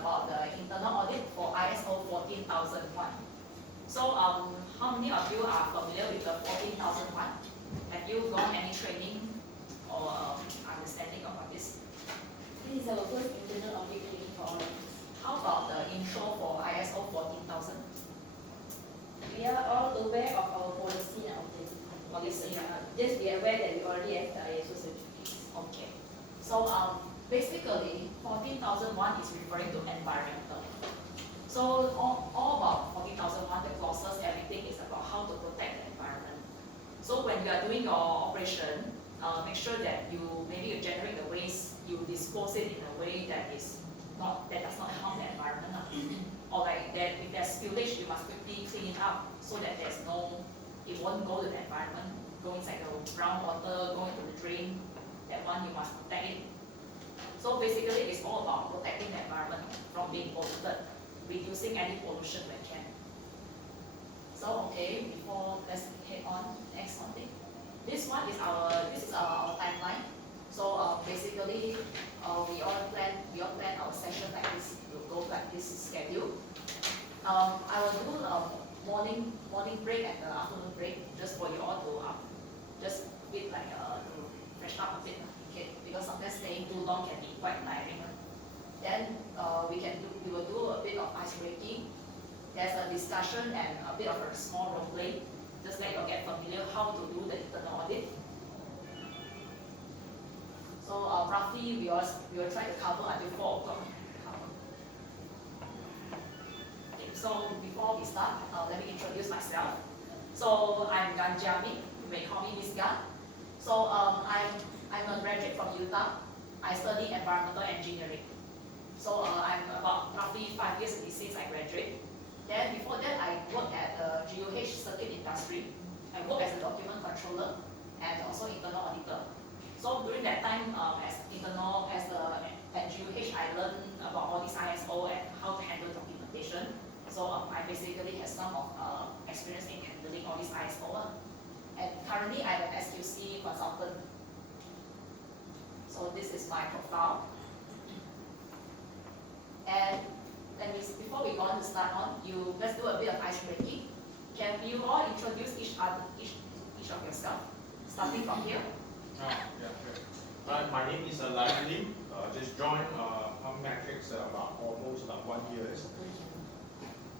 about the internal audit for ISO 14001. So how many of you are familiar with the 14001? Have you gone any training or understanding about this? This is our first internal audit training for all of us. How about the intro for ISO 14000? We are all aware of our policy and objective. Policy. Just be aware that we already have the ISO certificates. Okay. So basically 14001 is referring to environmental. So all about 14001, the clauses, everything is about how to protect the environment. So when you are doing your operation, make sure that maybe you generate the waste, you dispose it in a way that does not harm the environment. Or like that, if there's spillage, you must quickly clean it up so that it won't go to the environment, go inside the groundwater, go into the drain. That one you must protect it. So basically, it's all about protecting the environment from being polluted, reducing any pollution when can. So okay, let's head on next one thing. This is our timeline. So basically, we all plan our session like this. We'll go like this schedule. I will do a morning break and the afternoon break just for you all to just a bit like to fresh up a bit, okay? Because sometimes staying too long can be quite tiring. Then we will do a bit of ice breaking. There's a discussion and a bit of a small role play, just let you get familiar how to do the internal audit. So roughly we will try to cover until 4 o'clock. Okay, so before we start, let me introduce myself. So I'm Ganjami, you may call me Miss Gan. So I'm a graduate from Utah. I study environmental engineering. So I'm about roughly 5 years since I graduated. Then before that, I worked at the GOH circuit industry. I worked as a document controller and also internal auditor. So during that time, at GOH, I learned about all these ISO and how to handle documentation. So I basically have some of experience in handling all these ISO. And currently, I'm an SQC consultant. So this is my profile. And before we go on to start on, let's do a bit of ice breaking. Can you all introduce each of yourself, starting from here? Yeah, sure. My name is Lion Lim. Just joined Omnimetric almost 1 year.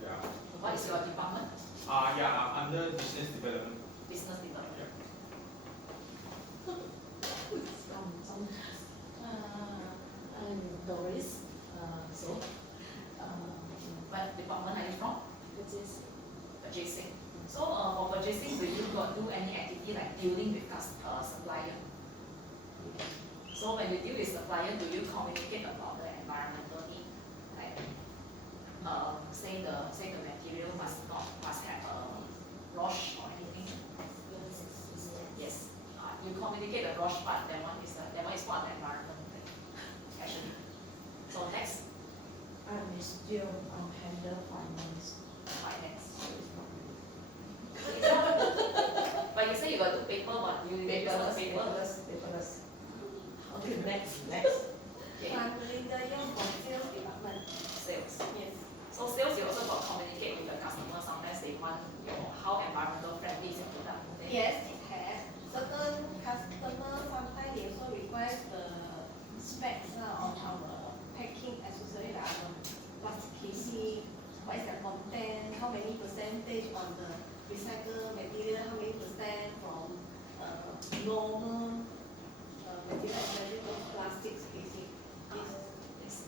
Yeah. What is your department? I'm under business development. Business development. I'm Doris. What department are you from? Purchasing. So for purchasing, will you do any activity like dealing with supplier? So when you deal with supplier, do you communicate about the environmental need? Like say the material must have a ROSH or anything? Yes. You communicate the ROSH part, that one is part of the environment actually. So next. I'm still on handle finance. But you say you got to paper what? You Paperless. Okay, next. Okay. I'm Linda Young from sales department. Sales. Yes. So sales, you also got to communicate with the customer. Sometimes they want how environmental friendly is your product. Okay? Yes, it has. Certain customers sometimes they also request the specs on our packing accessory like our plastic casing, what is the content, how many percentage on the recycled material, how many percent from normal material, especially those plastics casing. Yes.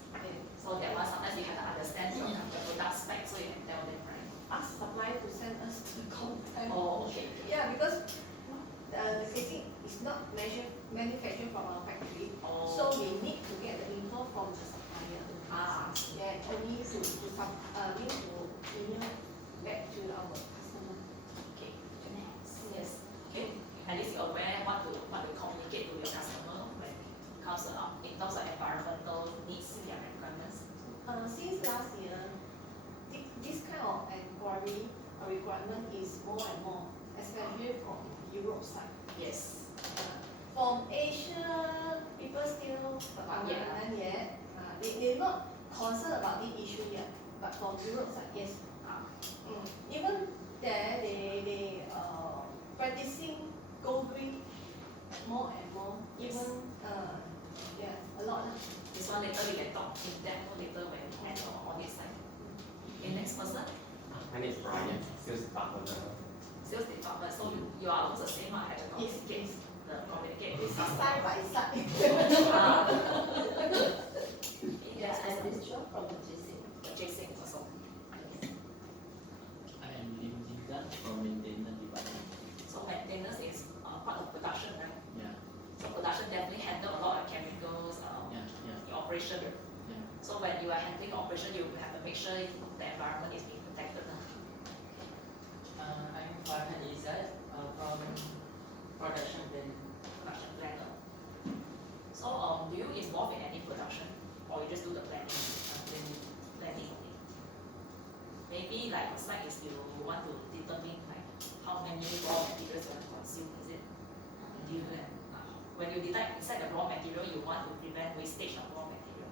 So that one sometimes you have to understand the product spec so you can tell them, right? Ask supplier to send us the content. Oh, okay. Yeah, because the casing is not manufactured from our factory, so we need to get the info from the supplier. Yeah, only to email back to our customer. Okay. Yes. Okay. At least you're aware what to communicate to your customer when it comes in terms of environmental needs and requirements. Since last year, this kind of inquiry or requirement is more and more, especially from Europe side. Yes. From Asia, people still not understand yet. They not concerned about this issue yet, but for Europe side, yes. Even there, they practicing go green more and more. Even yeah, a lot. This one later we can talk in depth later when we have the audit side. Okay, next person. My name is Brian, sales department. Sales department. So you are also the same at the communicate. The communicate is Side by side. Yes, and this job from the JC. Jason also. I am Lim Jingan from maintenance department. So maintenance is part of production, right? Yeah, So production definitely handle a lot of chemicals, yeah. operation. So when you are handling operation, you have to make sure the environment is being protected. I'm Farhan Izzat from production then. Production planner. So do you involve in any production, or you just do the planning? Planning only. Maybe like a slide is you want to determine like how many raw materials you want to consume, is it? Do you when you detect inside the raw material, you want to prevent wastage of raw material.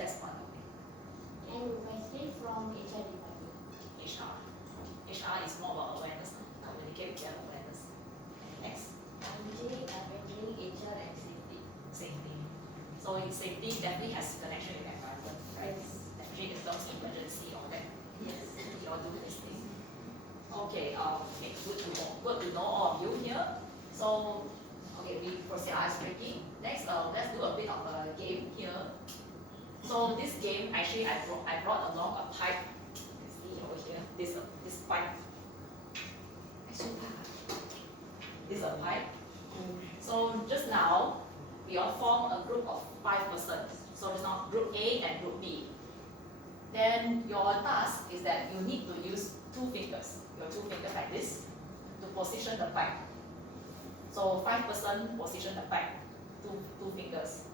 That's one of it. And my straight from HR department. HR. HR is more about awareness, communicate with their awareness. Next, I'm Jay, I'm handling HR and safety. safety. So safety definitely has connection with environment, right? Especially in terms of emergency or that. Yes. You all do this thing. Okay, okay, good to know all of you here. So, okay, we proceed our ice breaking. Next, let's do a bit of a game here. So this game, actually, I brought along a pipe. You can see over here, this pipe. This is a pipe. So just now, we all form a group of 5 persons. So just now, group A and group B. Then your task is that you need to use 2 fingers, your 2 fingers like this, to position the pipe. So 5 person position the pipe, two fingers.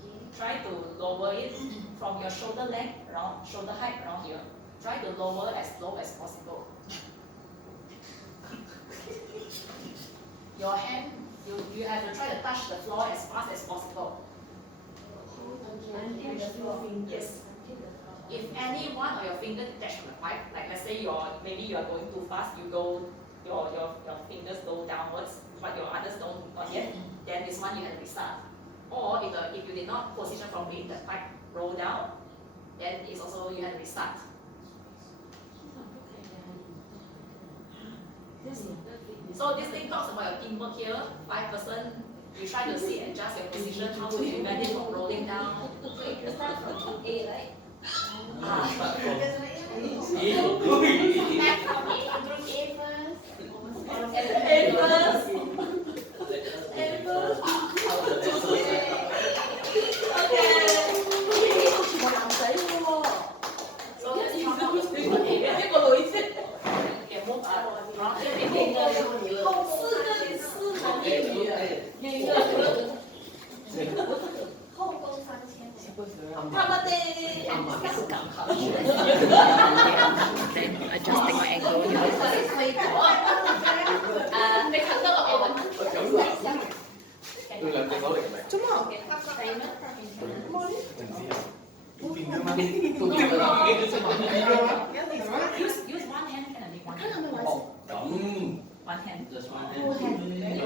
Okay. Try to lower it from your shoulder length around, shoulder height around here. Try to lower as low as possible. Your hand, you have to try to touch the floor as fast as possible. Until the floor. Yes. Until the floor. If any one of your fingers touch the pipe, like let's say maybe you are going too fast, you go your fingers go downwards, but your others don't not yet, then this one you have to restart. Or if you did not position properly, the pipe roll down, then it's also you have to restart. So this thing talks about your teamwork here. 5 person, you try to see adjust your position, how to prevent it from rolling down. So if you start from group A, right? Start from Start from A, group A first. So let's talk about the area. Okay, move on. Adjusting my angle. Tôi làm cái đó để mày. Use one hand can be one hand. One hand. just one You hand.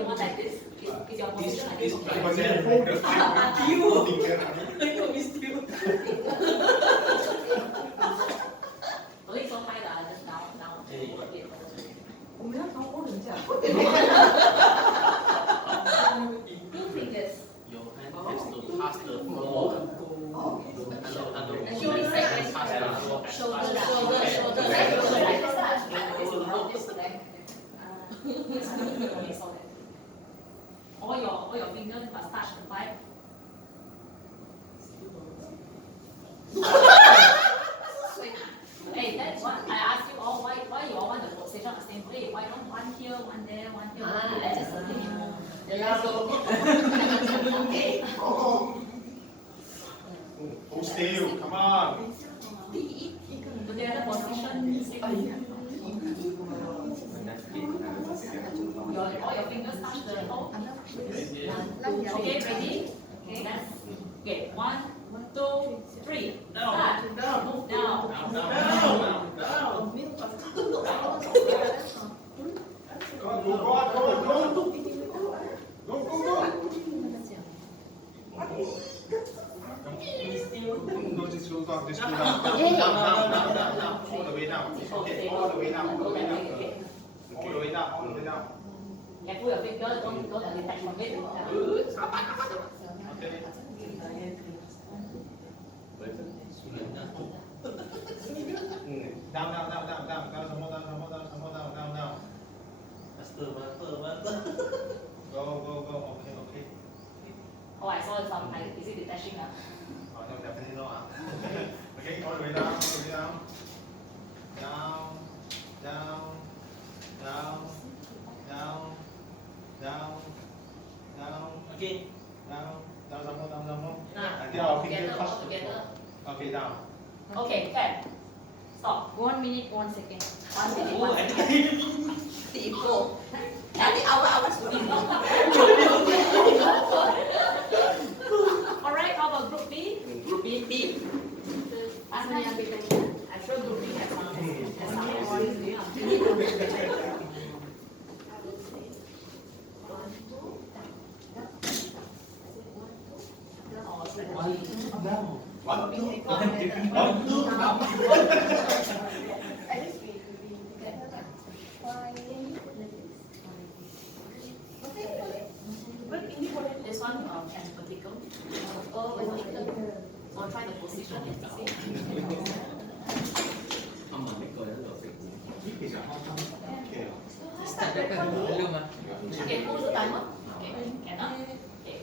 want like this? Is your position like This this? time. But then hold the finger. Don't need so high lah, just now. Two fingers. Your hand has to touch the floor. Shoulder. All your fingers must touch the pipe. Hey, that's what I asked you all. Why you all want the position the same way? Why not one here, one there, one here? That's just something you know. Hold still, come on. To the other position, stick all your fingers touch the hole. Okay, ready? Okay, let's get 1, 2, 3. Down, Start. down, Move down. Down, down, down, down. Go on, go on, go on, go on. Go, go, go. No, just go down, just go down. Down. All the way down. Okay, all the way down, all the way down. All the way down, all the way down. Careful your finger, don't detach from it. Okay. Down, down, down, down, down, down, some more down, some more down, some more down, down, down. Master. Go, go, go. Okay, okay. Oh, I saw some, is it detaching? Oh, no, definitely not. Okay, all the way down, all the way down. Down, down, down, down, down, down, Okay. down, down, some more, down, some more. Nah, Until our finger together, touch all the together. floor. Okay, down. Okay, can. Stop. 1 minute, 1 second. 1 minute, Oh, 1 second. Tipo. Nanti awas tipo. Alright, how about group B? Group B, B. I'm sure group B has some. Down. One, two, At least we together. Why? This one can vertical. So try the position and see. Không mà mấy người đó rồi. Start cái luôn mà. Okay, who's the timer? Okay, cannot. Okay.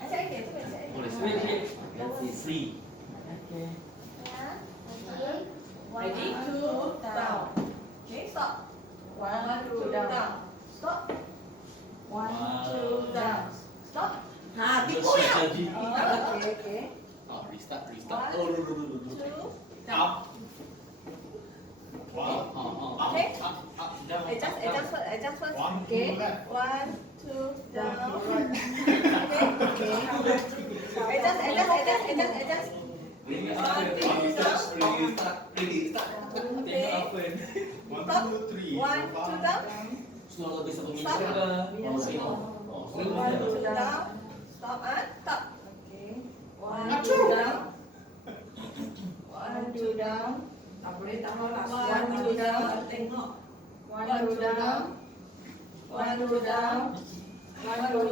Anh sẽ kể cho mình sẽ. Một là switch. Let's see. Ready? 1, 2, down. Okay, stop. 1, 2, down. Stop. 1, 2, down. Stop. Ah, Tipo ya. Okay. Restart. One, Oh, 2, Up. one, Okay. Up, down. Adjust first. one, Okay. two, left. 1, 2, down. Okay. Adjust. One, Stop. two, three, 1, 2, down. Slow bisa pemimpin Stop. ke? 1, 2, down. Stop and stop. Okay. 1, 2, down. 1, 2, down. 1, 2, down. 1, 2, down. 1, 2, down. 1, 2,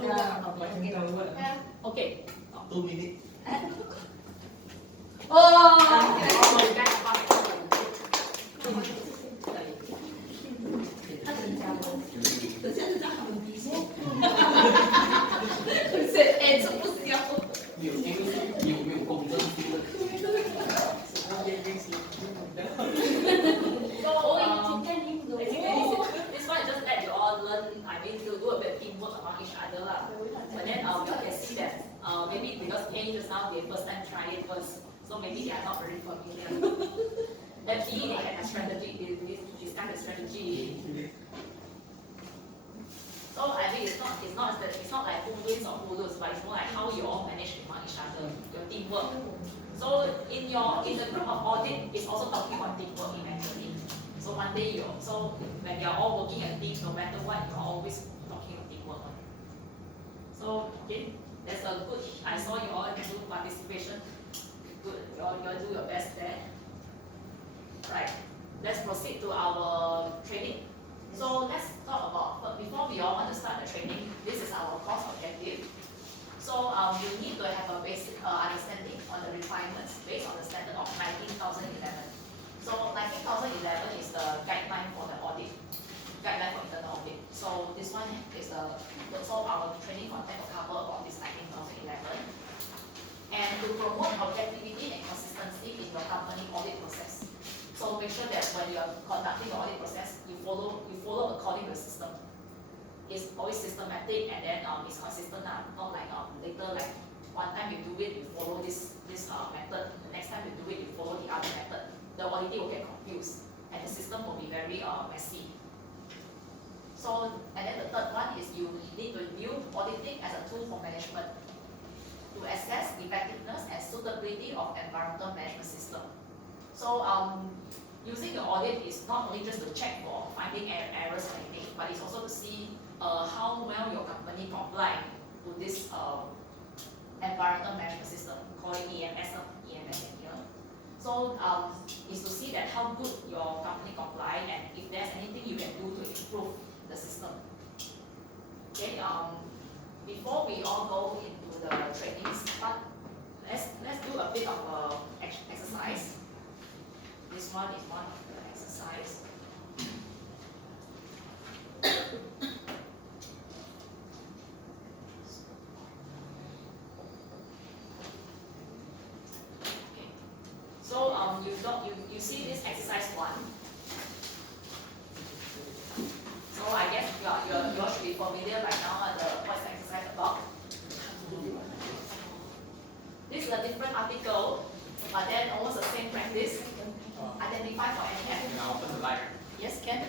down. 1, 2, down. Okay. 2 minutes. Oh! Nhiều cùng dân This one is just let you all learn, I mean, to do a bit of teamwork among each other lah. But then you can see that maybe because A just now they first time try it first, so maybe they are not very familiar. Then B they had a strategy, this kind of strategy. So I think it's not like who wins or who loses, but it's more like how you all manage among each other, your teamwork. So in the group of audit, it's also talking about teamwork eventually. So one day when you're all working as a team, no matter what, you're always talking about teamwork. So okay, that's a good. I saw you all do participation. Good, you all do your best there. Right. Let's proceed to our training. So let's talk about, but before we all want to start the training, this is our course objective. So you need to have a basic understanding on the requirements based on the standard of 19,011. So 19,011 is the guideline for the audit, guideline for internal audit. So this one is so our training content will cover about this 19,011. And to promote objectivity and consistency in your company audit process. So make sure that when you are conducting the audit process, you follow according to the system. It's always systematic and then it's consistent, not like later like one time you do it, you follow this method. The next time you do it, you follow the other method. The auditing will get confused and the system will be very messy. So, and then the third one is you need to view auditing as a tool for management to assess effectiveness and suitability of environmental management system. So, using the audit is not only just to check for finding errors or anything, but it's also to see how well your company comply to this environmental management system, called EMS, EMS in here. So is to see that how good your company comply and if there's anything you can do to improve the system. Okay, before we all go into the trainings part, let's do a bit of exercise. This one is one of the exercise. Okay. So you see this exercise one. So I guess you all should be familiar by now what's the exercise about. This is a different article, but then almost the same practice. Identify for any F. Can I open the light? Yes, can.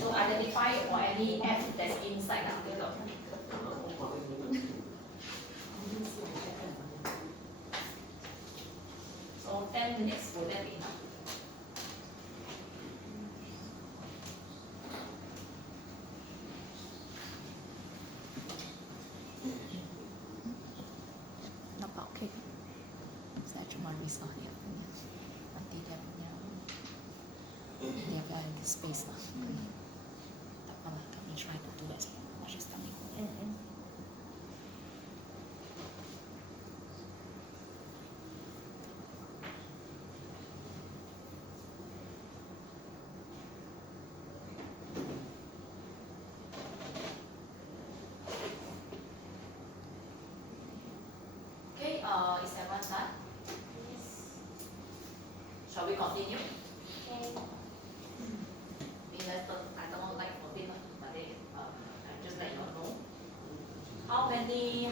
So identify for any F that's inside the article. So 10 minutes will that be enough? Nampak okey. Saya cuma risau dia punya. Nanti dia punya space lah. Tak apa lah, kami try to do as much as kami boleh. Okay, is everyone done? Yes. Shall we continue? Okay. I don't like 14, but they, I just let you all know. How many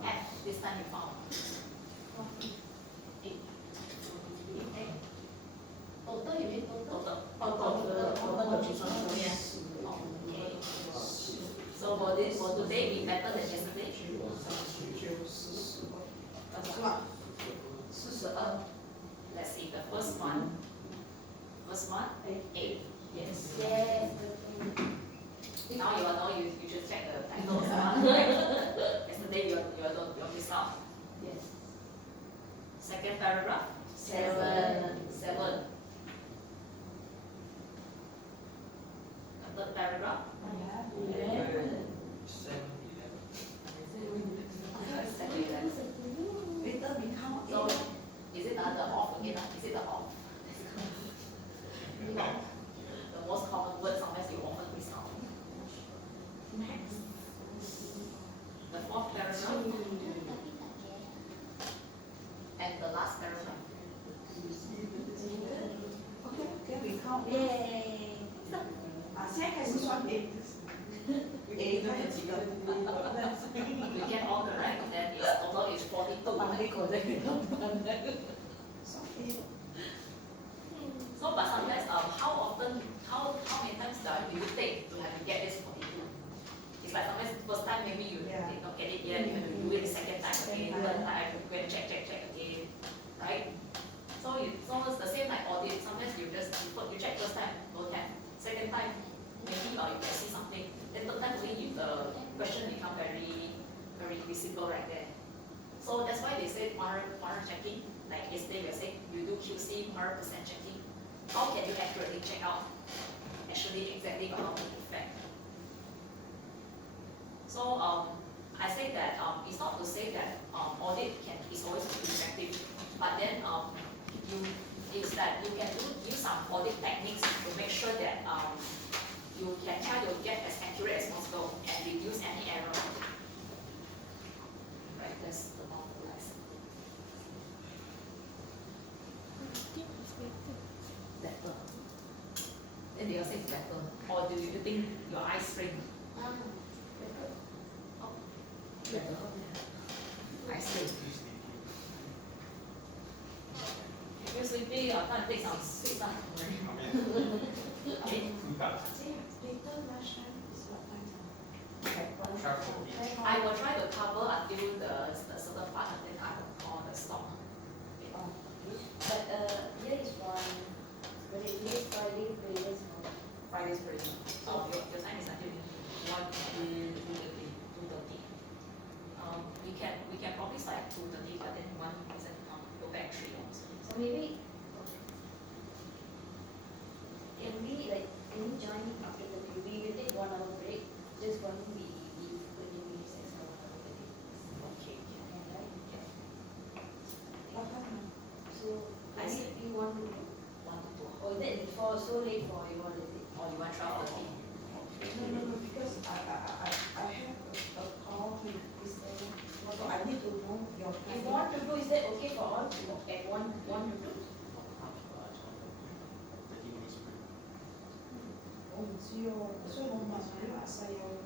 F this time you found? Total you mean total? Total. Yeah. Okay. So will today be better than yesterday? 42. Let's see the first one. First one, 8. Yes. Yes. Now you all know you should check the titles. Yesterday you missed out. Yes. Second paragraph. 7. 7. The third paragraph. 11. 11. Later become So is it the off again? Is it the off? The most common word sometimes you often miss out. next. The fourth paragraph and the last paragraph. Okay, we count. Yay. 现在开始算 A。A 它有几个？ We get all correct, then it's total is 42. So but sometimes how many times do you take to have to get this 42? It's like sometimes first time maybe you Yeah. did not get it yet, you have to do it the second time again, third time I have to go and check again, right? So it's almost the same like audit. Sometimes you check first time, don't have. Second time, maybe you can see something. Then third time only if the question become very visible right there. So that's why they say moral checking. Like yesterday we said you do QC 100% checking. How can you accurately check out actually exactly how to effect? So I say that it's not to say that audit is always effective, but then it's that you can use some audit techniques to make sure that you can try to get as accurate as possible and reduce any error. Right, that's the normal lesson. Better. Then they will say it's better. Or do you think your eyes strain? Better. I strain. If you sleeping, I can't take some sleep. I mean, Okay. Later lunch time is what time? I will try to cover until the certain part and then I will call the stop. Oh, but here is one, but it is Friday, previous one. Friday's pretty much. Your time is until 2:30. We can probably start at 2:30, but then 1 isn't go back 3 also. So maybe, can we like, can we join after the break? We will take 1 hour break, just going to be 20 minutes extra 1 hour break. Okay. Okay, right? What time? So, I I see. see you want to do, 1 to 2. or is that before, so late for you all, is it? Or you want 12:30? No, because I have a call with this, so I need to know your If time. 1 to 2, is that okay for all, at 1 to 2? Oh, so you must do assign your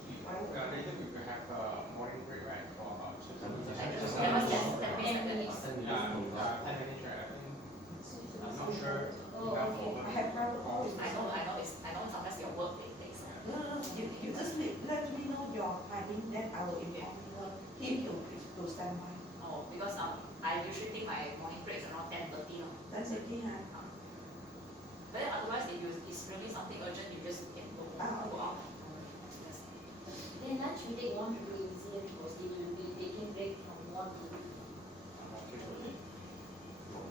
later we will have a morning break, right, for about 10 minutes. That was just 10 minutes. Yeah, 10 minutes, right, I think. I'm not sure. Oh, okay. I have private call. I know sometimes your work takes. No, you just let me know your timing, then I will inform him to stand by. Oh, because I usually take my morning breaks around 10:30. That's okay, huh? But then otherwise, if it's really something urgent, you just can go out. Yes. Then lunch we take 1 to 2 easier because they will be taking break from 1 to 2.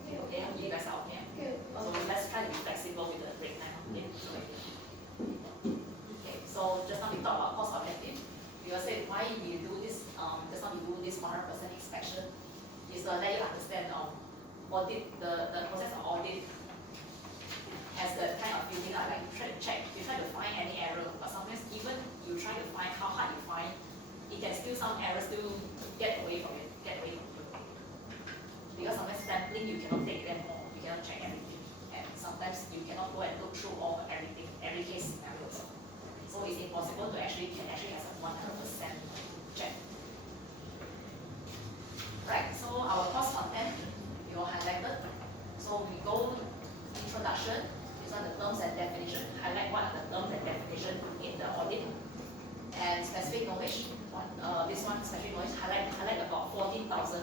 Okay, you guys are okay. Okay. So let's try to be flexible with the break time. Okay. Okay. So just now we talked about cost objective. We will say why we do this. Just now we do this 100% inspection is to let you understand audit the process of audit has the kind of feeling like you try to check, you try to find any error, but sometimes even you try to find how hard you find, it can still some errors still get away from it, because sometimes sampling you cannot take them all, you cannot check everything, and sometimes you cannot go and look through everything, every case scenarios. So it's impossible to actually have a 100% check. Right. So our course content you all highlighted. So we go introduction. These are the terms and definition. Highlight what are the terms and definition in the audit. And specific knowledge. This one specific knowledge highlight about 14,000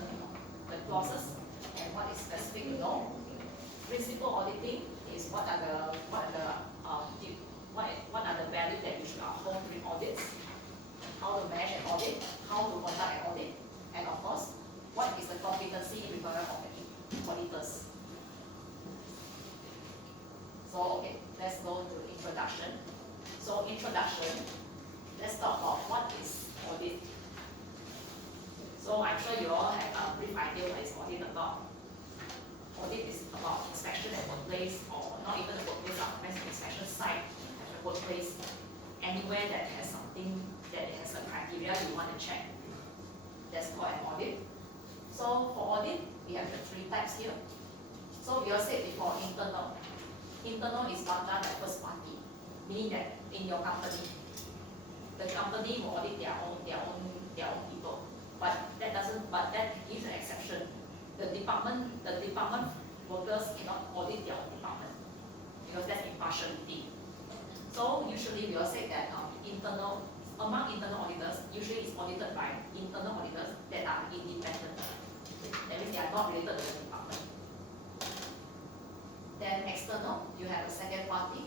the clauses and what is specific to know. Principal auditing is what are the values that you should uphold during audits. How to manage an audit, how to conduct an audit, and of course, what is the competency required of the auditors. So okay, let's go to introduction. So introduction, let's talk about what is audit. So I'm sure you all have a brief idea what is audit about. Audit is about inspection at workplace, or not even the workplace, but inspection site at the workplace, anywhere that has something that has a criteria you want to check. That's called an audit. So for audit, we have the 3 types here. So we all said before, internal. Internal is done by first party, meaning that in your company, the company will audit their own people. But that gives an exception. The department workers cannot audit their own department because that's impartiality. So usually we will say that among internal auditors, usually it's audited by internal auditors that are independent. That means they are not related to the department. Then external, you have a second party.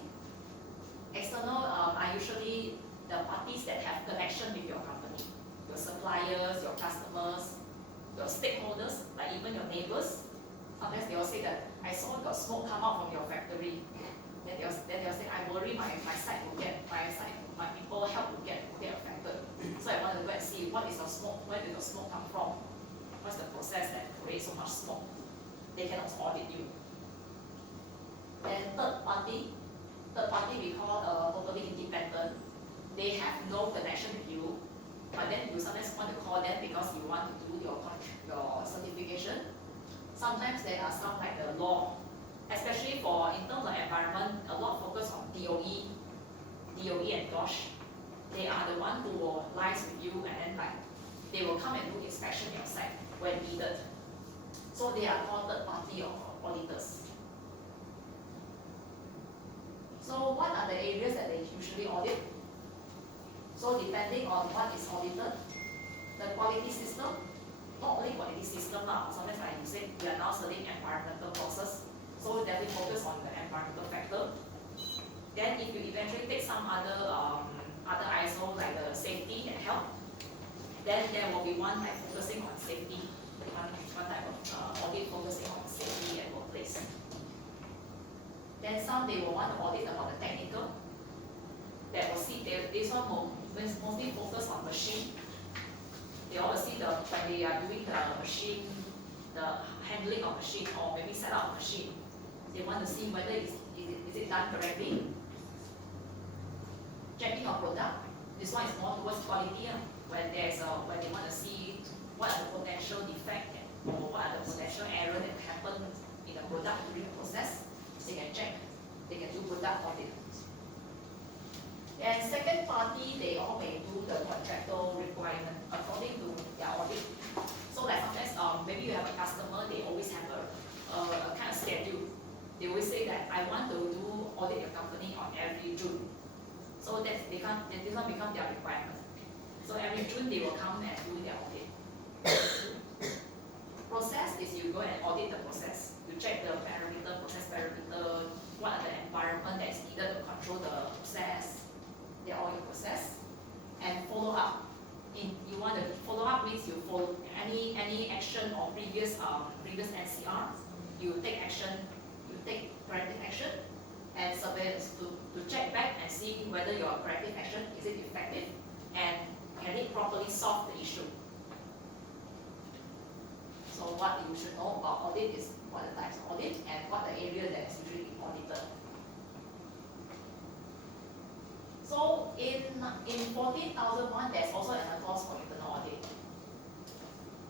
External are usually the parties that have connection with your company. Your suppliers, your customers, your stakeholders, like even your neighbors. Sometimes they will say that, I saw the smoke come out from your factory. Then they'll say, I worry my site will get, my people help will get affected. So I want to go and see what is the smoke, where did the smoke come from? What's the process that creates so much smoke? They cannot audit you. Then third party we call totally independent. They have no connection with you, but then you sometimes want to call them because you want to do your certification. Sometimes there are some like the law, especially for in terms of environment, a lot focus on DOE and DOSH. They are the one who will liaise with you and then they will come and do inspection your site when needed. So they are called third party auditors. So what are the areas that they usually audit? So depending on what is audited, the quality system, not only quality system now, sometimes like you said, we are now studying environmental process, so definitely focus on the environmental factor. Then if you eventually take some other ISO like the safety and health, then there will be one like focusing on safety, one type of audit focusing on safety and workplace. Then some they will want to audit about the technical. That will see this one will mostly focus on machine. They always see when they are doing the machine, the handling of machine or maybe set up machine. They want to see whether is it done correctly. Checking of product. This one is more towards quality, when they want to see what are the potential defect or what are the potential error that happen in the product during the process. They can check. They can do product audit. And second party, they all may do the contractual requirement according to their audit. So like sometimes maybe you have a customer, they always have a kind of schedule. They always say that I want to do audit your company on every June. So this one become their requirement. So every June they will come and do their audit. Process is you go and audit the process. You check the parameter, process parameter, what are the environment that is needed to control the process, the audit process, and follow up. You want to follow up means you follow any action or previous NCR, you take action, you take corrective action, and surveillance to check back and see whether your corrective action is it effective and can it properly solve the issue. So what you should know about audit is what the types of audit and what the area that is usually audited. So in 14,001, there's also another clause for internal audit.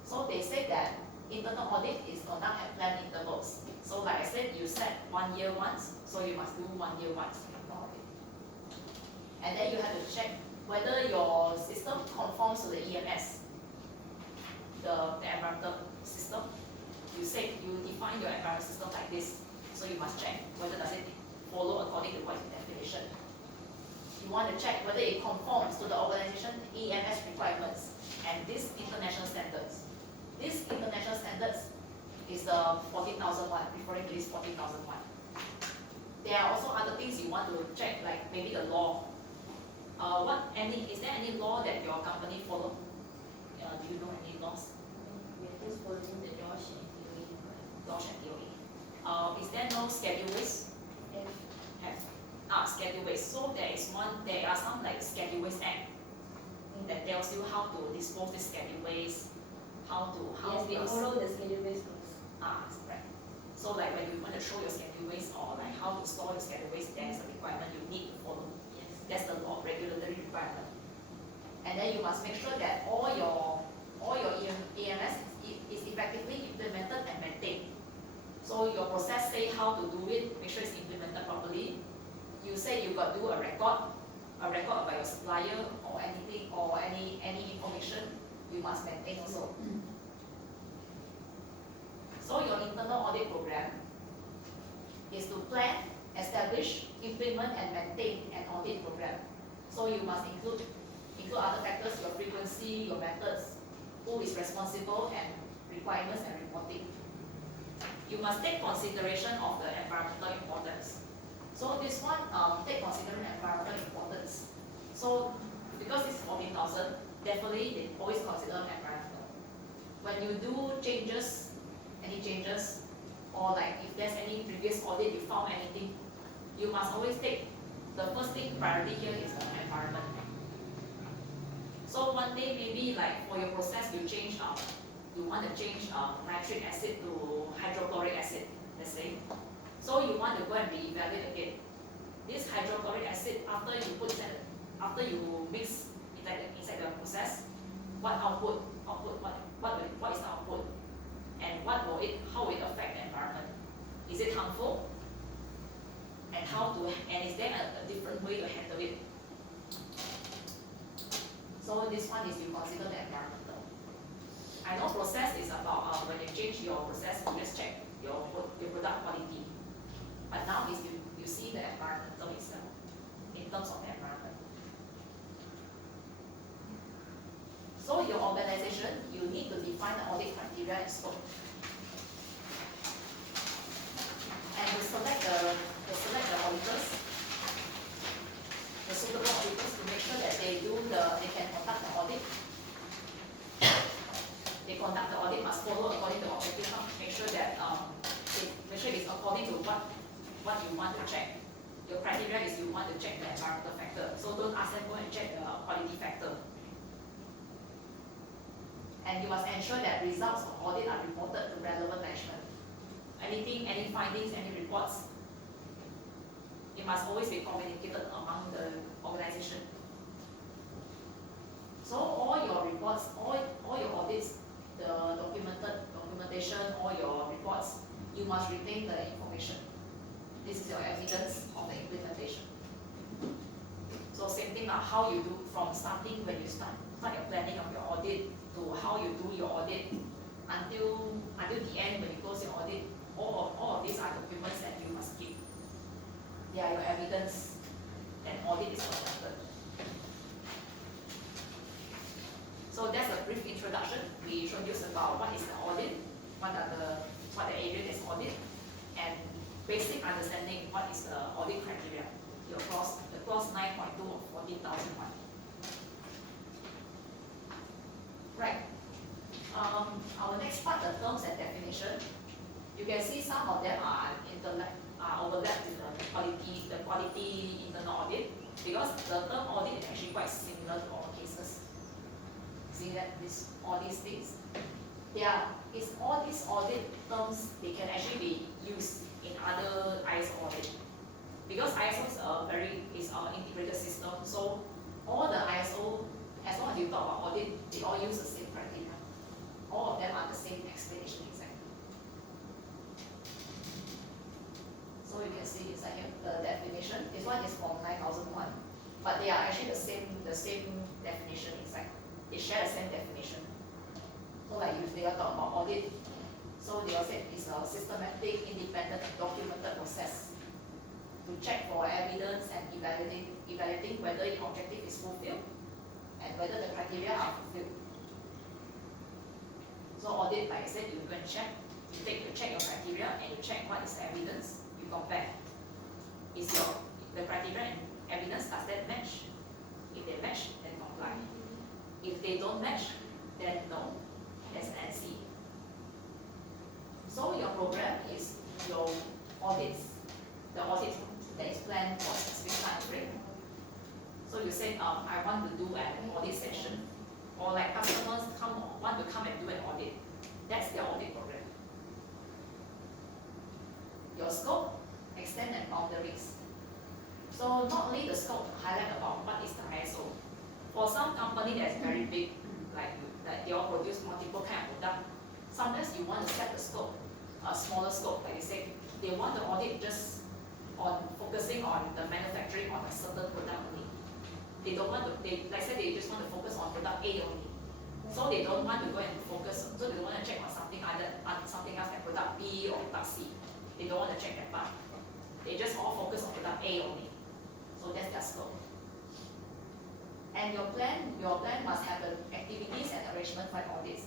So they say that internal audit is conducted at planned intervals. So like I said, you set 1 year once, so you must do 1 year once internal audit. And then you have to check whether your system conforms to the EMS, the environmental system. You say you define your environmental system like this, so you must check whether does it follow according to what is the definition. You want to check whether it conforms to the organization EMS requirements and these international standards. These international standards is the 14,001, referring to this 14,001. There are also other things you want to check, like maybe the law. Is there any law that your company follow? Do you know any laws? We're just following the DOSH and DOE. DOSH and DOE. Is there no schedule waste? Have. Schedule waste. So there are some like Schedule Waste Act that tells you how to dispose this schedule waste, Yes, we follow the schedule based course. Right. So like when you want to show your schedule waste or like how to store your schedule waste, there is a requirement you need to follow. Yes. That's the law, regulatory requirement. And then you must make sure that all your EMS is effectively implemented and maintained. So your process say how to do it, make sure it's implemented properly. You say you got to do a record about your supplier or anything or any information you must maintain also. So your internal audit program is to plan, establish, implement and maintain an audit program. So you must include other factors, your frequency, your methods, who is responsible and requirements and reporting. You must take consideration of the environmental importance. So this one, take consideration environmental importance. So because it's 14,000, definitely they always consider environmental. When you do any changes, or like if there's any previous audit you found anything, you must always take the first thing priority here is the environment. So one day maybe like for your process you want to change nitric acid to hydrochloric acid, let's say. So you want to go and reevaluate again. This hydrochloric acid after you mix inside the process, what output, what is the output? And how will it affect the environment? Is it harmful? And is there a different way to handle it? So this one is you consider the environmental. I know process is about when you change your process, you just check your product quality. But now is you see the environmental itself, in terms of the environment. So your organization, you need to define the audit criteria and scope. And to select the auditors, the suitable auditors, to make sure that they can conduct the audit. They conduct the audit, must follow according to the objective, make sure that make sure it's according to what you want to check. Your criteria is you want to check the environmental factor, so don't ask them go and check the quality factor. And you must ensure that results of audit are reported to relevant management. Anything, any findings, any reports, it must always be communicated among the organization. So all your reports, all your audits, the documentation, all your reports, you must retain the information. This is your evidence of the implementation. So same thing now, how you do from starting when you start your planning of your audit to how you do your audit until the end when you close your audit. All of these are documents that you must keep. They are your evidence that audit is conducted. So that's a brief introduction. We introduced about what is the audit, what the area is audit, and basic understanding what is the audit criteria. The clause 9.2 of 14,001. Right. Our next part, the terms and definition. You can see some of them are overlapped with the quality internal audit, because the term audit is actually quite similar to all cases. See that all these things, all these audit terms, they can actually be used in other ISO audit, because ISO is an integrated system. So all the ISO, as long as you talk about audit, they all use the same criteria. All of them are the same explanation exactly. So you can see inside here the definition. This one is from 9001, but they are actually the same definition inside. They share the same definition. So like if they are talking about audit, so they all said it's a systematic, independent, documented process to check for evidence and evaluating whether the objective is fulfilled and whether the criteria are fulfilled. So audit, like I said, you go and check, you check your criteria and you check what is the evidence, you compare. Is the criteria and evidence, does that match? If they match, then comply. If they don't match, then no, that's an NC. So your program is your audits, the audit that is planned for a specific time frame. So you say, I want to do an audit session, or like customers want to come and do an audit. That's their audit program. Your scope, extent and boundaries. So not only the scope, highlight about what is the ISO. For some company that's very big, like they all produce multiple kind of product, sometimes you want to set the scope, a smaller scope, like they say, they want to audit just on focusing on the manufacturing of a certain product only. They don't want to, like I said, they just want to focus on product A only. So they don't want to go and focus, so they don't want to check on something something else like product B or product C. They don't want to check that part. They just all focus on product A only. So that's their scope. And your plan must have the activities and arrangement for audits.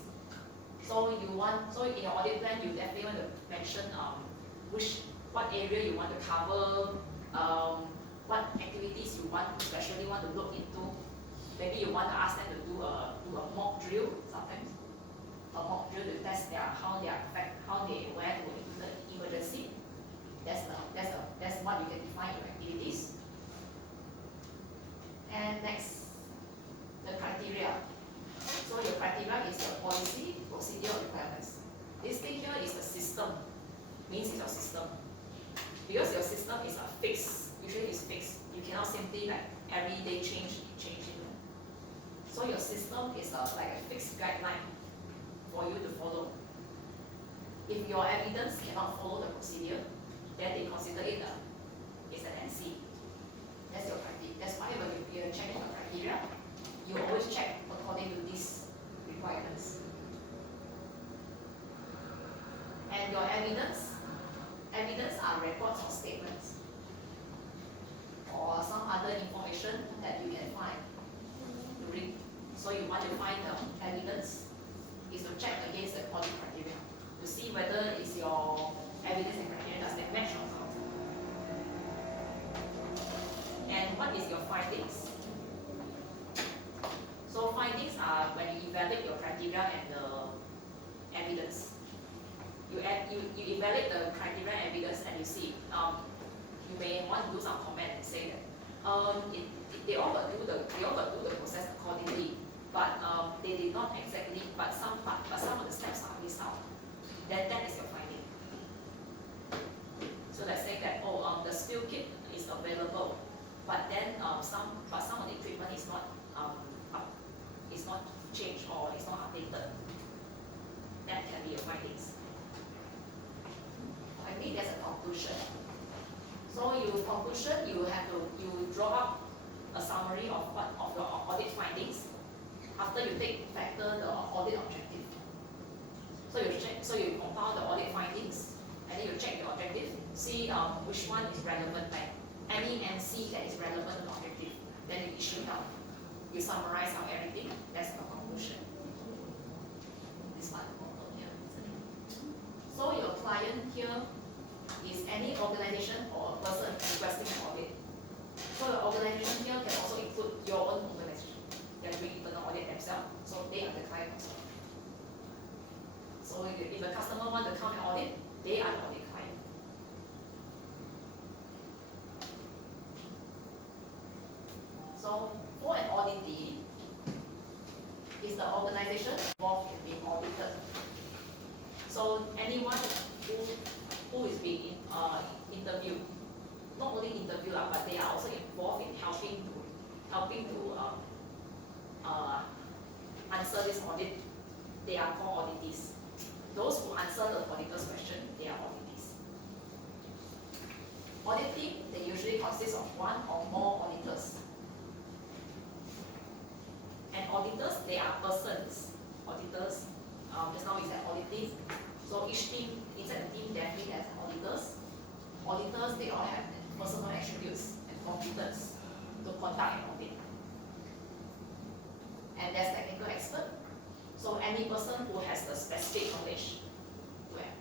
So in your audit plan, you definitely want to mention what area you want to cover, what activities you especially want to look into. Maybe you want to ask them to do a mock drill sometimes. A mock drill to test how they aware to the emergency. That's what you can define your activities. And next, the criteria. So your criteria is your policy, procedure, requirements. This thing here is the system. Means it's your system. Because your system is a fixed, usually it's fixed. You cannot simply like every day change it. So your system is like a fixed guideline for you to follow. If your evidence cannot follow the procedure, then they consider it is an NC. That's your criteria. That's why when you're checking your criteria, you always check according to these requirements. And your evidence are reports or statements. that you can find during. So you want to find the evidence is to check against the audit criteria to see whether is your evidence and criteria does they match or not. And what is your findings? So findings are when you evaluate your criteria and the evidence. You evaluate the criteria and evidence and you see, you may want to do some comment and say that they all got do the process accordingly, but they did not exactly, but some of the steps are missed out. Then that is your finding. So let's say that the spill kit is available, but then some of the equipment is not changed or is not updated. That can be your findings. I mean there's a conclusion. So you have to draw up a summary of your audit findings after you factor the audit objective. So you compile the audit findings and then you check the objective, see which one is relevant, like any MC that is relevant to the objective, then you issue it out. You summarize out everything, that's the conclusion. This one here. So your client here is any organization or a person requesting an audit. So the organization here can also include your own organization. They are doing internal audit themselves, so they are the client also. So if the customer wants to come and audit, they are the audit client. So for an auditee, is the organization involved in being audited. So anyone who is being interviewed, not only interviewed, but they are also involved in helping to answer this audit. They are called auditees. Those who answer the auditor's question, they are auditees. Audit team, they usually consist of one or more auditors. And auditors, they are persons. Auditors, just now we said audit team. So each team, inside the team, definitely has auditors. Auditors, they all have personal attributes and competence to conduct an audit. And there's technical expert. So any person who has the specific knowledge to have.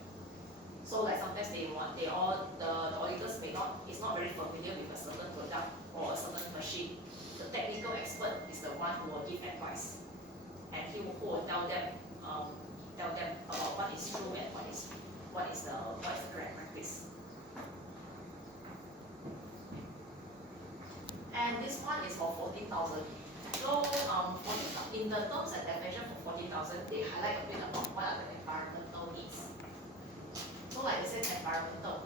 So like sometimes the auditors is not very familiar with a certain product or a certain machine. The technical expert is the one who will give advice, and who will tell them about what is true and what is the correct practice. And this one is for 14,000. So in the terms and definition for 14,000, they highlight a bit about what are the environmental needs. So like they said environmental.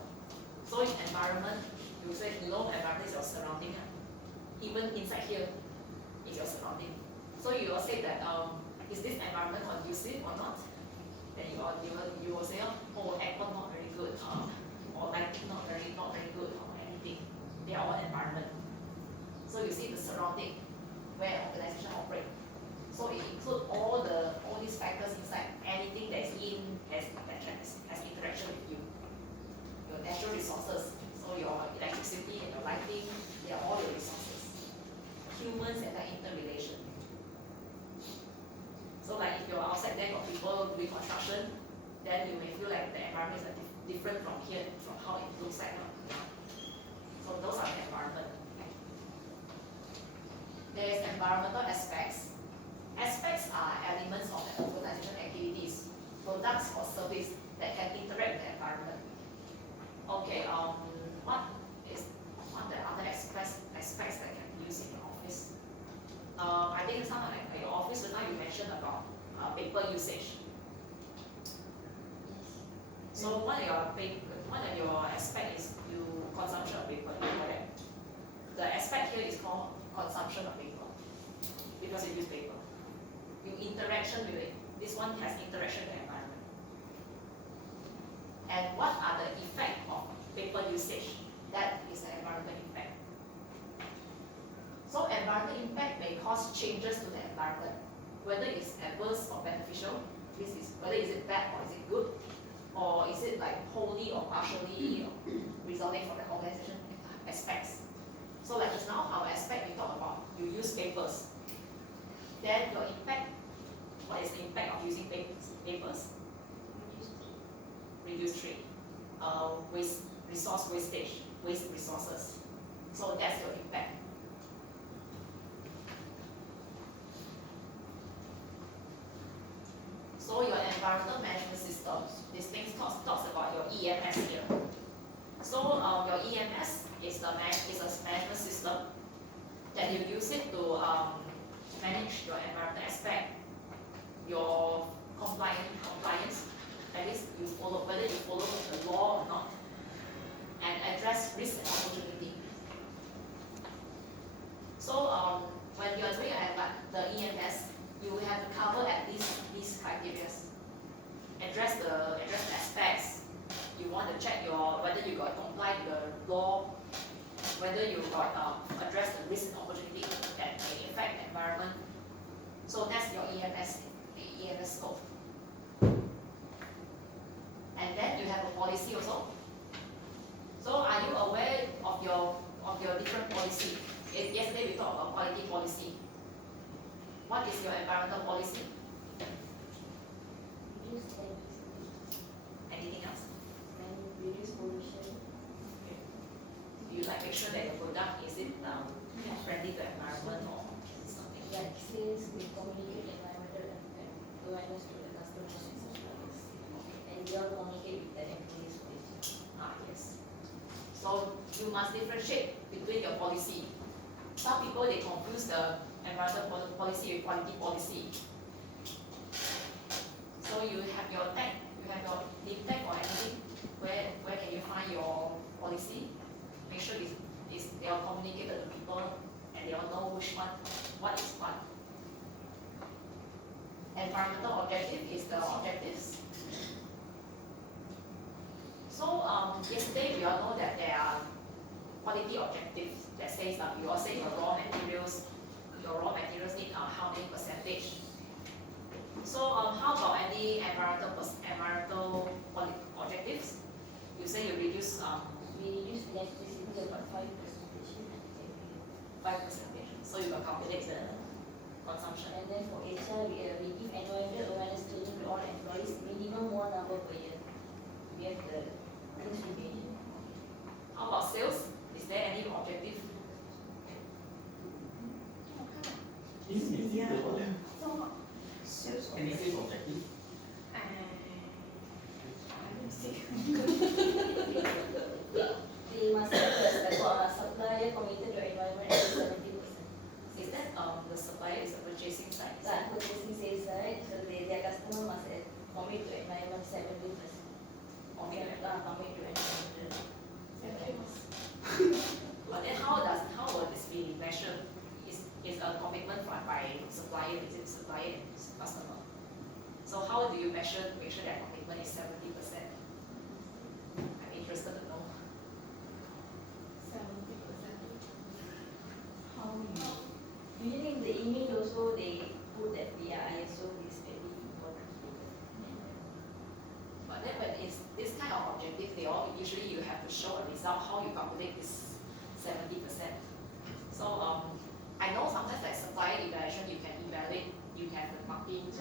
So in environment, you say environment is your surrounding. Even inside here is your surrounding. So you will say that is this environment conducive or not? Then you will say, oh, aircon not very good, or lighting not very good, or anything. They are all environment. So you see the surrounding where an organization operates. So it includes all these factors inside. Anything that is has interaction with you. Your natural resources, so your electricity and your lighting, they are all your resources. Humans and their interrelation. So like if you're outside there got people doing construction, then you may feel like the environment is different from here, from how it looks like now. So those are the environment. There's environmental aspects. Aspects are elements of an organization activities, products or service that can interact with the environment. Okay, what the other aspects that can be used in your office? I think some like your office, now you mentioned about paper usage. So one of your aspect is consumption of paper, correct? The aspect here is called consumption of paper because you use paper. Your interaction with it. This one has interaction with the environment. And what are the effects of paper usage? That is the environmental impact. So environmental impact may cause changes to the environment, whether it's adverse or beneficial. Whether is it bad or is it good, or is it like wholly or partially resulting from the organization aspects. So like just now, our aspect we talked about then your impact, what is the impact of using papers? Reduce trade, resource wastage, waste resources. So that's your impact. So your environmental management system, this thing talks about your EMS here. So your EMS is a management system that you use it to manage your environmental aspect, your compliance, that is you follow whether you follow the law or not, and address risk and opportunity. So when you are doing the EMS, you will have to cover at least these criteria. Address the aspects. You want to check whether you got comply to the law, whether you got address the risk and opportunity that may affect environment. So that's your EMS scope. And then you have a policy also. So are you aware of your different policy? Yesterday we talked about quality policy. What is your environmental policy? Reduce energy, Anything else? and reduce pollution. Do you like make sure that your product is it friendly to environment or something? Like since we communicate environmental awareness to the customers and suppliers, and we all communicate with the employees also. Yes. So you must differentiate between your policy. Some people they confuse the environmental policy with quality policy. So you have your tag, you have your name tag or anything. Where can you find your policy? Make sure they are communicated to people and they all know what is what. Environmental objective is the objectives. So yesterday we all know that there are quality objectives that says that you all say your raw materials need how many percentage. So how about any environmental objectives? You say you reduce We reduce electricity about 5%. 5%. So you can calculate the consumption. And then for HR, we give environmental awareness training to all employees, minimum 1 hour per year. We have the things remaining. How about sales? Is there any objective? Yeah. So, sales Any sales objective? They must have a supplier committed to environment at least 70%. Is that the supplier is the purchasing side? Like purchasing sales side, so their customer must commit to environment 70%. Okay. Commit to environmental. But then how will this be measured? Is a commitment by supplier, is it supplier and customer? So how do you make sure that commitment is 70%? I'm interested to know. 70%. How usually in the email also they put that we are ISO is very important. But then when it's this kind of objective, usually you have to show a result how you calculate this 70%. So I know sometimes like supplier evaluation you can evaluate, you have the marking.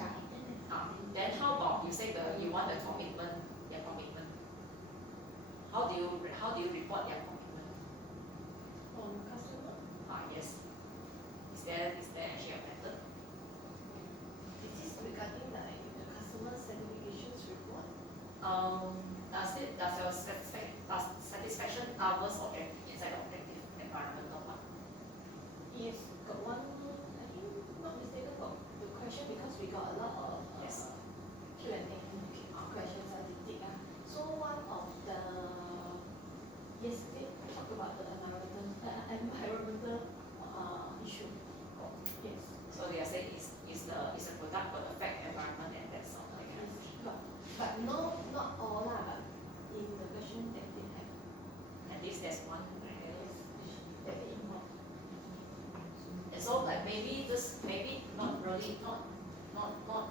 Then how about you say you want the commitment, your commitment? How do you report your commitment? From customer, Yes. Is there actually a method? is this regarding the customer certifications report? Does your satisfaction covers objective inside the objective environmental part? Yes, got one, I think, not mistaken, got the question because we got a lot of Yes. Q&A questions I did take. So one of the, yesterday we talked about the environmental issue. Yes. So they are saying is a product will affect environment and that's all like that. But no, not all lah, but in the question that they have, At least there's one. that they involve. And so like maybe not really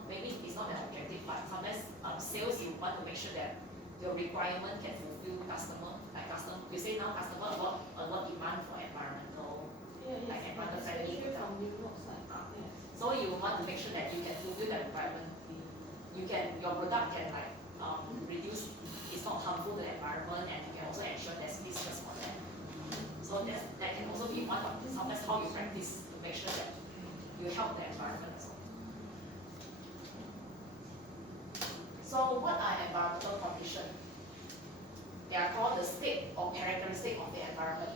maybe it's not an objective, but sometimes sales you want to make sure that your requirement can fulfill customer. You say now customer a lot demand for environmental. Yeah, Like yes, environmental friendly especially product. from Europe side. Ah. Yes. So you want to make sure that you can fulfill the environment. Your product can like reduce, it's not harmful to the environment, and you can also ensure there's business for them. So that can also be one of sometimes how you practice to make sure that you help the environment as well. So what are environmental conditions? They are called the state or characteristic of the environment,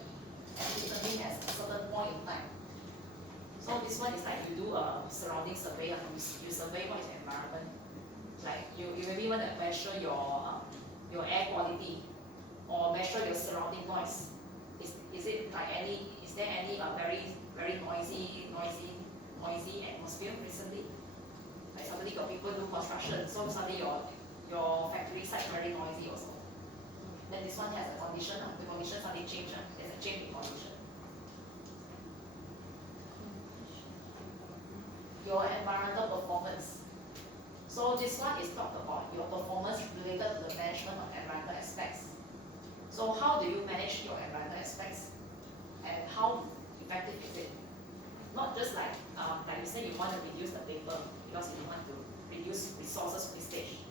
and determined at a certain point in time. So this one is like you do a surrounding survey, you survey what is the environment. Like you maybe want to measure your air quality or measure your surrounding noise. Is there any very noisy atmosphere recently? Like suddenly got people do construction, so suddenly your factory site very noisy also. Then this one has a condition, the condition suddenly change, there's a change in condition. Your environmental performance. So this one is talked about your performance related to the management of environmental aspects. So how do you manage your environmental aspects, and how effective is it? Not just like you said, you want to reduce the paper because you want to reduce resources wastage.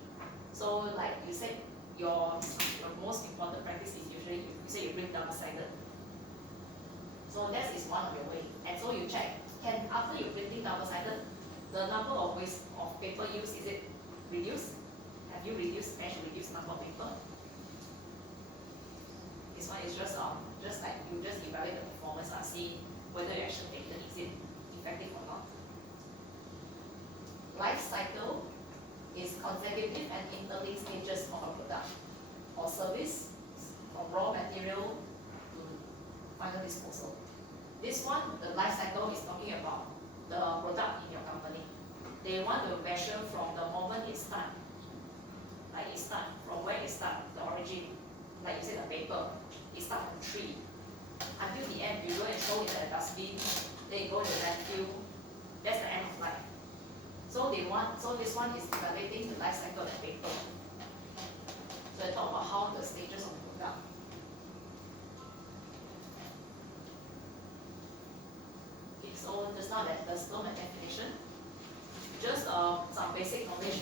So like you said, your most important practice is usually you say you bring double-sided. So that is one of your way, and so you check, can after you printing double-sided, the number of waste of paper used, is it reduced? Have you managed to reduce number of paper? This one is just like you just evaluate the performance and see whether your action taken is it effective or not. Life cycle is consecutive and interlinked stages of a product or service, from raw material to final disposal. This one, the life cycle is talking about the product in your company. They want to measure from the moment it starts, like it starts from where it starts, the origin, like you said, the paper, it starts from tree. Until the end, you go and throw it in the dustbin, then you go to the landfill, that's the end of life. So this one is evaluating the life cycle of the paper. So they talk about how the stages of the product. Okay, so just now that the slow definition. Just some basic knowledge.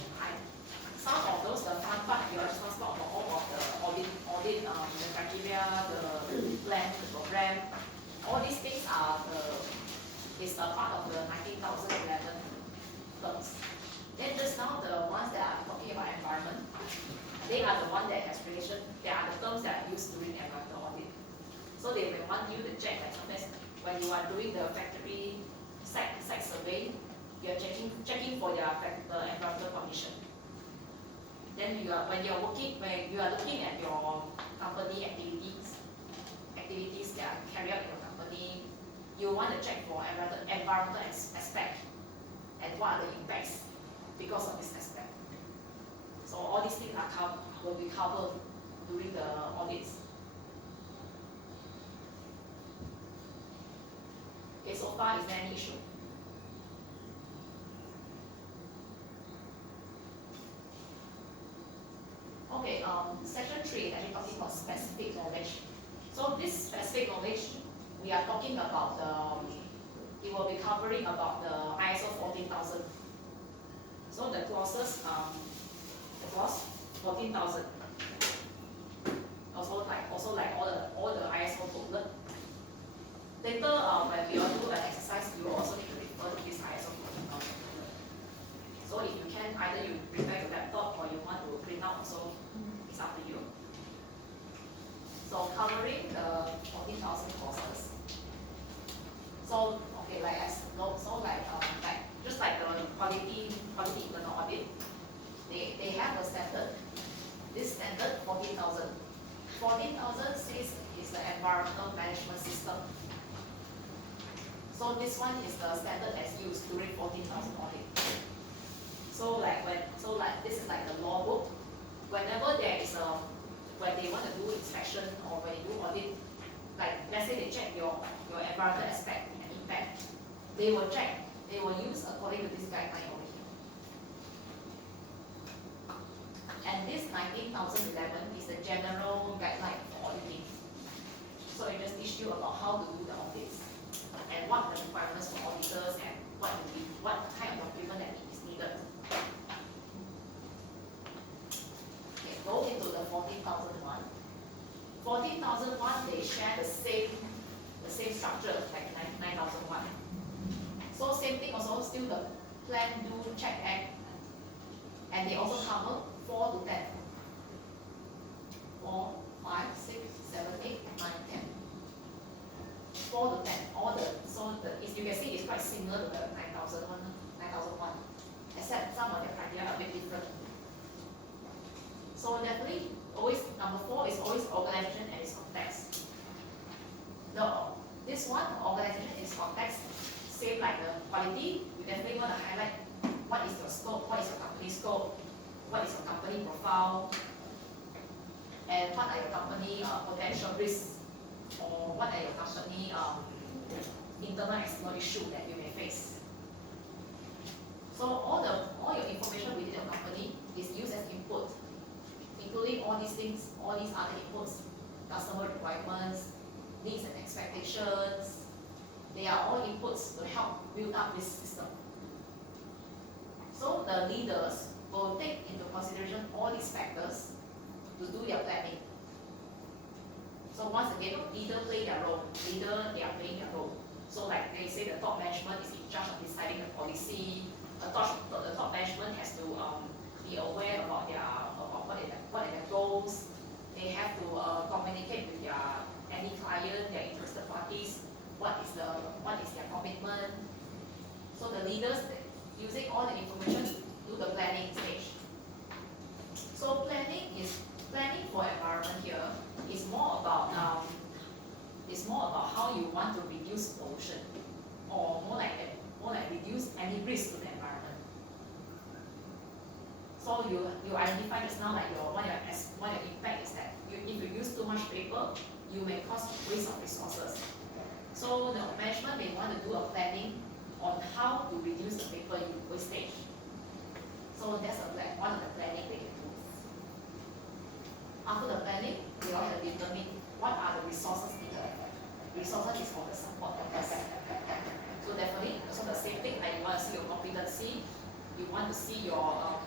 Some of those, the fun part, you just talk about all of the audit, the criteria, the plan, the program. All these things is a part of the 19,011 terms. Then just now the ones that are talking about environment, they are the one that has relation. They are the terms that are used during environmental audit. So they will want you to check, like sometimes when you are doing the factory site survey, you are checking for the environmental condition. Then when you are looking at your company activities that are carried out in your company, you want to check for environmental aspect and what are the impacts because of this aspect. So all these things will be covered during the audits. Okay, so far is there any issue? Okay, section 3 is actually talking about specific knowledge. So this specific knowledge, we are talking about it will be covering about the ISO 14000. So the clauses, the clause 14,000. Also like all the ISO booklet. Later, when we all do an exercise, you also need to refer to this ISO 14000. So if you can, either you prepare your laptop or you want to print out also, it's up to you. So covering the 14,000 courses. So okay, just like the quality internal audit, they have a standard. This standard 14,000. 14,000 says is the environmental management system. So this one is the standard that's used during 14,000 audit. So this is like the law book. Whenever there is when they want to do inspection or when you do audit, like let's say they check your environmental aspect and impact, they will use according to this guideline over here. And this 19,011 is the general guideline for auditing. So it just teach you about how to do the audits and what the requirements for auditors and what kind of 14,001. 14,001 they share the same structure like 9,001. So same thing also, still the plan, do, check, act, and they also cover 4 to 10. 4, 5, 6, 7, 8, 9, 10. 4 to 10, all the, so the, you can see it's quite similar to the 9,001, except some of the criteria are a bit different. So definitely, always, number 4 is always organization and its context. This one, organization and its context, same like the quality, you definitely want to highlight what is your scope, what is your company scope, what is your company profile, and what are your company potential risks, or what are your company internal and external issues that you may face. So all your information within your company is used as input, including all these things, all these other inputs, customer requirements, needs and expectations. They are all inputs to help build up this system. So the leaders will take into consideration all these factors to do their planning. So once again, leader play their role. Leader, they are playing their role. So like they say the top management is in charge of deciding the policy. The top management has to be aware about what are their goals. They have to communicate with any client, their interested parties, what is their commitment. So the leaders, using all the information, do the planning stage. So planning for environment here is more about how you want to reduce pollution, or more like reduce any risk to the environment. So you identify just now like one your impact is that if you use too much paper, you may cause waste of resources. So the management may want to do a planning on how to reduce the paper wastage. So that's one of the planning they can do. After the planning, they also determine what are the resources needed. Resources is for the support purpose. So definitely, also the same thing, like you want to see your competency, you want to see your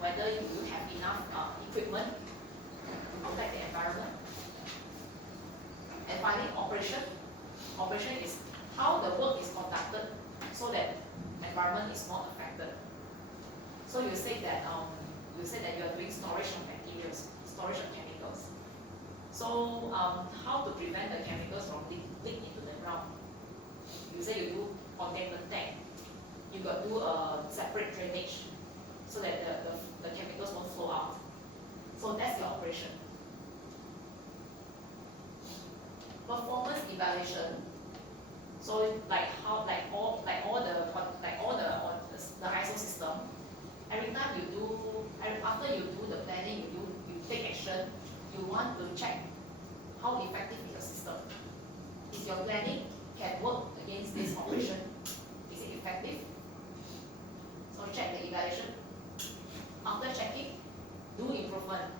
whether you have enough equipment to protect the environment. And finally, operation. Operation is how the work is conducted so that environment is not affected. So you say that you are doing storage of materials, storage of chemicals. So how to prevent the chemicals from leak into the ground? You say you do containment tank. You got to do a separate drainage so that the chemicals won't flow out. So that's your operation. Performance evaluation. So like all the ISO system. Every time after you do the planning, you take action. You want to check how effective is your system. Is your planning can work against this operation? Is it effective? So check the evaluation. After checking, do improvement.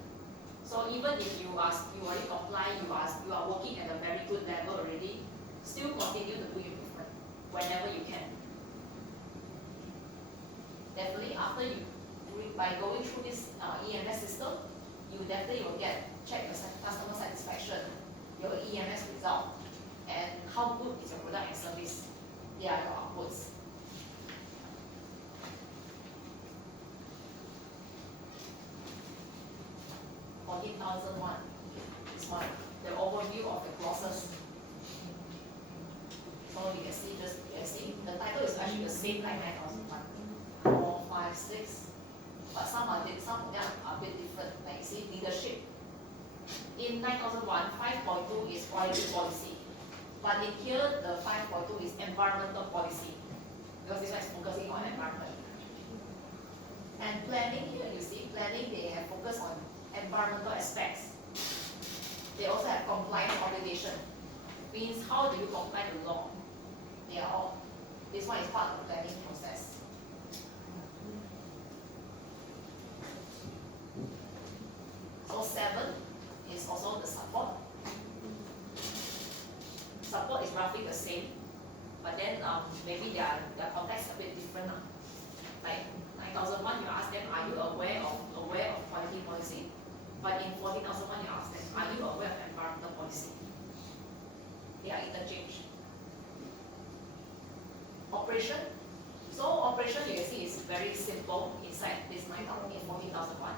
So even if you already comply, you are working at a very good level already, still continue to do improvement whenever you can. Definitely after by going through this EMS system, you definitely will check your customer satisfaction, your EMS result, and how good is your product and service. They are your outputs. This one, the overview of the clauses. So you can see the title is actually the same like 9,001. 4, 5, 6. But some of them are a bit different. Like you see, leadership. In 9001, 5.2 is quality policy. But in here, the 5.2 is environmental policy. Because this one is focusing on environment. And planning here, you see, planning, they have focused on environmental aspects. They also have compliance obligation. Means how do you comply to law? They are all, this one is part of the planning process. So 7 is also the support. Support is roughly the same, but then maybe their context a bit different. Like 9001, you ask them, are you aware of quality policy? But in 14,001, you ask them, are you aware of environmental policy? They are interchanged. Operation. So operation, you can see, is very simple inside this 9,000 in 14,001.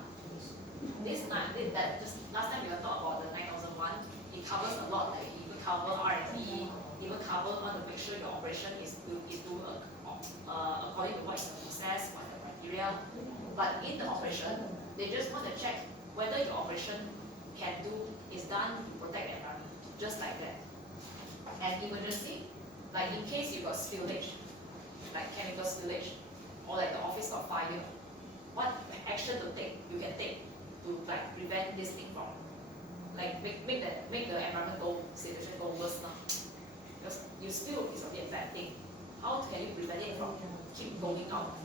This just last time we were talking about the 9,001. It covers a lot. Like it will cover R&D. It will cover how to make sure your operation is according to what is the process, what is the criteria. But in the operation, they just want to check whether your operation is done to protect the environment, just like that. And emergency, like in case you got spillage, like chemical spillage, or like the office got fire, what action you can take to like prevent this thing from like make the environmental situation go worse now. Because you spill is a bit bad thing. How can you prevent it from keep going out?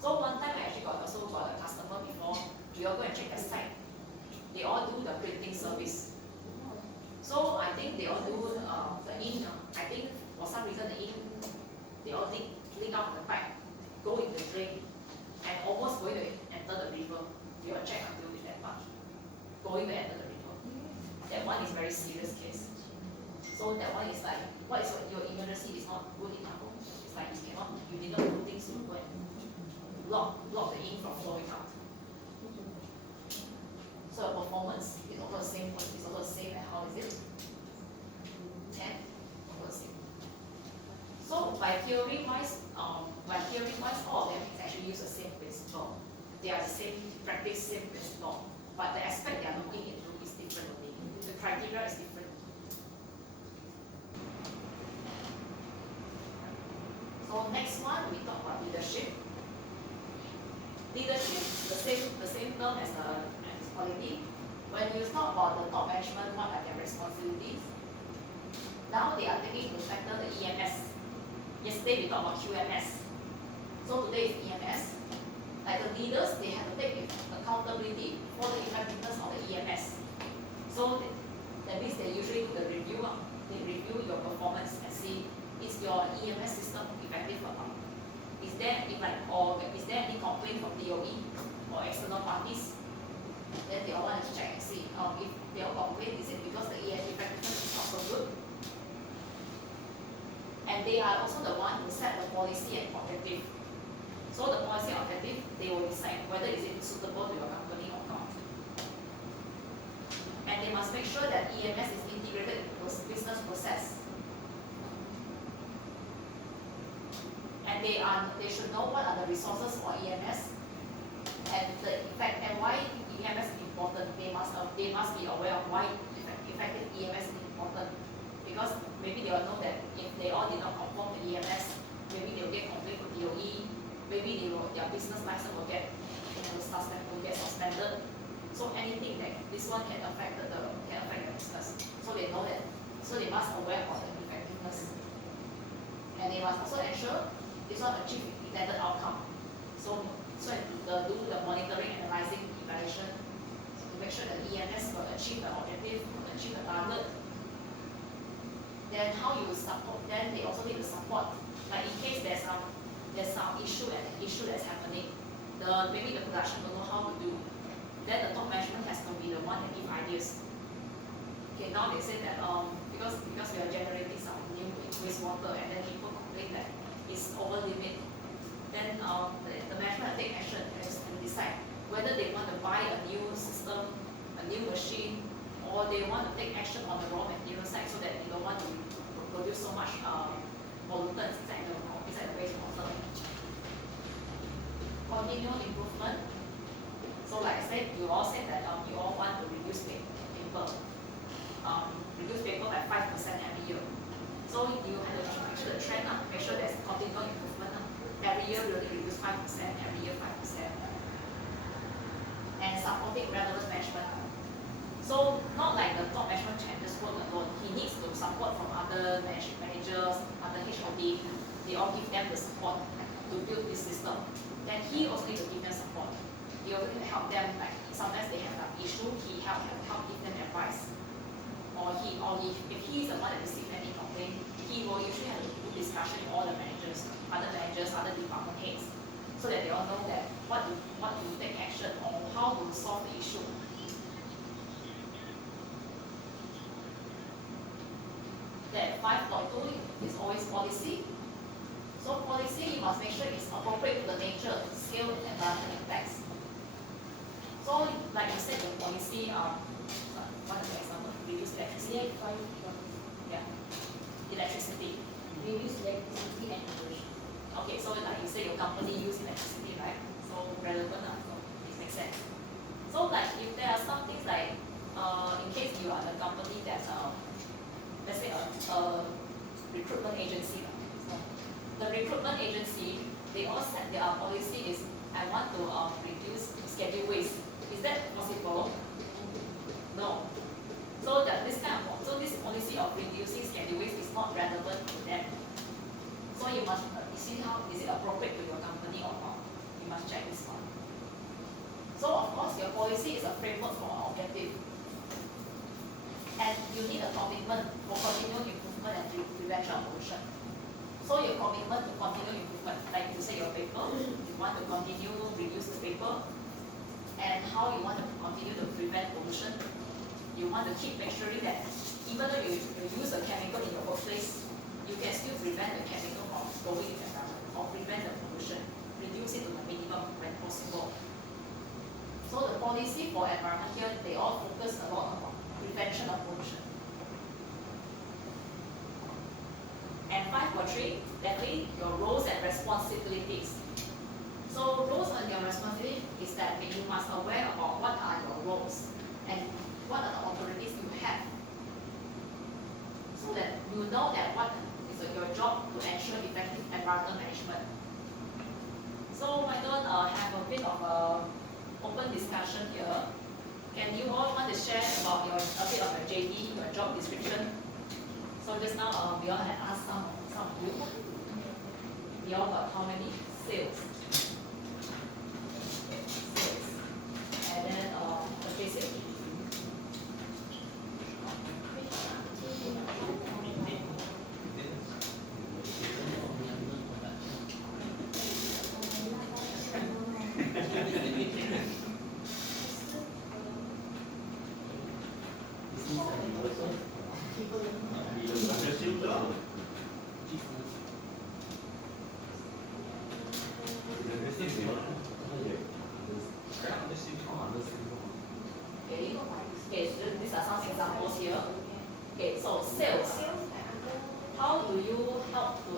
So one time I actually also got a customer before, we all go and check the site. They all do the printing service. So I think they all do the ink. I think for some reason the ink, they all leak out the pipe, go in the drain, and almost going to enter the river. They all check until it's that much. Going to enter the river. That one is very serious case. So that one is like, what is your emergency is not good enough. It's like you did not do things to go and block the ink from flowing out. So performance is also the same. It's also the same as how is it? 10, also the same. So by theory wise, all of them is actually use the same principle. They are the same practice, same principle, but the aspect they are looking into is different only. The criteria is different. So next one we talk about leadership. Leadership, the same term as quality. When you talk about the top management, what are their responsibilities? Now they are taking into factor the EMS. Yesterday we talked about QMS. So today is EMS. Like the leaders, they have to take accountability for the effectiveness of the EMS. So that means they usually do the review. They review your performance and see, is your EMS system effective or not? Is there any complaint from DOE or external parties? Then they all want to check and see if they all complain, is it because the EMS effectiveness is not so good? And they are also the one who set the policy and objective. So the policy and objective, they will decide whether is it suitable to your company or not. And they must make sure that EMS is integrated into business process. And they should know what are the resources for EMS and the effect and why EMS is important. They must be aware of why effective EMS is important. Because maybe they will know that if they all did not conform to EMS, maybe they will get complaint from DOE, maybe their business license will get suspended. So anything that this one can affect the business. So they know that. So they must aware of the effectiveness. And they must also ensure this one achieve intended outcome. So do the monitoring, analyzing, evaluation to make sure that EMS will achieve the objective, will achieve the target. Then how you support? Then they also need to support. Like in case there's some issue that's happening, maybe the production don't know how to do. Then the top management has to be the one that give ideas. Okay, now they say that because we are generating some new wastewater and then people complain that it's over limit. Then the management will take action and decide whether they want to buy a new system, a new machine, or they want to take action on the raw material side so that they don't want to produce so much pollutants inside the wastewater. Continual improvement. So like I said, you all said that you all want to reduce paper by 5% every year. So you have to make sure the trend, make sure there's continual improvement. Every year we really reduce 5%, every year 5%. And supporting relevant management. So not like the top management can just work alone. He needs to support from other managers, other HOD. They all give them the support to build this system. Then he also needs to give them support. He also need to help them, like sometimes they have an issue, he help give them advice. Or if he is the one that receives any complaint, he will usually have to do discussion with all the managers, other department heads. so that they all know that what to take action or how to solve the issue. Then 5.2 is always policy. So policy, you must make sure it's appropriate to the nature, scale, and environmental impacts. So like you said, the policy, one of the example, reduce electricity. Yeah, electricity. Reduce electricity and pollution. Okay, so like you say, your company use electricity, right? So relevant, so it makes sense. So like if there are some things like, in case you are the company that's, let's say a recruitment agency. So the recruitment agency, they all set their policy is, I want to reduce schedule waste. Is that possible? No. So that this policy of reducing schedule waste is not relevant to them. So you must see how is it appropriate to your company or not. You must check this one. So of course your policy is a framework for our objective. And you need a commitment for continual improvement and prevention of pollution. So your commitment to continual improvement, like you say your paper, you want to continue to reduce the paper, and how you want to continue to prevent pollution. You want to keep make sure that even though you use a chemical in your workplace, you can still prevent the chemical from going in the environment or prevent the pollution, reduce it to the minimum when possible. So the policy for environment here, they all focus a lot on prevention of pollution. And 5.3, definitely your roles and responsibilities. So roles and your responsibility is that you must aware about what are your roles and what are the authorities you have. So that you know that what is your job to ensure effective environmental management. So why don't have a bit of a open discussion here. Can you all want to share about a bit of your JD, your job description? So just now we all had asked some of you. You all got how many? Sales. And then purchasing. Okay, so these are some examples here. Okay, so sales. How do you help to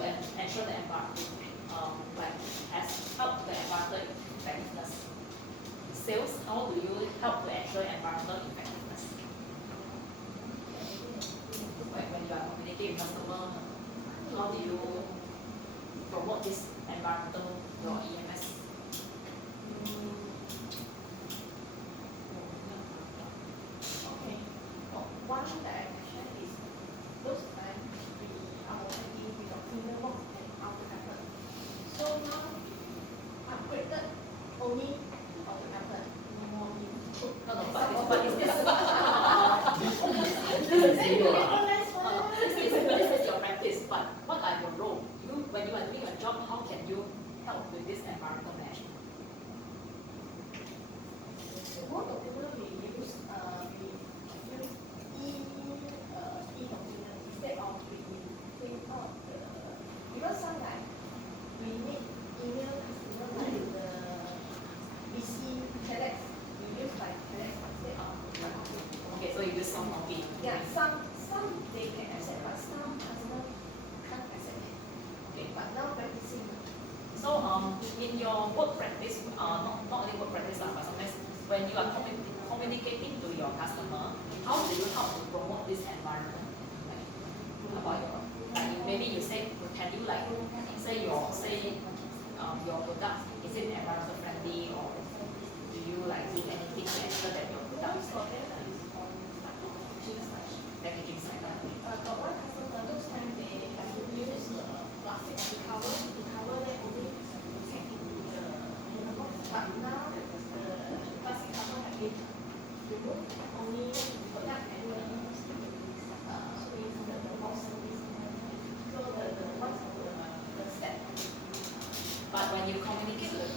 ensure the environment, help the environmental effectiveness? Sales, how do you help to ensure environmental effectiveness? When you are communicating with customer, how do you promote this environmental, your EMS? Okay. One direction is those time our ID we got cleaner box and outer carpet. So now upgraded only outer carpet, no more in. No, but is this this is your practice, but what are your role? When you are doing a job, how can you help with this environmental management? Most of the time we use e-document instead of we print out the, because sometimes we need email customer like the BC telex, we use like telex instead of Okay, so you use some copy. yeah, some they can accept, but some customer can't accept it. Okay. But now practicing. So in your work practice, not only work practice, but sometimes when you are communicating to your customer, how do you help to promote this environment? Like, about maybe you say, can you like say your product is it environmental friendly, or do you like do anything to ensure that your product is packaging side? Got one customer, those time they have to use the plastic to cover them only protect the box. But now the plastic cover have been removed, only product and the box. So the step. But when you communicate to the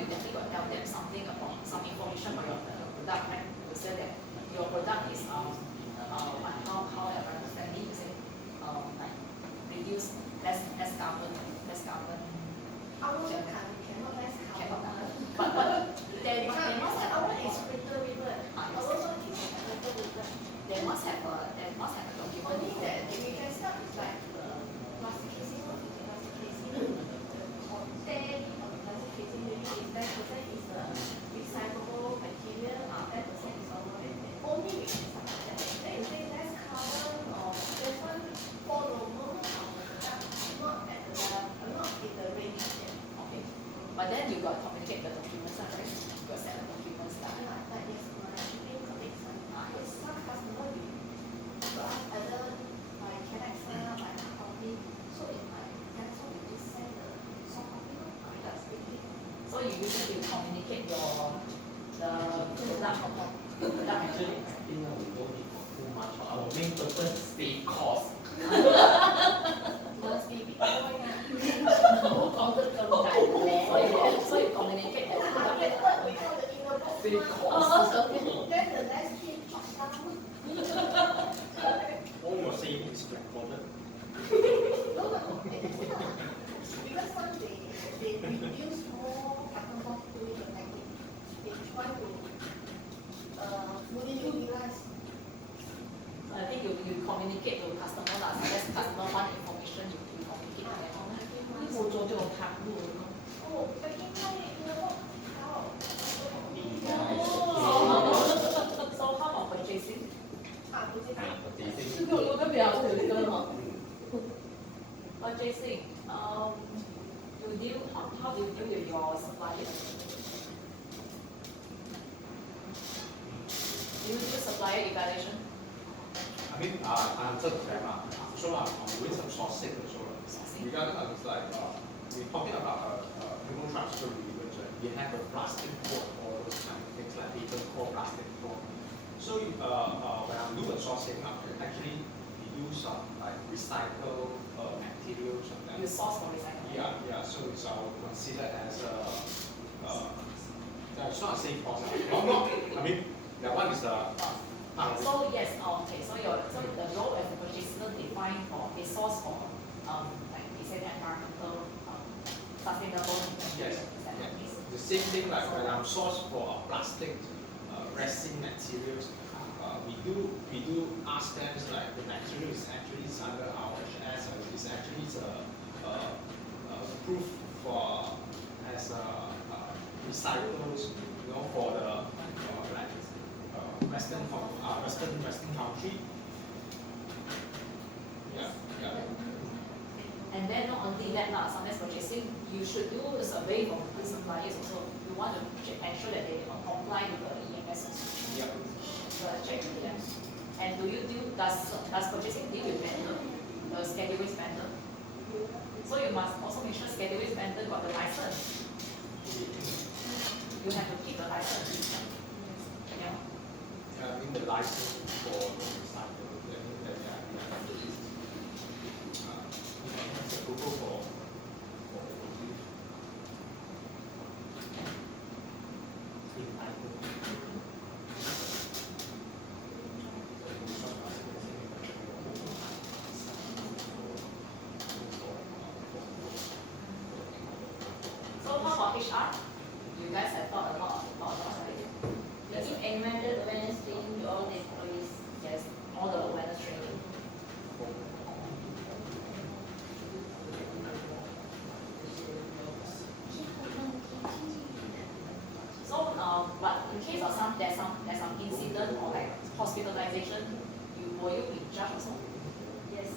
you definitely got to tell them something about some information about your product, right? You say that your product is how environmental friendly, you say like reduce less carbon. 澳洲 cannot less Cannot. carbon. But they must Because have our is filterable. Ah, yes. Our one is filterable. they must have a document. Only that we can start with like plastic casing, plastic casing, content of the plastic casing maybe is 10% is the recyclable material, 10% is organic. Only we can start with that. Then you say less carbon or there's one for the moment our product not at the not in the range yet. Okay. But then you got to communicate the documents, right? You got to send the documents that. Like yes, my shipping colleagues, Yes. some customer will to ask either my Canex my hard copy. So in my Canex we just send the soft copy, that's it. So you usually communicate the product. Actually, I think we don't need for too much. Our main purpose is save cost. Must be Bitcoin. So you communicate the product. That's what we call the inner box. Save cost. Then the last team chop down. All you're saying is recorded. No, because some they reduce more carbon cost during the packing. They try to fully utilize. I think you communicate to customer lah. Unless customer want information, you communicate to them. 哦，packing 那inner box 好。 So how about purchasing? 不知道。 Purchasing. How do you deal with your suppliers? Do you do supplier evaluation? I mean, answer to them. So I'm doing some sourcing also. Regarding it's like we're talking about human transfer reuse. We have a plastic board or those kind of things like paper core, plastic core. So when I'm doing sourcing, I can actually use like recycled materials and You that. source for recycling. Yeah. So it's considered as it's not a safe cost. I mean, that one is So yes, okay. So the role as a purchaser defined for a source for like we said environmental sustainable. Yes. Is that the case? The same thing like when I'm sourced for plastic resin materials, we do ask them like the material is actually under our HS, is actually proof for as recycles, for the like Western country. Yeah. And then not only that, sometimes purchasing, you should do a survey from the suppliers also. You want to ensure that they comply with the EMS. Yeah. So check with them. And does purchasing deal with vendor, the schedule waste vendor? So you must also make sure schedule waste vendor got the license. You have to keep the license. Yeah. In the license for the recycle, that's approval for So how about HR? You guys have thought a lot about it. We give environmental awareness training to all the employees. Yes, all the awareness training. So, but in case of there's some incident or like hospitalization, will you be charged also? Yes.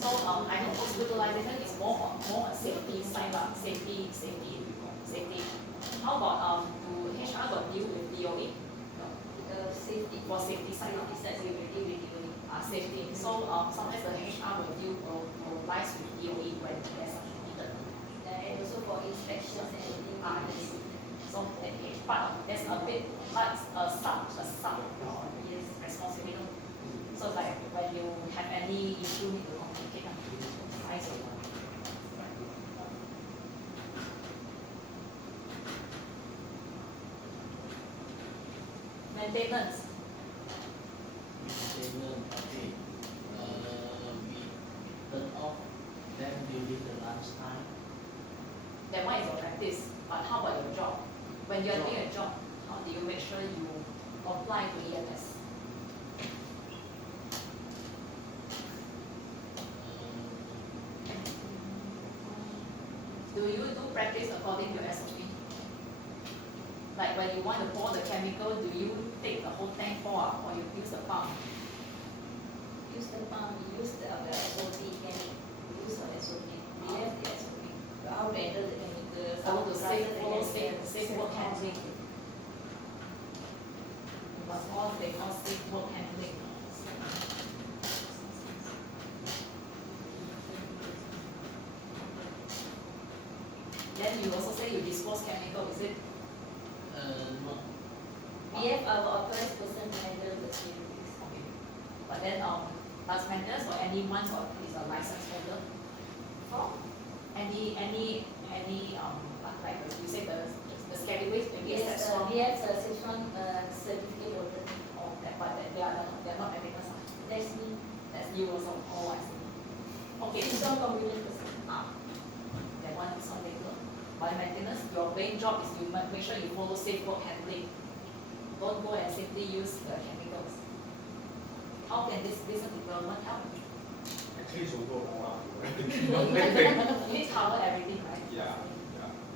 So, I know hospitalization is more on safety side, safety. How about do HR got deal with DOE? Safety. For safety side, Besides we already reviewing. safety. So, sometimes the HR will liaise with DOE when there's something needed. And also for inspections and everything. Yes. So there's a bit like a sub Yes. responsibility. So like when you have any issue, you communicate. I see. Maintenance. Maintenance, okay. We turn off them during the lunchtime. That one is your practice. But how about your job? When you are doing a job, how do you make sure you comply to EMS? Do you do practice according to SOP? Like when you want to pour the chemical, do you take the whole tank pour out or you use the pump? Use the pump, use the SOP, can use the SOP. We have the SOP. How to handle the chemicals, How to process the follow chemicals, safe work handling. But all they call safe work handling. Then you also say you dispose chemical, is it? Not. We have our authorized person to handle the chemicals. Okay. But then does maintenance or any month or is a license holder? For any like you say the schedule waste maybe a Yes, step we have the Sichuan certificate holder. or that but they are not maintenance. That's me. That's you also. Oh I see. Okay. Sichuan computer person. That one is on later. By maintenance, your main job is you make sure you follow safe work handling. Don't go and simply use the chemicals. How can this business development help? Actually, so go on. You need to cover everything, right? Yeah,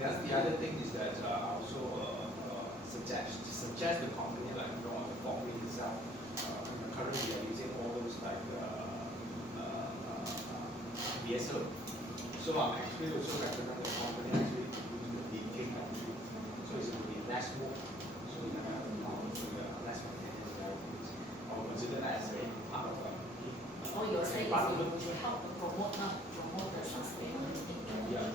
yeah. The other thing is that I also suggest the company like on the formula itself. Currently, we are using all those like VSO. So I'm actually also recommend the company actually to use the DK country. So it will be less work. So you can have less maintenance. I will consider that as a part of Oh, you're saying is you help to promote the sustainability. yeah.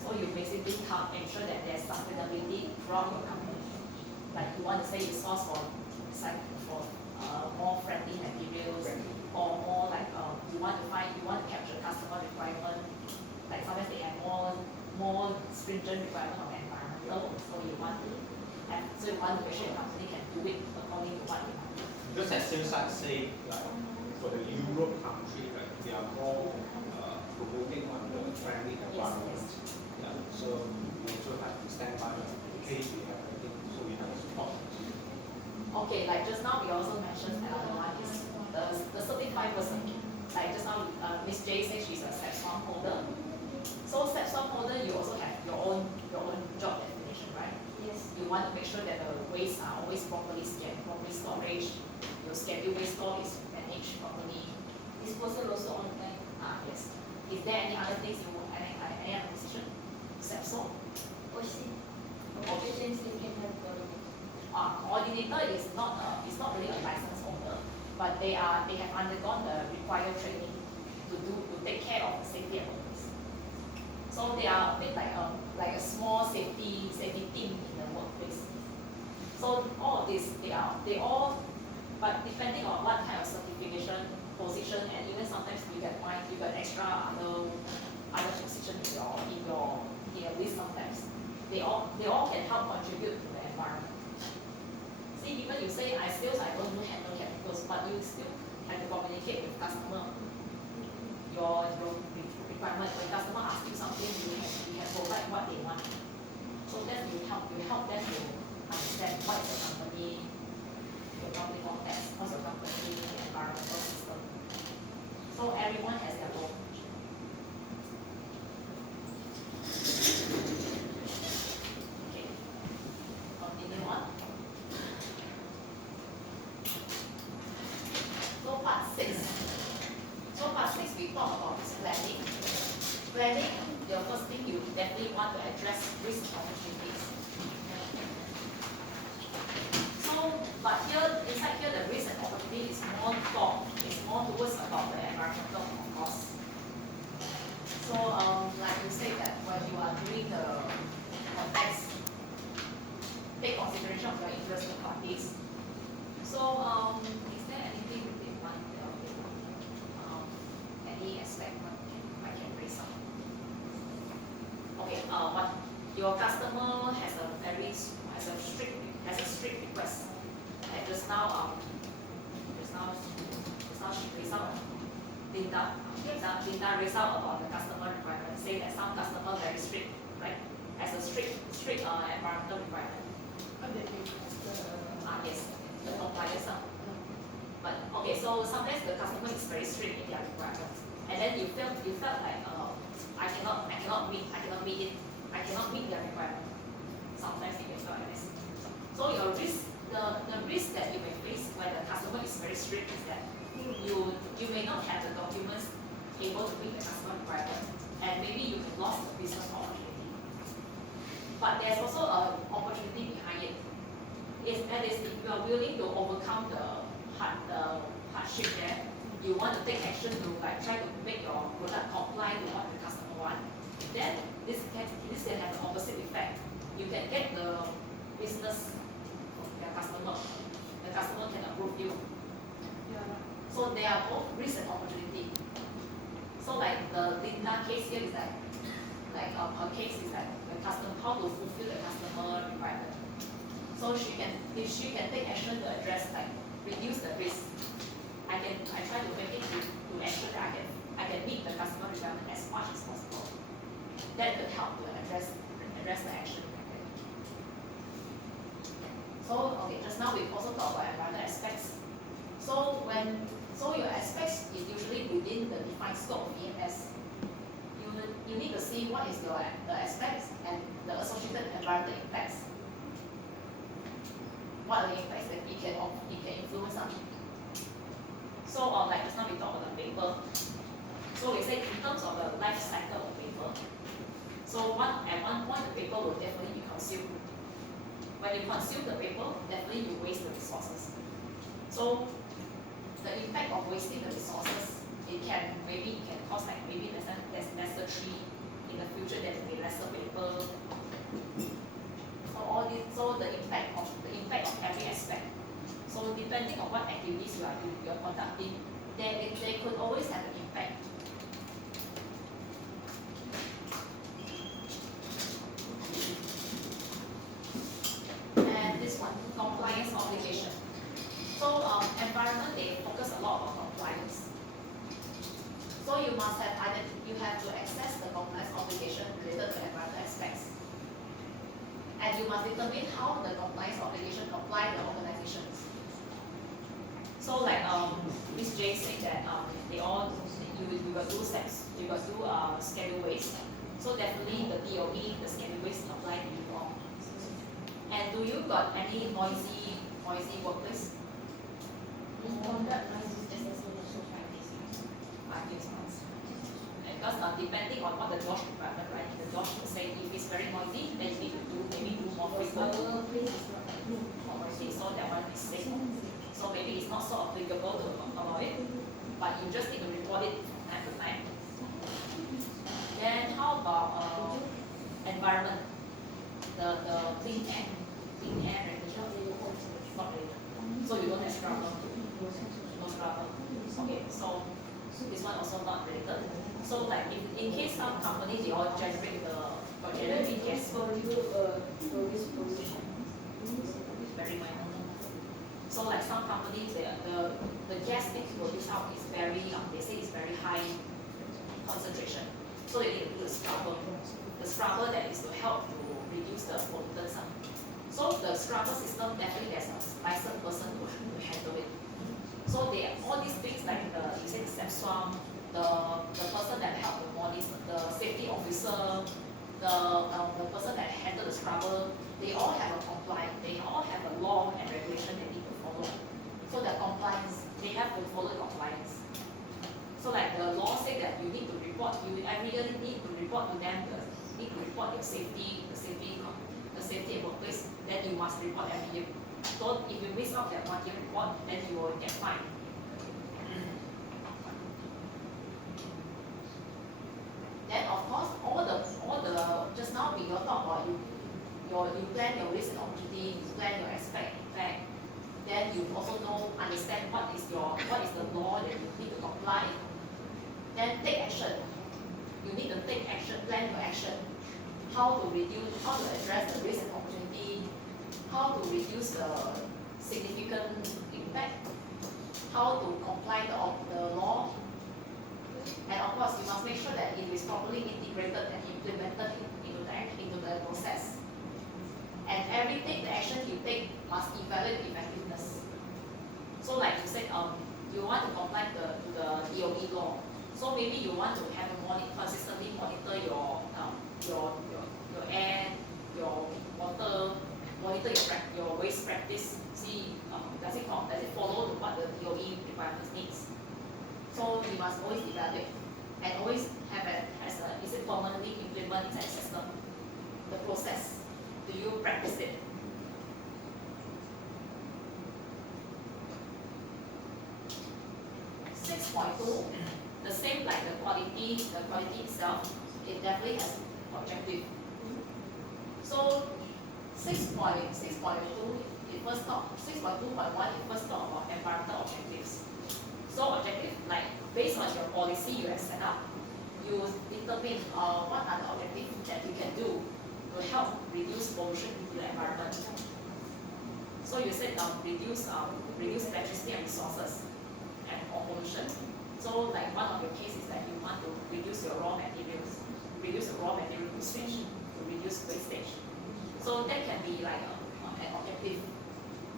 So you basically help ensure that there's sustainability throughout your company. Like you want to say you source for more friendly materials or more like you want to capture customer requirement. Like sometimes they have more stringent requirement of environmental, so you want to make sure your company can do it according to what you want. Because as sales side say, like for the Europe country, like they are more promoting on the friendly environment. Yeah, so we also have to stand by in case we have anything, so we have to support. Okay, like just now we also mentioned another one is the certified person. Like just now Miss J said she's a SAP holder. So SAP holder you also have your own job definition, right? Yes. You want to make sure that the waste are always properly scanned, properly storage. Your scheduled waste store is managed properly. Disposal also on time. Yes. Is there any other things you any other position? SAP Oh, see. Efficiency can have coordinator is not really a license holder, but they have undergone the required training to take care of the safety at workplace. So they are a bit like a small safety team in the workplace. So all of this they all, but depending on what kind of certification position and even sometimes you got extra other position in your list sometimes. They all can help contribute to the environment. See, even you say I don't do handle chemicals, but you still have to communicate with customer. Your requirement when customer asks you something, you can provide what they want. So then you help them to understand what is your company context, what's your company environmental system. So everyone has their role. Okay, continue on. So part six we talk about is planning. Planning, the first thing you definitely want to address risk opportunities. So, but inside here the risk and opportunity is more towards about the environmental cost. So like you say that when you are doing the context, take consideration of your interested parties. So, is there anything they want, any aspect I can raise up? Okay, what your customer has a very has a strict request. And just now she raised out Linda raised out about the customer requirement, say that some customer very strict, right? Has a strict environmental requirement. Yes, the compliance. But okay, so sometimes the customer is very strict in their requirements, and then you felt like I cannot meet their requirement. Sometimes you may feel like this. So your risk, the risk that you may face when the customer is very strict is that you may not have the documents able to meet the customer requirement, and maybe you may lose the business opportunity. But there's also an opportunity behind it. That is, if you are willing to overcome the hardship there, you want to take action to like try to make your product comply to what the customer want, then this can have an opposite effect. You can get the business of your customer. The customer can approve you. So they are both risk and opportunity. So like the Linda case here is like her case is like the customer, how to fulfill the customer requirement. So if she can take action to address, like reduce the risk, I try to make it to ensure that I can meet the customer requirement as much as possible. That will help to address the action. So okay, just now we also talked about environmental aspects. So your aspects is usually within the defined scope of EMS. You need to see what is the aspects and the associated environmental impacts. What are the impacts that it can influence on? So like just now we talked about the paper. So we say in terms of the life cycle of paper. So at one point the paper will definitely be consumed. When you consume the paper, definitely you waste the resources. So the impact of wasting the resources, it can cause like maybe there's lesser tree in the future, there will be lesser paper. So the impact of every aspect. So depending on what activities you are conducting, they could always have an impact. And this one, compliance obligation. So environment, they focus a lot on compliance. So you must have you have to assess the compliance obligation related to environmental aspects. And you must determine how the compliance obligation apply the organizations. So like Ms. J said that you got do steps, you got do schedule waste. So definitely the DOE, the schedule waste apply to you all. And do you got any noisy workplace? Conduct noisy assessment practice. Because depending on what the Josh requirement, right? The Josh will say if it's very noisy, then you need to maybe do more frequent. More noisy, so that one is safe. So maybe it's not so applicable to about it, but you just need to report it from time to time. Then how about environment? The clean air regulation. Not related. So you don't have scrubber. No scrubber. Okay, so this one also not related. So like if in case some companies they all generate gas. Very minor. So like some companies the gas they produce out is very they say it's very high concentration. So they need to do the scrubber. The scrubber that is to help to reduce the pollutants. So the scrubber system definitely there's a licensed person to handle it. So all these things like you say the SEPSWAM, the person that help to monitor, the safety officer, the person that handle the scrubber, they all have a compliance, they all have a law and regulation they need to follow. So the compliance, they have to follow the compliance. So like the law say that you need to report, you every year need to report to them, need to report your safety in workplace, then you must report every year. So if you miss out that 1 year report, then you will get fined. Then of course all the just now we will talk about you plan your risk and opportunity, you plan your expect impact, then you also understand what is the law that you need to comply. Then take action. You need to take action, plan your action. How to address the risk and opportunity, how to reduce the significant impact, how to comply the law, and of course you must make sure that it is properly integrated and implemented into the process. And everything, the action you take must evaluate effectiveness. So like you said, you want to comply to the DOE law. So maybe you want to have consistently monitor your air, your water, monitor your waste practice. See, does it follow what the DOE requirements needs? So you must always evaluate and always have it is it permanently implemented inside the system? The process. Do you practice it? The same like the quality itself, it definitely has objective. So 6.2, it first talk 6.2.1, it first talk about environmental objectives. So objective, like based on your policy you have set up, you determine what are the objectives that you can do to help reduce pollution into the environment. So you said reduce electricity and resources and pollution. So like one of your cases that you want to reduce your raw materials, reduce the raw material usage, to reduce wastage. So that can be like an objective.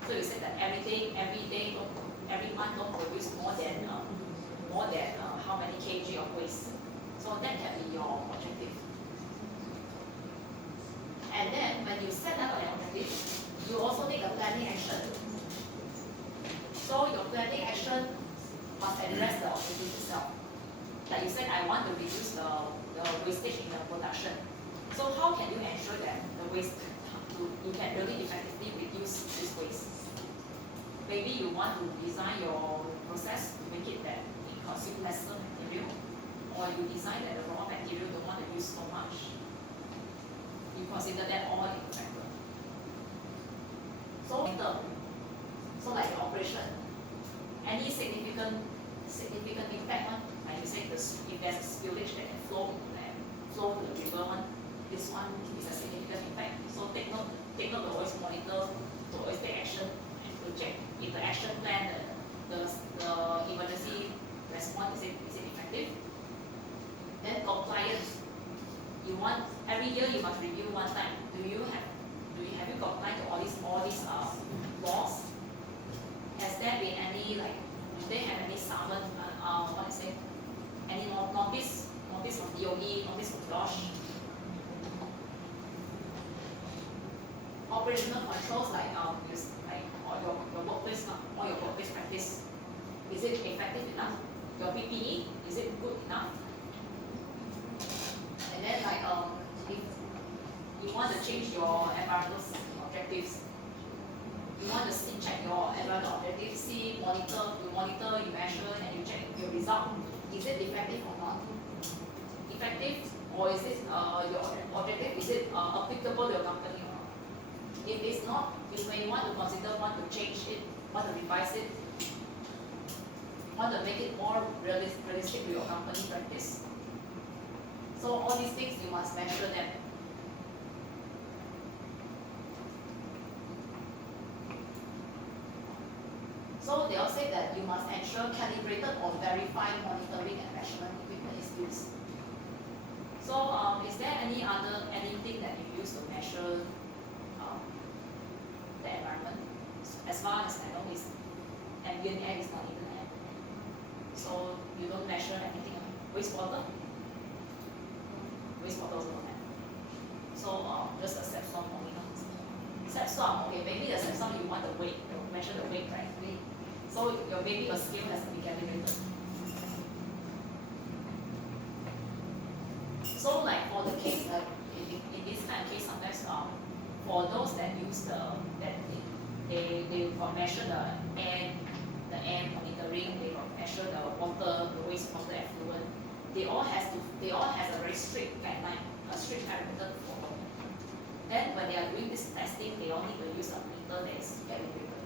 So you said that every day, every month don't produce more than how many kg of waste. So that can be your objective. And then when you set up an objective, you also need a planning action. So your planning action must address the objective itself. Like you said, I want to reduce the wastage in the production. So how can you ensure that the waste, you can really effectively reduce this waste? Maybe you want to design your process to make it that it consumes lesser material, or you design that the raw material don't want to use so much. You consider that all in factor. So like the operation, any significant impact one, like you say, if there's a spillage that can flow to the river one, this one is a significant impact. So take note to always monitor, to always take action and to check if the action plan, the emergency response is it effective. Then compliance, you want every year you must review one time. Have you complied to all these laws? Has there been any do they have any summon any notice from DOE, notice from DOSH? Operational controls like your workplace practice, is it effective enough? Your PPE, is it good enough? And then if you want to change your environmental objectives, you want to check your environmental objectives, you monitor, you measure, and you check your result. Is it effective or not? Effective, or is it your objective, is it applicable to your company or not? If it's not, you may want to consider, want to change it, want to revise it, want to make it more realistic to your company practice. So all these things you must measure them. So they all say that you must ensure calibrated or verified monitoring and measurement equipment is used. So is there anything that you use to measure the environment? As far as I know, ambient air is not even air. So you don't measure anything. Wastewater? Wastewater also don't have. So just a SEPSOM only. SEPSOM, okay, maybe the SEPSOM you want the weight, you measure the weight, right? So maybe your scale has to be calibrated. So like for the case, in this kind of case, sometimes for those that use they measure the air monitoring, they measure the water, the wastewater effluent. They all has a very strict guideline, a strict parameter Then when they are doing this testing, they all need to use a meter that is calibrated.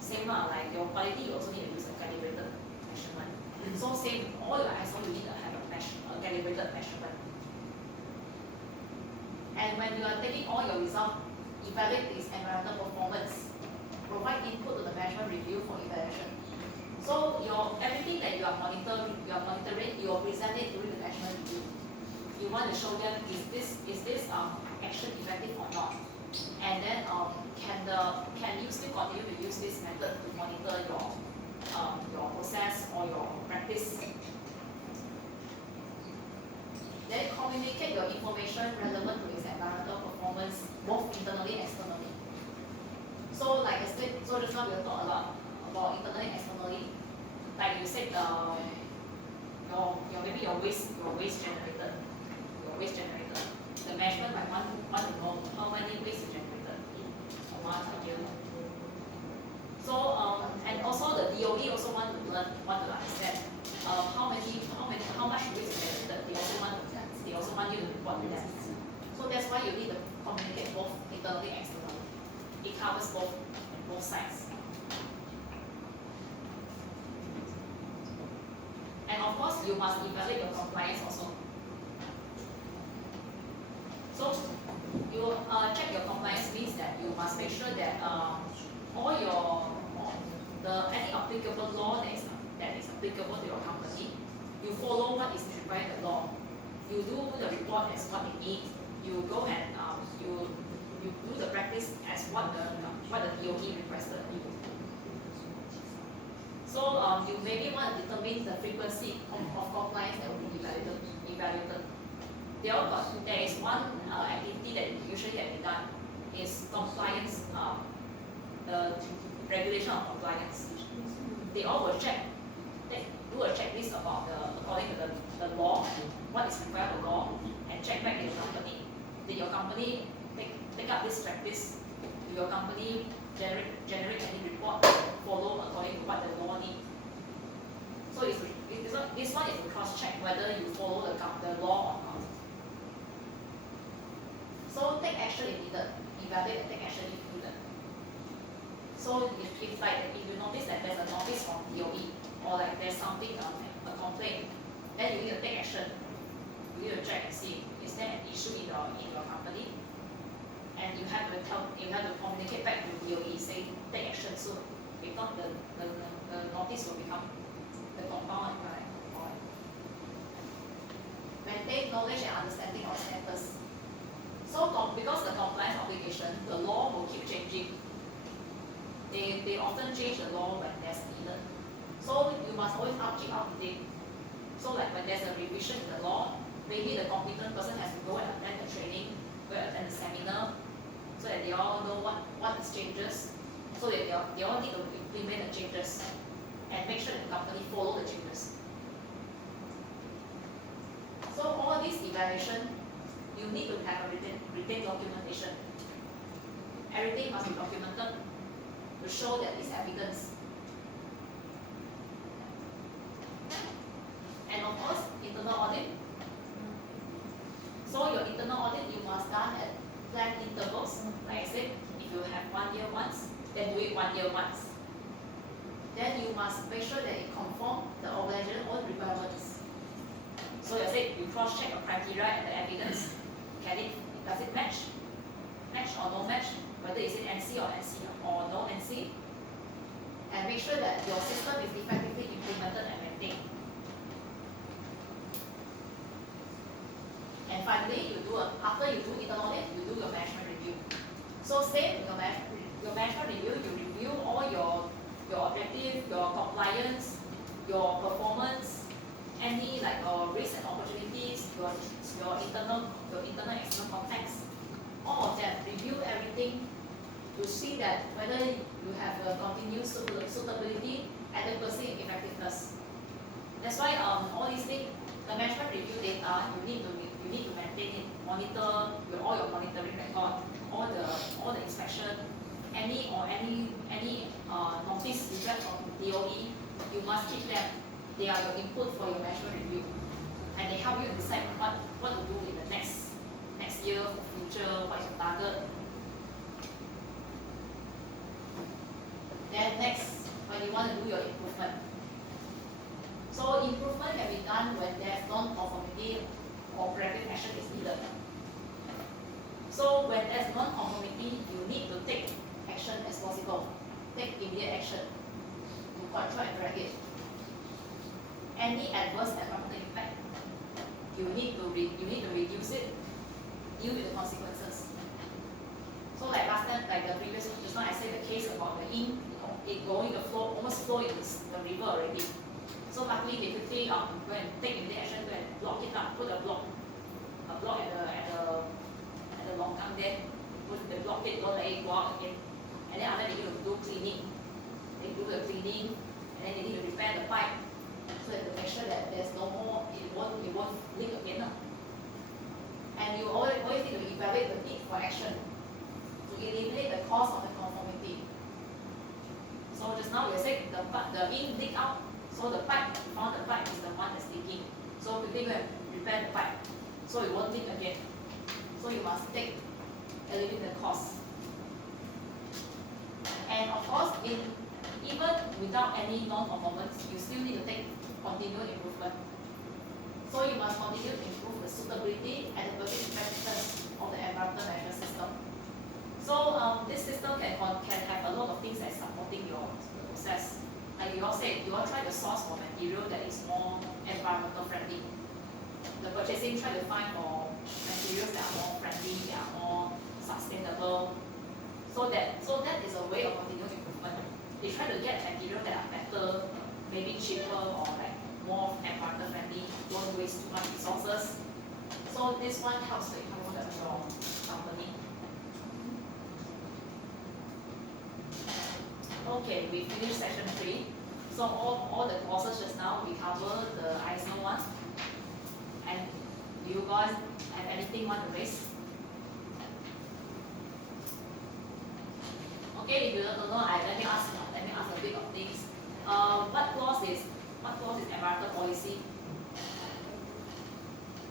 Same like your quality, you also need to use a calibrated measurement. So same, all your ISO you need to have a calibrated measurement. And when you are taking all your results, evaluate its environmental performance. Provide input to the management review for evaluation. So your everything that you are monitoring, you will present it during the management review. You want to show them is this action effective or not, and then can you still continue to use this method to monitor your process or your practice. Then communicate your information relevant to its environmental performance both internally and externally. So like I said, so just now we will talk a lot about internally and externally. Like you said, maybe your waste generated. The management might want to know how many waste is generated in a month, a year. So and also the DOE also want to understand how much waste is generated. They also want you to report to them. So that's why you need to communicate both internally and externally. It covers both sides. And of course, you must evaluate your compliance also. So you check your compliance means that you must make sure that any applicable law that is applicable to your company, you follow what is required in the law. You do the report as what it needs. You go and you do the practice as what the DOE requested you. So you maybe want to determine the frequency of compliance that will be evaluated. There is one activity that usually can be done is compliance, the regulation of compliance. They all will do a checklist about according to the law, what is required of the law, and check back in your company. Did your company take up this practice? Did your company generate any report follow according to what the law needs? So this one is to cross-check whether you follow the law or not. So take action if needed, evaluate and take action if needed. So if you notice that there's a notice from DOE or like there's something a complaint, then you need to take action. You need to check and see is there an issue in your company, and you have to communicate back to DOE, say take action soon. If not, the notice will become the compound, right? Maintain knowledge and understanding of status. So because the compliance obligation, the law will keep changing. They often change the law when there's needed. So you must always keep up to date. So like when there's a revision in the law, maybe the competent person has to go and attend the training, go and attend the seminar, so that they all know what is changes, so that they all need to implement the changes and make sure that the company follow the changes. So all this evaluation, you need to have a written documentation. Everything must be documented to show that it's evidence. And of course, internal audit. So your internal audit, you must done at planned intervals. Like I said, if you have 1 year once, then do it 1 year once. Then you must make sure that it conforms the organization's own requirements. So you said you cross-check your criteria and the evidence. Does it match? Match or no match? Whether is it NC or no NC? And make sure that your system is effectively implemented and maintained. And finally, after you do internal audit, you do your management review. So same your management review, you review all your objective, your compliance, your performance, any like risks and opportunities, your internal and external context, all of that, review everything to see that whether you have a continuous suitability, adequacy, and effectiveness. That's why all these things, the management review data, you need to maintain it, monitor all your monitoring record, all the inspection, any notice you get from DOE, you must keep them. They are your input for your management review, and they help you decide what to do in the next year, future, what is your target, want to do your improvement. So improvement can be done when there's non-conformity or corrective action is needed. So when there's non-conformity, you need to take action as possible. Take immediate action to control and correct it. Any adverse environmental impact, you need to reduce it, deal with the consequences. So like last time, like the previous, just now I said the case about the it going the flow, almost flow into the river already. So luckily they quickly go and take immediate action, go and block it up, put a block at the longkang there, block it, don't let it go out again. And then after they need to do cleaning. They do the cleaning and then they need to repair the pipe so that to make sure that there's no more, it won't leak again. And you always need to evaluate the need for action to eliminate the cause of the conformity. So just now we said the in leak out, so the pipe, we found the pipe is the one that's leaking. So quickly go and repair the pipe so it won't leak again. So you must eliminate the cause. And of course, even without any non-conformance, you still need to take continual improvement. So you must continue to improve the suitability and the effectiveness of the environmental management system. So this system can have a lot of things that's supporting your process. Like you all said, you all try to source for material that is more environmental friendly. The purchasing try to find for materials that are more friendly, that are more sustainable. So that is a way of continuous improvement. They try to get material that are better, maybe cheaper or like more environmental friendly, don't waste too much resources. So this one helps to improve your company. Okay, we finished section 3. So all the courses just now, we cover the ISO one. And do you guys have anything want to raise? Okay, if you don't know, let me ask a bit of things. What clause is environmental policy?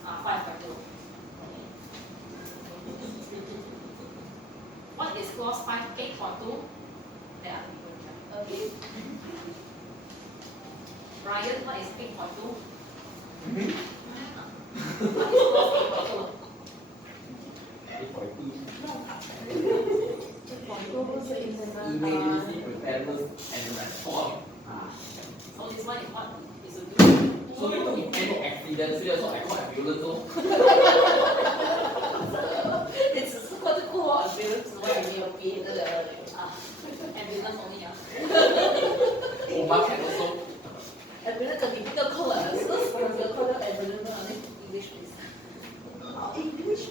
5.2. What is clause 8.2? Yeah. Okay. Brian, what is 8.2? What is clause 8.2? Emergency preparedness and response. So this one is what is to do? So if any accidents, so I call ambulance. It's what to call ambulance, what you need ambulance only. Oma can also. Ambulance can be bigger call ambulance, English please. English.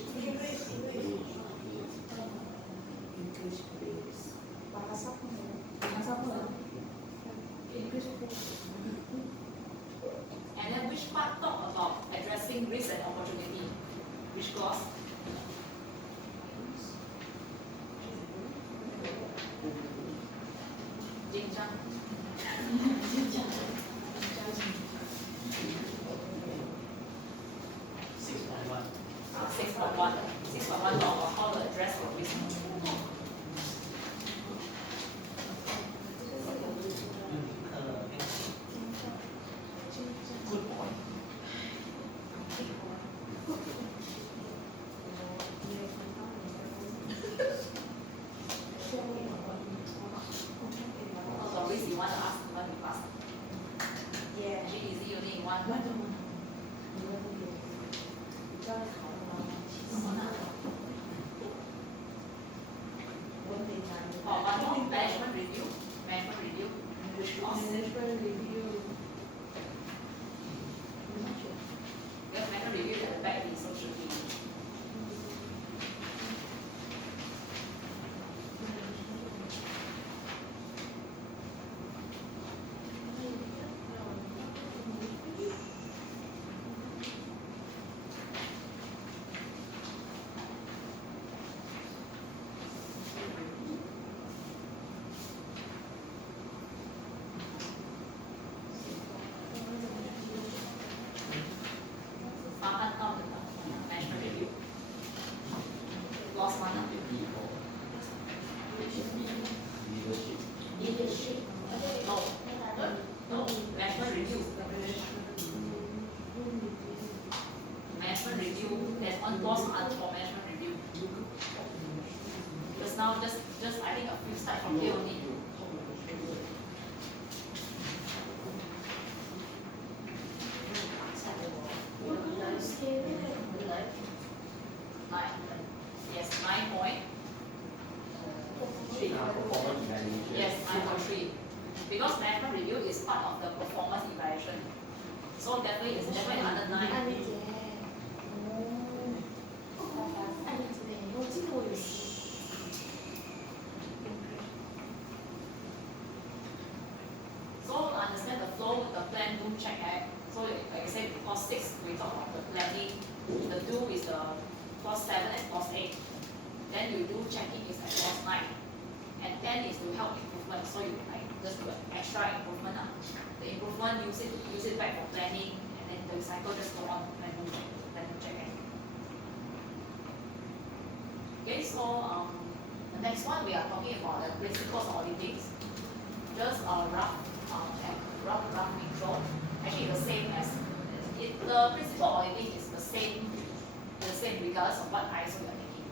And then which part talk about addressing risk and opportunity? Which clause? Jinjang. 6.1. 6.1 talk about how to address the risk. Good point. So risk you want to ask, you want to ask. Yeah. Actually easy, only one. Management review. Which clause? Management review. Yes, management review at the back is social media. there's one clause for management review. Just now, just I think a few slides from here only. Nine. Yes, 9 point. Performance evaluation. Yes, 9.3. Because management review is part of the performance evaluation. So definitely it's definitely under 9. 安妮姐，安妮姐，我记得我有写。 So understand the flow, the plan, do, check, act. So like I said, clause 6 we talk about the planning. The do is the clause 7 and clause 8. Then you do checking is at clause 9. And 10 is to help improvement. So you like just do an extra improvement. The improvement use it back for planning, and then the cycle just go on plan, do, check, act. Okay, so the next one we are talking about the principles of auditing. Just a rough intro. Actually, the same as the principle of auditing is the same regardless of what ISO you are taking.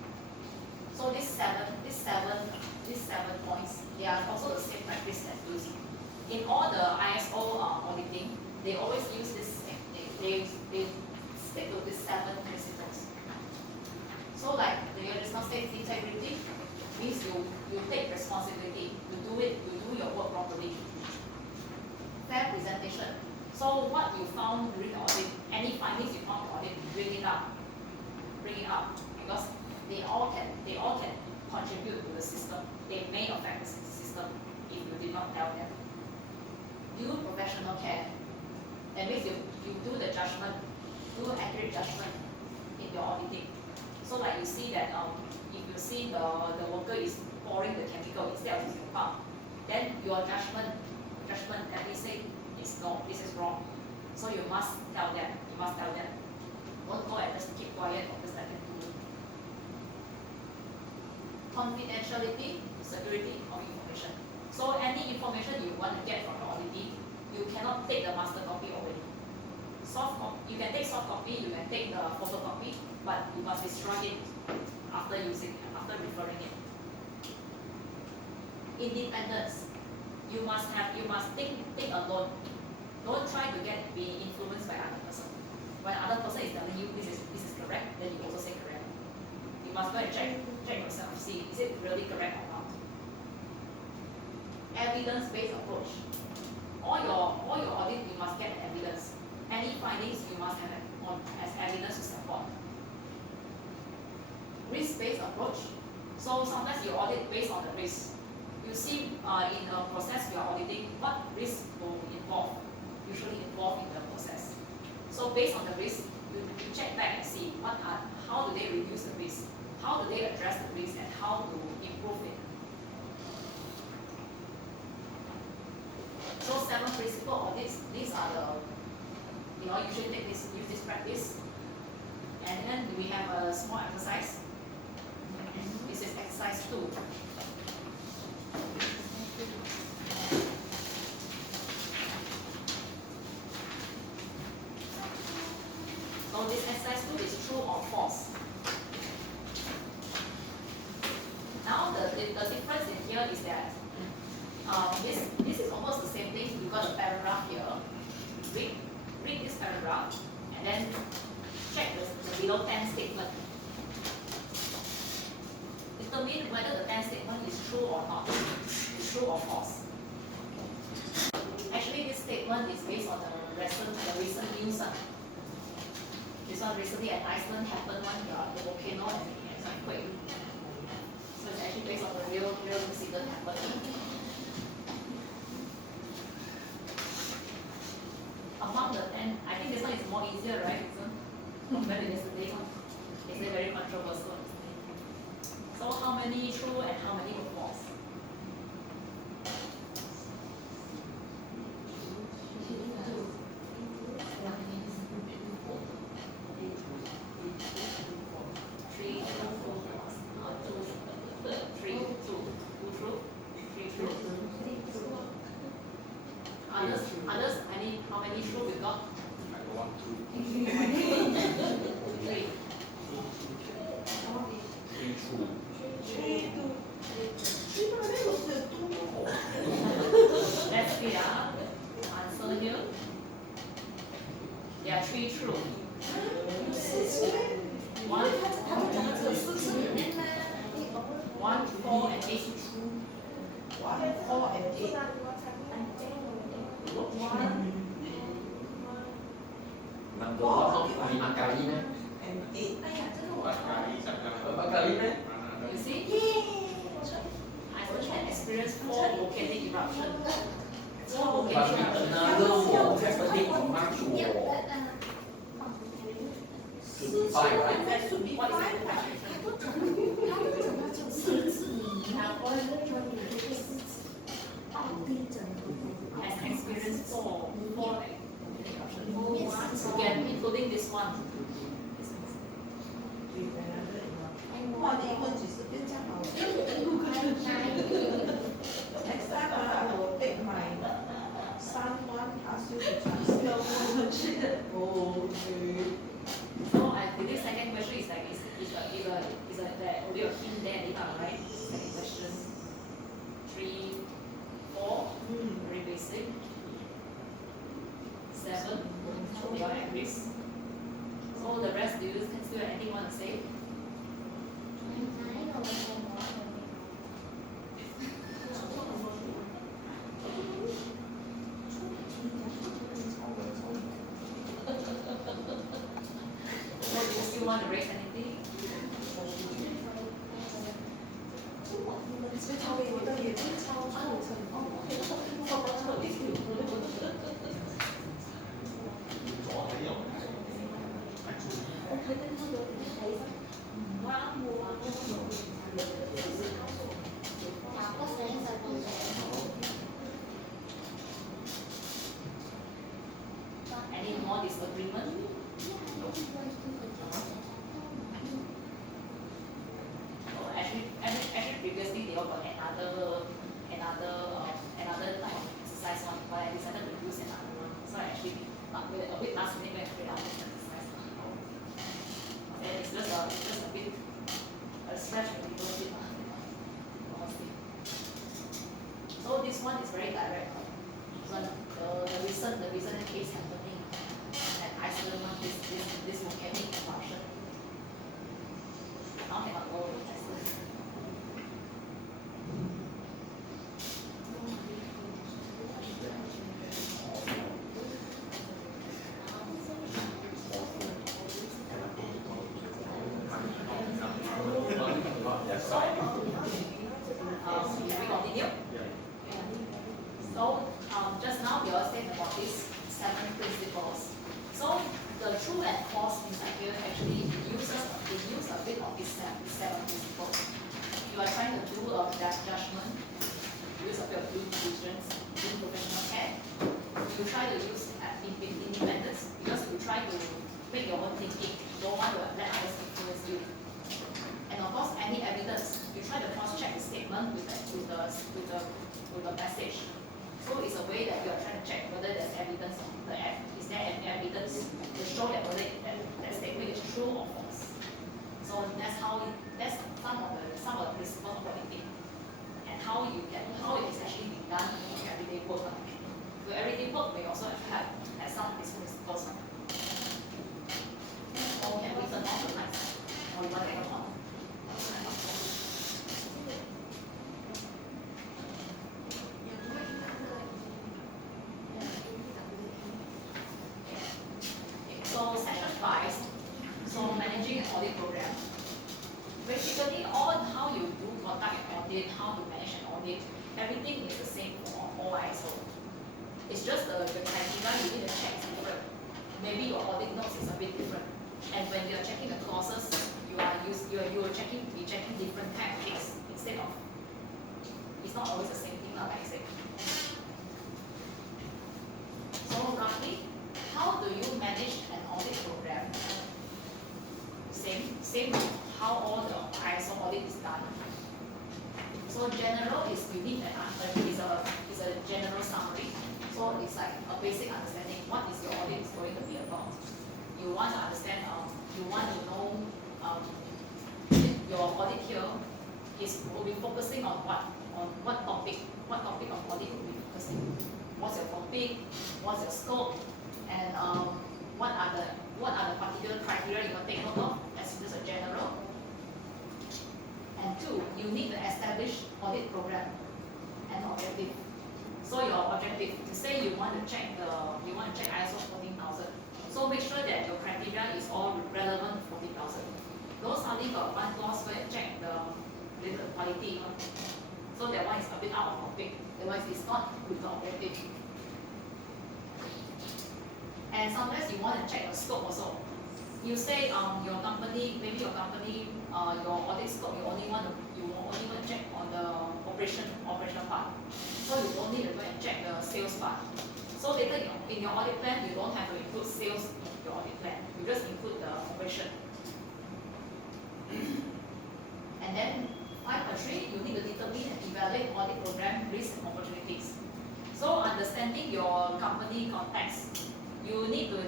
So these seven points, they are also the same practice as using. In all the ISO auditing, they always use this. They stick to these 7 principles. So like the original state integrity means you take responsibility, you do your work properly. Fair presentation. So what you found during the audit, any findings you found in the audit, bring it up, because they all can contribute to the system. They may affect the system if you did not tell them. Do professional care. That means you do the judgment, do accurate judgment in your auditing. So like you see that if you see the worker is pouring the chemical instead of using the pump, then your judgment that they say is no, this is wrong. So you must tell them. Don't go and just keep quiet or just let them do it. Confidentiality, security of information. So any information you want to get from the auditing, you cannot take the master copy already. You can take soft copy, you can take the photocopy, but you must destroy it after referring it. Independence. You must think alone. Don't try to be influenced by other person. When other person is telling you this is correct, then you also say correct. You must go and check yourself, see is it really correct or not. Evidence-based approach. All your audit you must get evidence. Any findings you must have as evidence to support. Risk-based approach. So sometimes you audit based on the risk. You see in the process you are auditing, what risk will usually involve in the process. So based on the risk, you check back and see how do they reduce the risk, how do they address the risk, and how to improve it. So 7 principle audits, these are the, usually use this practice. And then we have a small exercise. This is exercise 2. So this exercise 2 is true or false. Now the difference in here is that this is almost the same thing. You got a paragraph here. Read this paragraph and then check the below 10 statement. Determine whether the 10 statement is true or not, is true or false. Actually, this statement is based on the recent news. This one recently at Iceland happened the volcano and the earthquake. So it's actually based on the real incident happened. Among the 10, I think this one is more easier, right? Compared to yesterday one. It's very controversial. So how many true and how many were false? How many true we got? I go 1, 2. 3. eight. Number one of Makali meh? And eight. Makali meh? You see, I actually experienced 4 volcanic eruption. 4 But volcanic eruption. another war happening on March war. Should be five, right? That should be What is five, the right? Has experienced 4 eruptions. Again, including this one. Wow, 你问几十遍这样好了。Next time I will take my son one, ask you to translate. Okay. So I believe second question is like is a there only a hint there later, right? Second question. 3, 4, very basic. 7, they are at risk. So the rest, do you still have anything want to say? So do you still want to raise anything? Any more disagreement? Oh, actually previously they all got another type of exercise one, but I decided to use another one. So I actually with a bit last minute went to create this exercise. And it's just a bit a stretch a little bit honestly. So this one is very direct. The recent case happening at Iceland one this volcanic eruption. Now cannot go to Iceland. We continue? So just now we all said about these 7 principles. So the true and false inside here actually use a bit of these 7 principles. You are trying to do a judgment, use a bit of due diligence, do professional care. You try to use independence because you try to make your own thinking. Don't want to let others influence you. And of course, any evidence, you try to cross-check the statement with the message. So it's a way that you are trying to check whether there's evidence is there any evidence to show that whether that statement is true or false. So that's some of the principles of auditing and how it is actually being done in everyday work. So everyday work may also have some of these principles. Or can we turn off the lights? Or you want to go on? So section 5, so managing an audit program. Basically, all how you do conduct an audit, how to manage an audit, everything is the same for all ISO. It's just the criteria you need to check is different. Maybe your audit notes is a bit different. And when you are checking the clauses, you are checking different kind of case instead of it's not always the same thing like I said. So roughly, how do you manage an audit program? Same how all the ISO audit is done. So general is you need is a general summary. So it's like a basic understanding what is your audit is going to be about. You want to understand, you want to know your audit here will be focusing on what topic of audit will be focusing. What's your topic, what's your scope, and what are the particular criteria you want to take note of as just a general. And 2, you need to establish audit program and objective. So your objective, to say you want to check ISO 14000. So make sure that your criteria is all relevant to 14000. Don't suddenly got one clause where check the quality one. So that one is a bit out of topic. That one is not with the objective. And sometimes you want to check the scope also. You say your company, maybe your company, your audit scope, you only want to check on the operation part. So you don't need to go and check the sales part. So later in your audit plan, you don't have to include sales in your audit plan. You just include the operation. And then 5.3, you need to determine and evaluate audit program risks and opportunities. So understanding your company context, you need to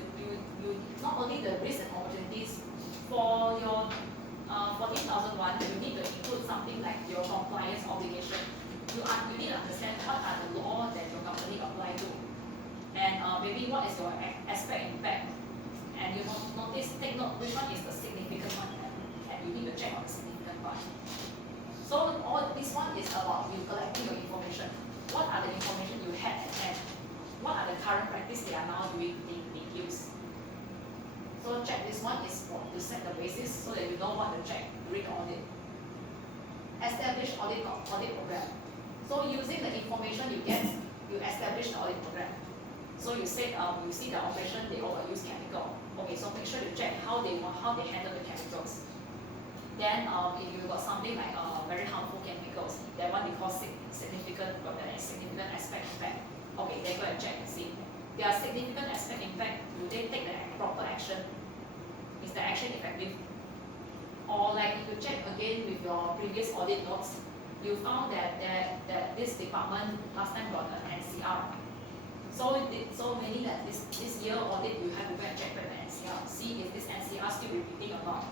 you not only the risks and opportunities for your 14,001, you need to include something like your compliance obligation. You need to understand what are the laws that your company apply to, and maybe what is your aspect impact, and you take note which one is the significant one, and you need to check on the significant part. So all this one is about you collecting your information. What are the information you had at hand? What are the current practice they are now doing being used? So check this one is to set the basis so that you know what to check during the audit. Establish audit program. So using the information you get, you establish the audit program. So you said you see the operation they overuse chemical. Okay, so make sure you check how they handle the chemicals. Then if you got something like very harmful chemicals, that one they call significant aspect impact. Okay, then go and check and see. Their significant aspect impact, do they take the proper action? Is the action effective? Or like if you check again with your previous audit notes, you found that this department last time got an NCR. So meaning that this year audit you have to go and check back the NCR, see if this NCR still repeating or not.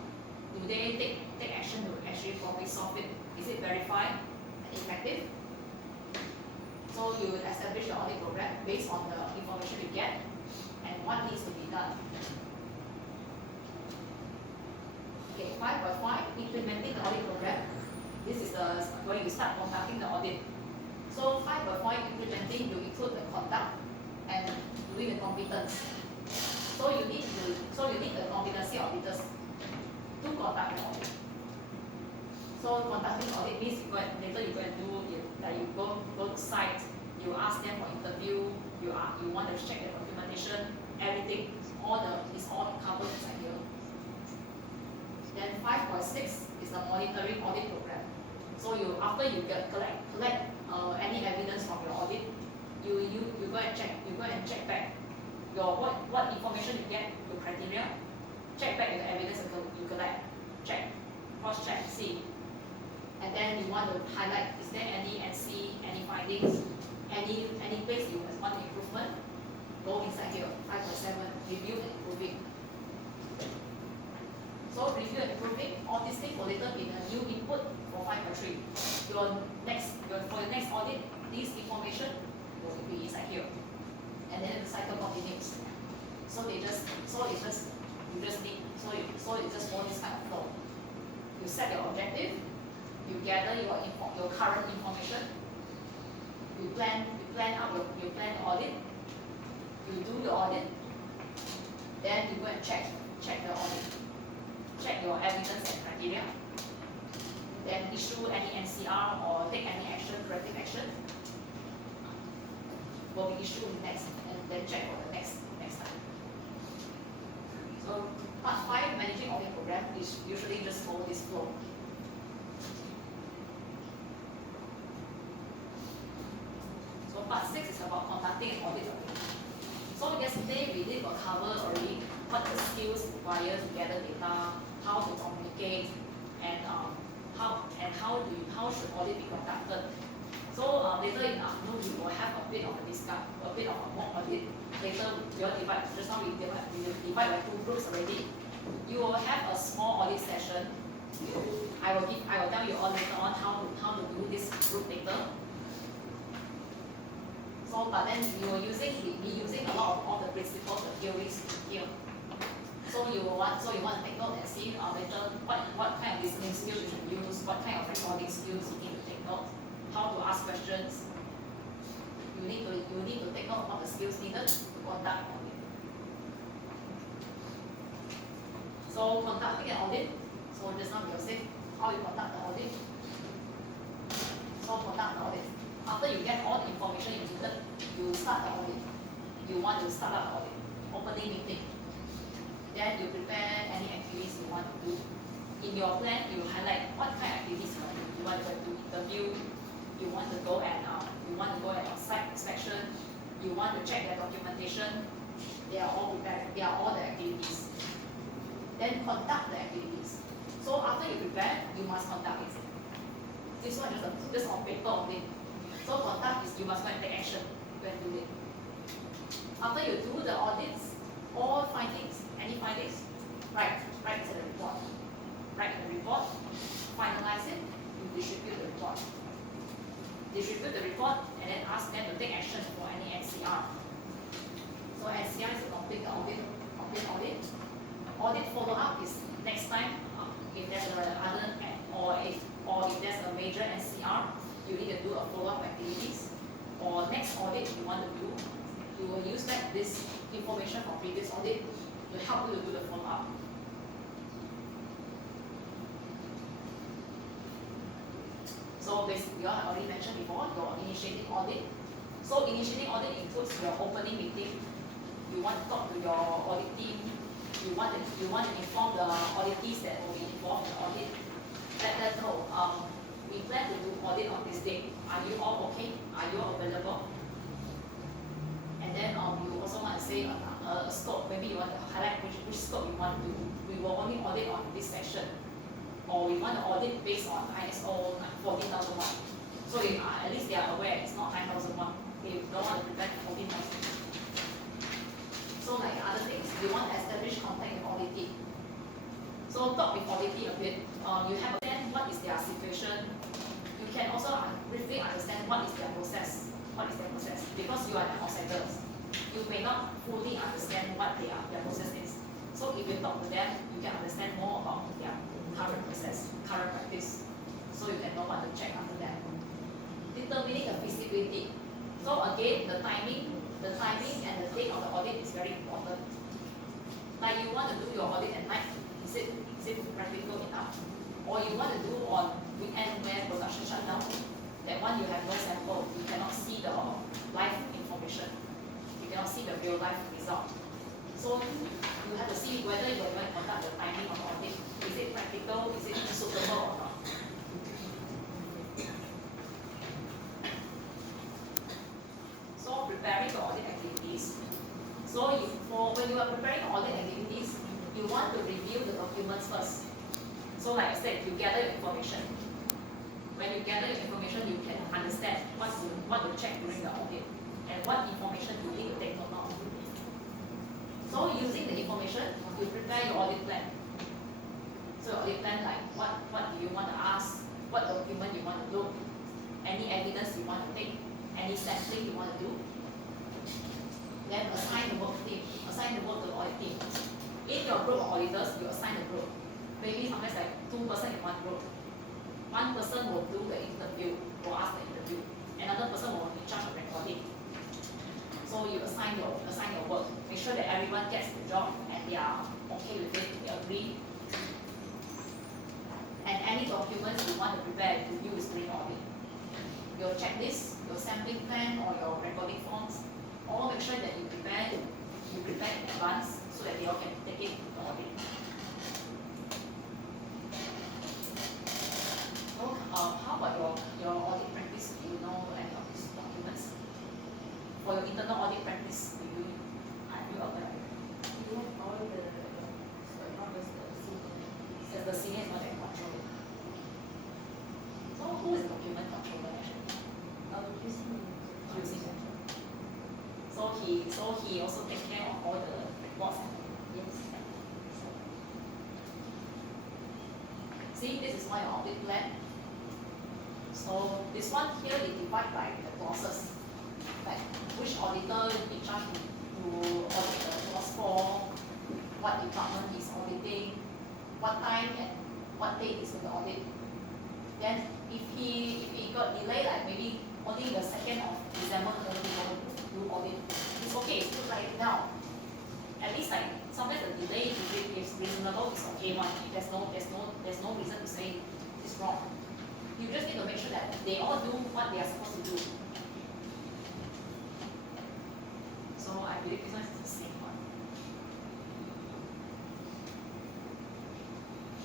Do they take action to actually probably solve it? Is it verified and effective? So you will establish the audit program based on the information you get and what needs to be done. Okay, 5.5, implementing the audit program. This is where you start conducting the audit. So 5.5, implementing, you include the conduct and doing the competence. So you need the competency auditors to conduct the audit. So conducting audit means later you go and do you go to site, you ask them for interview, you want to check the documentation, everything, is all covered inside here. Then 5.6 is the monitoring audit program. So after you collect any evidence from your audit, you go and check back your what information you get, your criteria, check back the evidence you collect, check, cross check, see. And then you want to highlight, is there any NC, any findings, any place you want improvement? Go inside here, 5.7, review and improving. So review and improving, all these things will later be a new input for 5.3. For your next audit, this information will be inside here. And then the cycle continues. So you just follow this kind of flow. You set your objective, you gather your current information, you plan the audit, you do the audit, then you go and check the audit, check your evidence and criteria, then issue any NCR or take any corrective action, will be issued next, and then check for the next time. So part 5, managing audit program, is usually just follow this flow. So part 6 is about conducting an audit. So yesterday we did cover already what the skills required to gather data, how to communicate, and how should audit be conducted. So later in the afternoon we will have a bit of a mock audit. Later we will divide. Just now we divide by 2 groups already. You will have a small audit session. I will tell you all later on how to do this group later. So, but then we will be using a lot of all the principles, the theories here. So you want to take note and see later what kind of listening skills you should use, what kind of recording skills you need to take note, how to ask questions. you need to take note of the skills needed to conduct audit. So conducting an audit, so just now we were saying how you conduct the audit. So conduct the audit. After you get all the information you needed, you start the audit. You want to start up the audit, opening meeting. Then you prepare any activities you want to do. In your plan, you highlight what kind of activities you want to do. You want to do interview, you want to go and site inspection, you want to check their documentation. They are all prepared. They are all the activities. Then conduct the activities. So after you prepare, you must conduct it. This one just on paper only. So conduct is you must go and take action. Go and do it. After you do the audits, all findings, any findings, write in the report. Write in the report, finalize it, you distribute the report. Distribute the report and then ask them to take action for any NCR. So NCR is to complete the audit, Audit follow-up is next time if there's another or if there's a major NCR, you need to do a follow-up activities. Or next audit you want to do, you will use back this information from previous audit to help you to do the follow-up. So basically, I already mentioned before, your initiating audit. So initiating audit includes your opening meeting. You want to talk to your audit team. You want to inform the auditees that will be involved in the audit. Let them know, we plan to do audit on this date. Are you all okay? Are you all available? And then you also want to say a scope. Maybe you want to highlight which scope you want to do. We will only audit on this section. Or we want to audit based on ISO 14001. So at least they are aware it's not 9001. They don't want to prevent 14000. So like other things, you want to establish contact with auditee. So talk with auditee a bit. You have to understand what is their situation. You can also briefly understand what is their process. Because you are the outsiders. You may not fully understand what their process is. So if you talk to them, you can understand more about their current process, current practice. So you can know what to check after that. Determining the feasibility. So again, the timing and the date of the audit is very important. Like you want to do your audit at night, is it practical enough? Or you want to do on weekend when production shut down? That one you have no sample, you cannot see the live information. You cannot see the real life result. So you have to see whether you are going to conduct the timing of the audit. Is it practical? Is it suitable or not? So preparing the audit activities. So when you are preparing audit activities, you want to review the documents first. So like I said, you gather your information. When you gather your information, you can understand what to check during the audit and what information you need to take note of. So using the information, you prepare your audit plan. So your audit plan, like what do you want to ask, what document you want to look, any evidence you want to take, any sampling you want to do. Then assign the work to the audit team. In your group of auditors, you assign the group. Maybe sometimes like 2 person in one group. One person will do the interview, will ask the interview. Another person will be in charge of recording. So you assign your work. Make sure that everyone gets the job and they are okay with it, they agree. And any documents you want to prepare to use during audit. Your checklist, your sampling plan, or your recording forms, all make sure that you prepare in advance so that they all can take it to audit. So how about your audit practice? Do you know any of these documents? For your internal audit practice, are you aware of it? You have all the, not just the senior. As the senior is not that control it. So who is document controller actually? Using it. So he also takes care of all the reports. Yes. See, this is my audit plan. So this one here they divide by the clauses. Like which auditor in charge to audit the clause for, what department is auditing, what time and what date is the audit. Then if he got delay, like maybe only the 2nd of December then we go do audit. It's okay, it's good like now. At least like sometimes the delay if it is reasonable, it's okay one. There's no reason to say it's wrong. You just need to make sure that they all do what they are supposed to do. So I believe this one is the same one.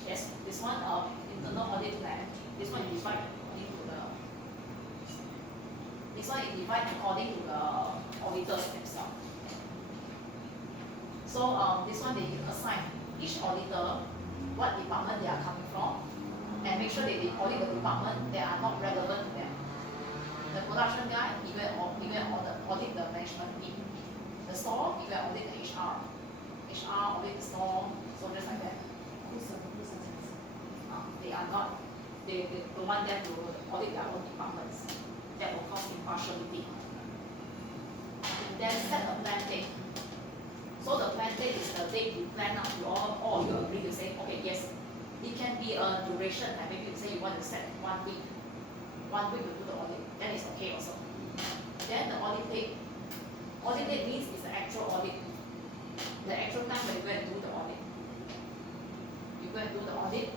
Yes, this one internal audit plan. This one is divided according to the. This one is divided according to the auditors themselves. So this one they assign each auditor what department they are coming from, and make sure they audit the department that are not relevant to them. The production guy, he will audit the management team. The store, he will audit the HR. HR audit the store, so just like that. They are not, they don't want them to audit their own departments. That will cause impartiality. Then set a plan date. So the plan date is the date you plan out, you all you agree to say, okay, yes, it can be a duration, like maybe you say you want to set 1 week. 1 week to do the audit, then it's okay also. Then the audit date means it's the actual audit. The actual time when you go and do the audit. You go and do the audit.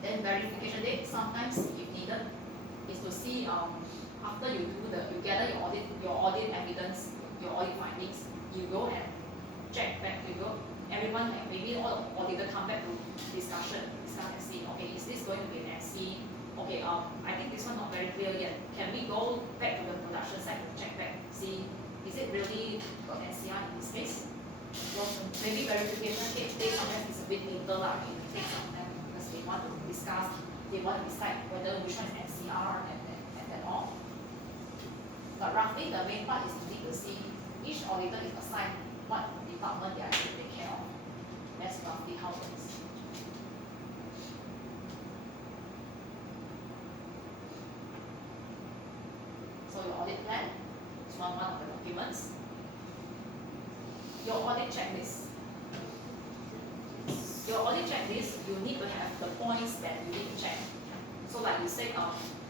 Then verification date, sometimes if needed, is to see after you gather your audit evidence, your audit findings, you go and check back, everyone, like maybe all the auditor come back to discuss and see, okay, is this going to be an NC? Okay, I think this one not very clear yet. Can we go back to the production side to check back, see, is it really got NCR in this case? Well, maybe verification date sometimes is a bit later lah, it takes some time because they want to discuss, they want to decide whether which one is NCR and all. But roughly the main part is you need to see each auditor is assigned what department they are to take care of. That's roughly how it is. So your audit plan is one of the documents. Your audit checklist. Your audit checklist, you need to have the points that you need to check. So like you said,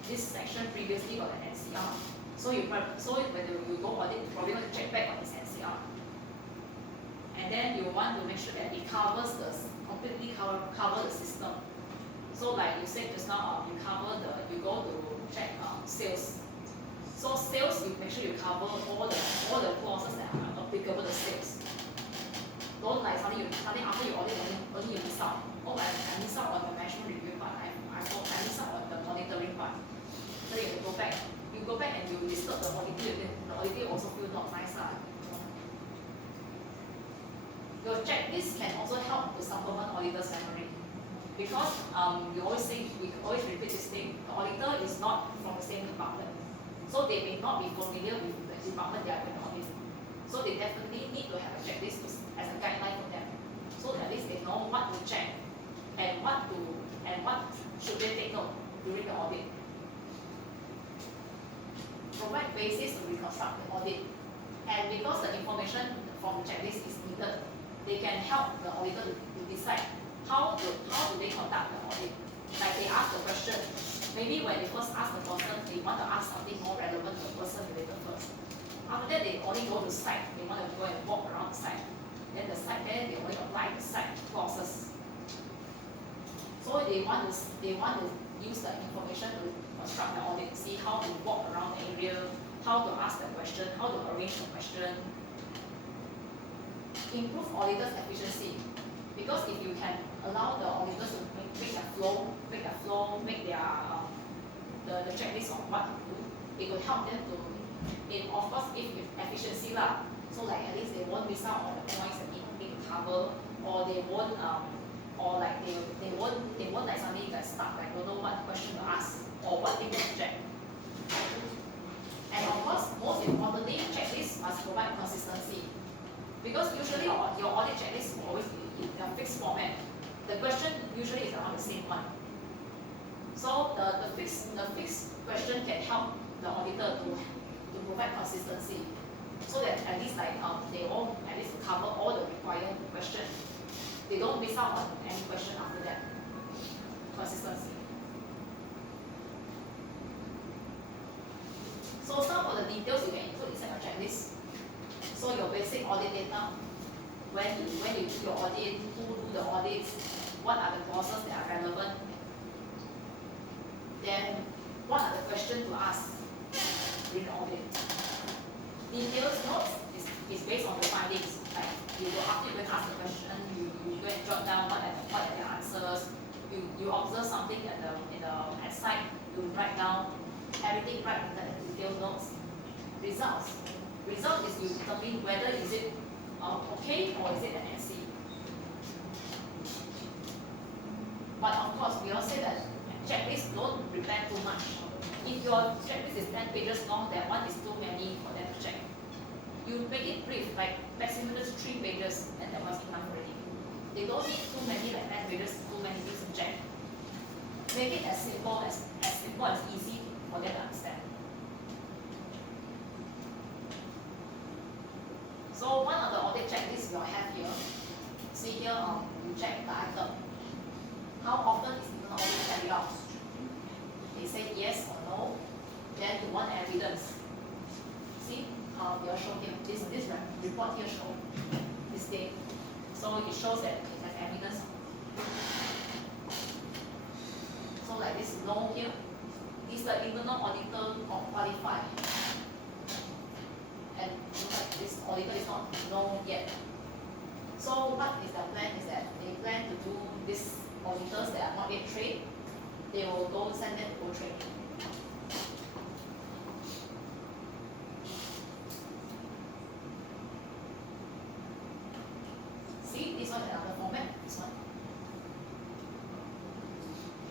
this section previously got an NCR. So when you go audit, you probably want to check back on this NCR. And then you want to make sure that it covers completely cover the system. So like you said just now, you go to check sales. So sales, you make sure you cover all the clauses that are applicable to sales. Don't like something after you audit only you miss out. Oh, I miss out on the management review part. I miss out on the monitoring part. So you go back. You go back and you disturb the auditor. The auditor also feel not nice. Your checklist can also help to supplement auditor's memory. Because we always repeat this thing, the auditor is not from the same department. So they may not be familiar with the department they are going to audit. So they definitely need to have a checklist as a guideline for them. So at least they know what to check and what should they take note during the audit. Provide basis to reconstruct the audit. And because the information from the checklist is needed, they can help the auditor to decide how do they conduct the audit. Like they ask the question, maybe when they first ask the person, they want to ask something more relevant to the person related first. After that, they only go to site, they want to go and walk around the site. Then the site there, they only apply the site clauses. So they want to use the information to construct the audit, see how to walk around the area, how to ask the question, how to arrange the question. Improve auditors' efficiency. Because if you can allow the auditors to make their flow, the checklist of what to do, it will help them to, of course, if with efficiency lah. So like at least they won't miss out on the points that need to cover, or they won't they won't like suddenly get stuck, like don't know what question to ask or what thing to check. And of course, most importantly, checklist must provide consistency. Because usually your audit checklist will always be in a fixed format. The question usually is around the same one. So the fixed question can help the auditor to provide consistency. So that at least like they all at least cover all the required questions. They don't miss out on any question after that. Consistency. details you can include inside your checklist. So your basic audit data, when you do your audit, who do the audits, what are the clauses that are relevant, then what are the questions to ask during the audit. Details notes is based on the findings. Like you go after you go and ask the question, you go and jot down what are the answers. You observe something at site, you write down everything right in the detailed notes. Results. Result is you determine whether is it okay or is it an NC. But of course, we all say that checklist don't prepare too much. If your checklist is 10 pages long, that one is too many for them to check. You make it brief, like maximum 3 pages, and that was enough already. They don't need too many, like 10 pages, too many things to check. Make it as simple as easy for them to understand. So one of the audit checklists you'll have here. See here, you check the item. How often is internal audit carried out? They say yes or no. Then you want evidence. See, they are shown here. This report here shows this date. So it shows that it has evidence. So like this no here, is the internal auditor qualified? And like this auditor is not known yet. So what is their plan is that they plan to do these auditors that are not yet trained, they will go send them to go train. See, this one is another format, this one.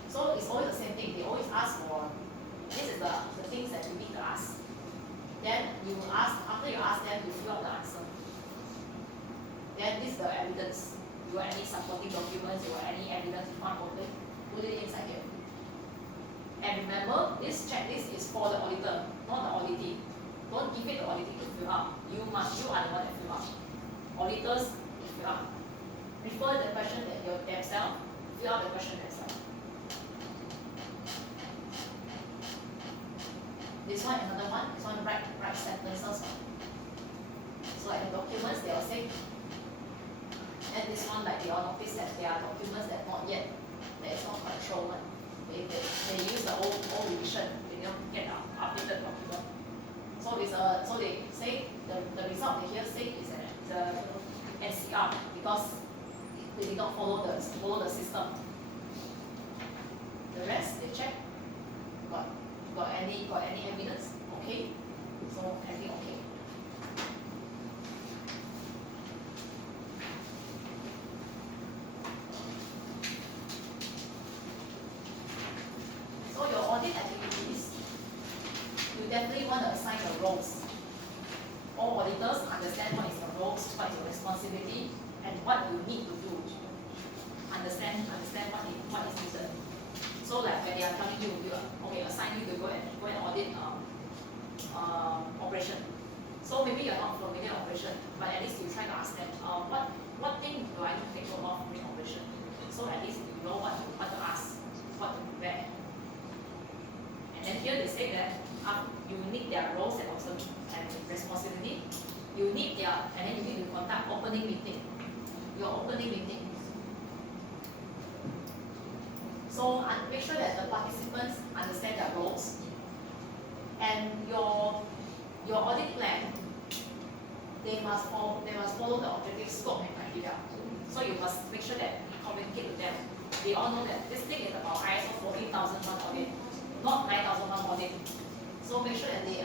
So it's always the same thing, they always ask for, this is the things that you need to ask. Then you ask, after you ask them, you fill out the answer. Then this is the evidence. You got any supporting documents, you got any evidence you can't put it inside here. And remember, this checklist is for the auditor, not the auditee. Don't give it the auditee to fill out. You are the one that fill out. Auditors fill out. Refer the question that you themselves, fill out the question themselves. This one, another one, this one write sentences. So like the documents they will say. And this one, like they all notice that there are documents that not yet, that is not controlled. They use the old revision, they don't get the updated document. So they say the result they here say is the NCR because they did not follow the system. The rest they check. Got any evidence? Okay. So everything okay. So your audit activities, you definitely want to assign the roles. All auditors understand what is your roles, what is your responsibility, and what you need to do. Understand what is needed. So like when they are telling you, okay, assign you to go and audit operation. So maybe you're not familiar with operation, but at least you try to ask them, what thing do I need to take note of during operation? So at least you know what to ask, what to prepare. And then here they say that you need their roles and responsibility. You need and then you need to conduct opening meeting. Your opening meeting. So make sure that the participants understand their roles. And your audit plan, they must follow the objective scope and criteria. So you must make sure that you communicate with them. They all know that this thing is about ISO 14001 audit, not 9001 audit. So make sure that they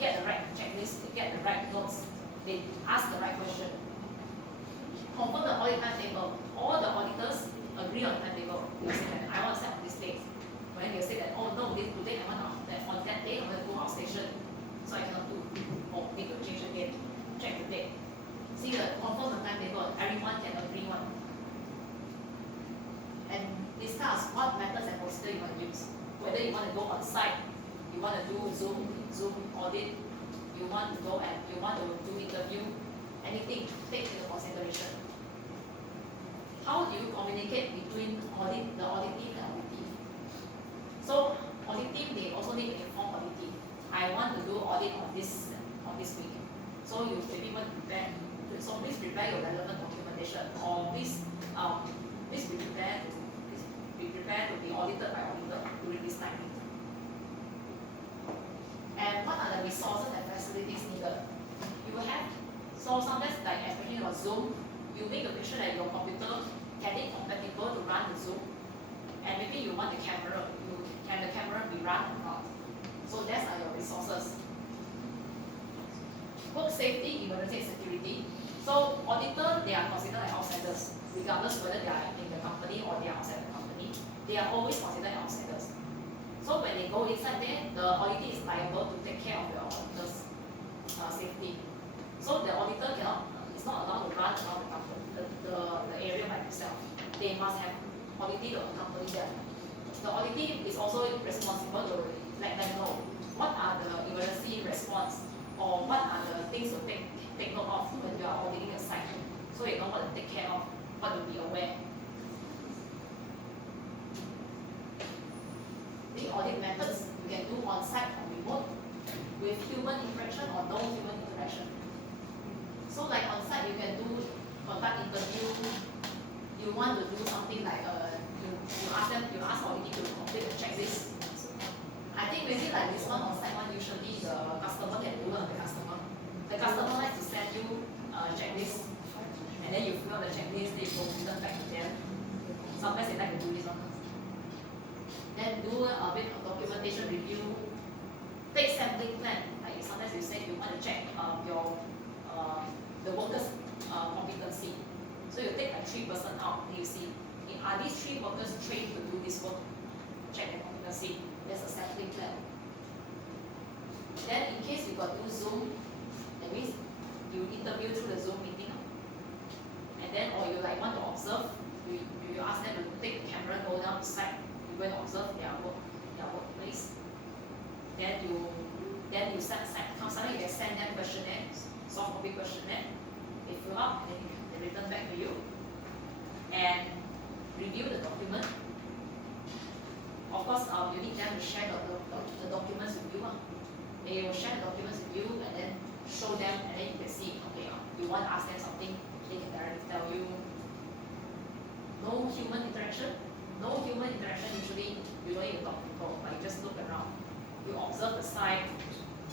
get the right checklist, they get the right notes, they ask the right question. Confirm the audit timetable. All the auditors agree on the timetable. You say that I want to set on this date. When you say that, oh no, today I want on that day I want to go outstation, so I cannot do. Oh, need to change the date. Check the date. See confirm the timetable. Everyone can agree one. And discuss what methods and procedure you want to use. Whether you want to go on site, you want to do Zoom audit, you want to go and you want to do interview, anything, take into consideration. How do you communicate between the audit team and audit team? So audit team, they also need to inform audit team. I want want to do audit on this week. So you maybe want to prepare. So please prepare your relevant documentation, or please be prepared to be audited by auditor during this time. And what are the resources and facilities needed? You will have, so sometimes like especially on Zoom, you make a picture that your computer can it compatible to run the Zoom, and maybe you want the camera, can the camera be run or not? So those are your resources. Work safety, emergency and security. So auditor, they are considered like outsiders, regardless whether they are in the company or they are outside the company. They are always considered outsiders. So when they go inside there, the auditor is liable to take care of the auditor's safety. So the auditor is not allowed to run around the company, the area by themselves. They must have auditor to accompany them. The auditor is also responsible to let them know what are the emergency response or what are the things to take note of when you are auditing a site. So you know what to take care of, what to be aware. The audit methods you can do on site or remote with human interaction or no human interaction. So like on site you can conduct interview, you want to do something like you ask auditor to complete a checklist. I think maybe like this one on site one, usually the customer can do it on the customer. The customer likes to send you a checklist, and then you fill out the checklist, they go return back to them. Sometimes they like to do this one. Then do a bit of documentation review, take sampling plan. Like sometimes you say you want to check the workers' competency. So you take like 3 person out, and you see, are these 3 workers trained to do this work? Check their competency. There's a sampling plan. Then in case you got do Zoom, that means you interview through the Zoom meeting. And then or you like want to observe, you ask them to take the camera, go down the site, you go and observe their workplace. Then you send sometimes you can send them questionnaire, soft copy questionnaire, they fill up and then they return back to you. And review the document. Of course, you need them to share the documents with you. They will share the documents with you and then show them, and then you can see, okay, you want to ask them something, they can directly tell you. No human interaction. No human interaction, usually you don't even talk to people, but you just look around. You observe the site,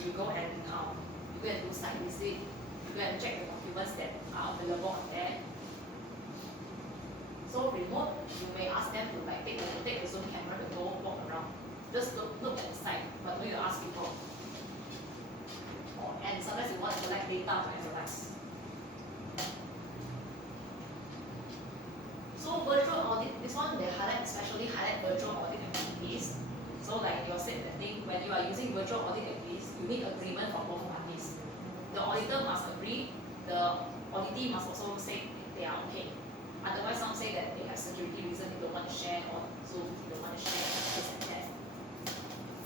you go and do site visit, you go and check the documents that are available on there. So remote, you may ask them to like take the Zoom camera to go walk around. Just look at the site, but when you ask people. And sometimes you want to collect data to analyze. So virtual audit, this one they especially highlight virtual audit activities. So like you said that thing, when you are using virtual audit activities, you need agreement from both parties. The auditor must agree, the auditee must also say they are okay. Otherwise, some say that they have security reasons, they don't want to share on Zoom, they don't want to share this and that.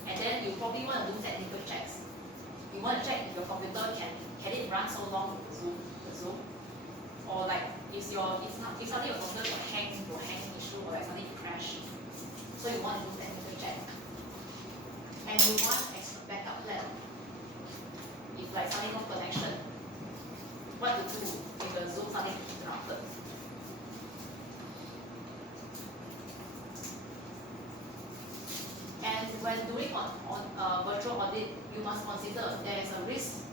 And then you probably want to do technical checks. You want to check if your computer can it run so long with the Zoom, or like if suddenly your computer got hang issue, or like suddenly it crash. So you want to do technical check. And you want extra backup plan. If like suddenly no connection, what to do if the Zoom suddenly interrupted? And when doing on virtual audit, you must consider there is a risk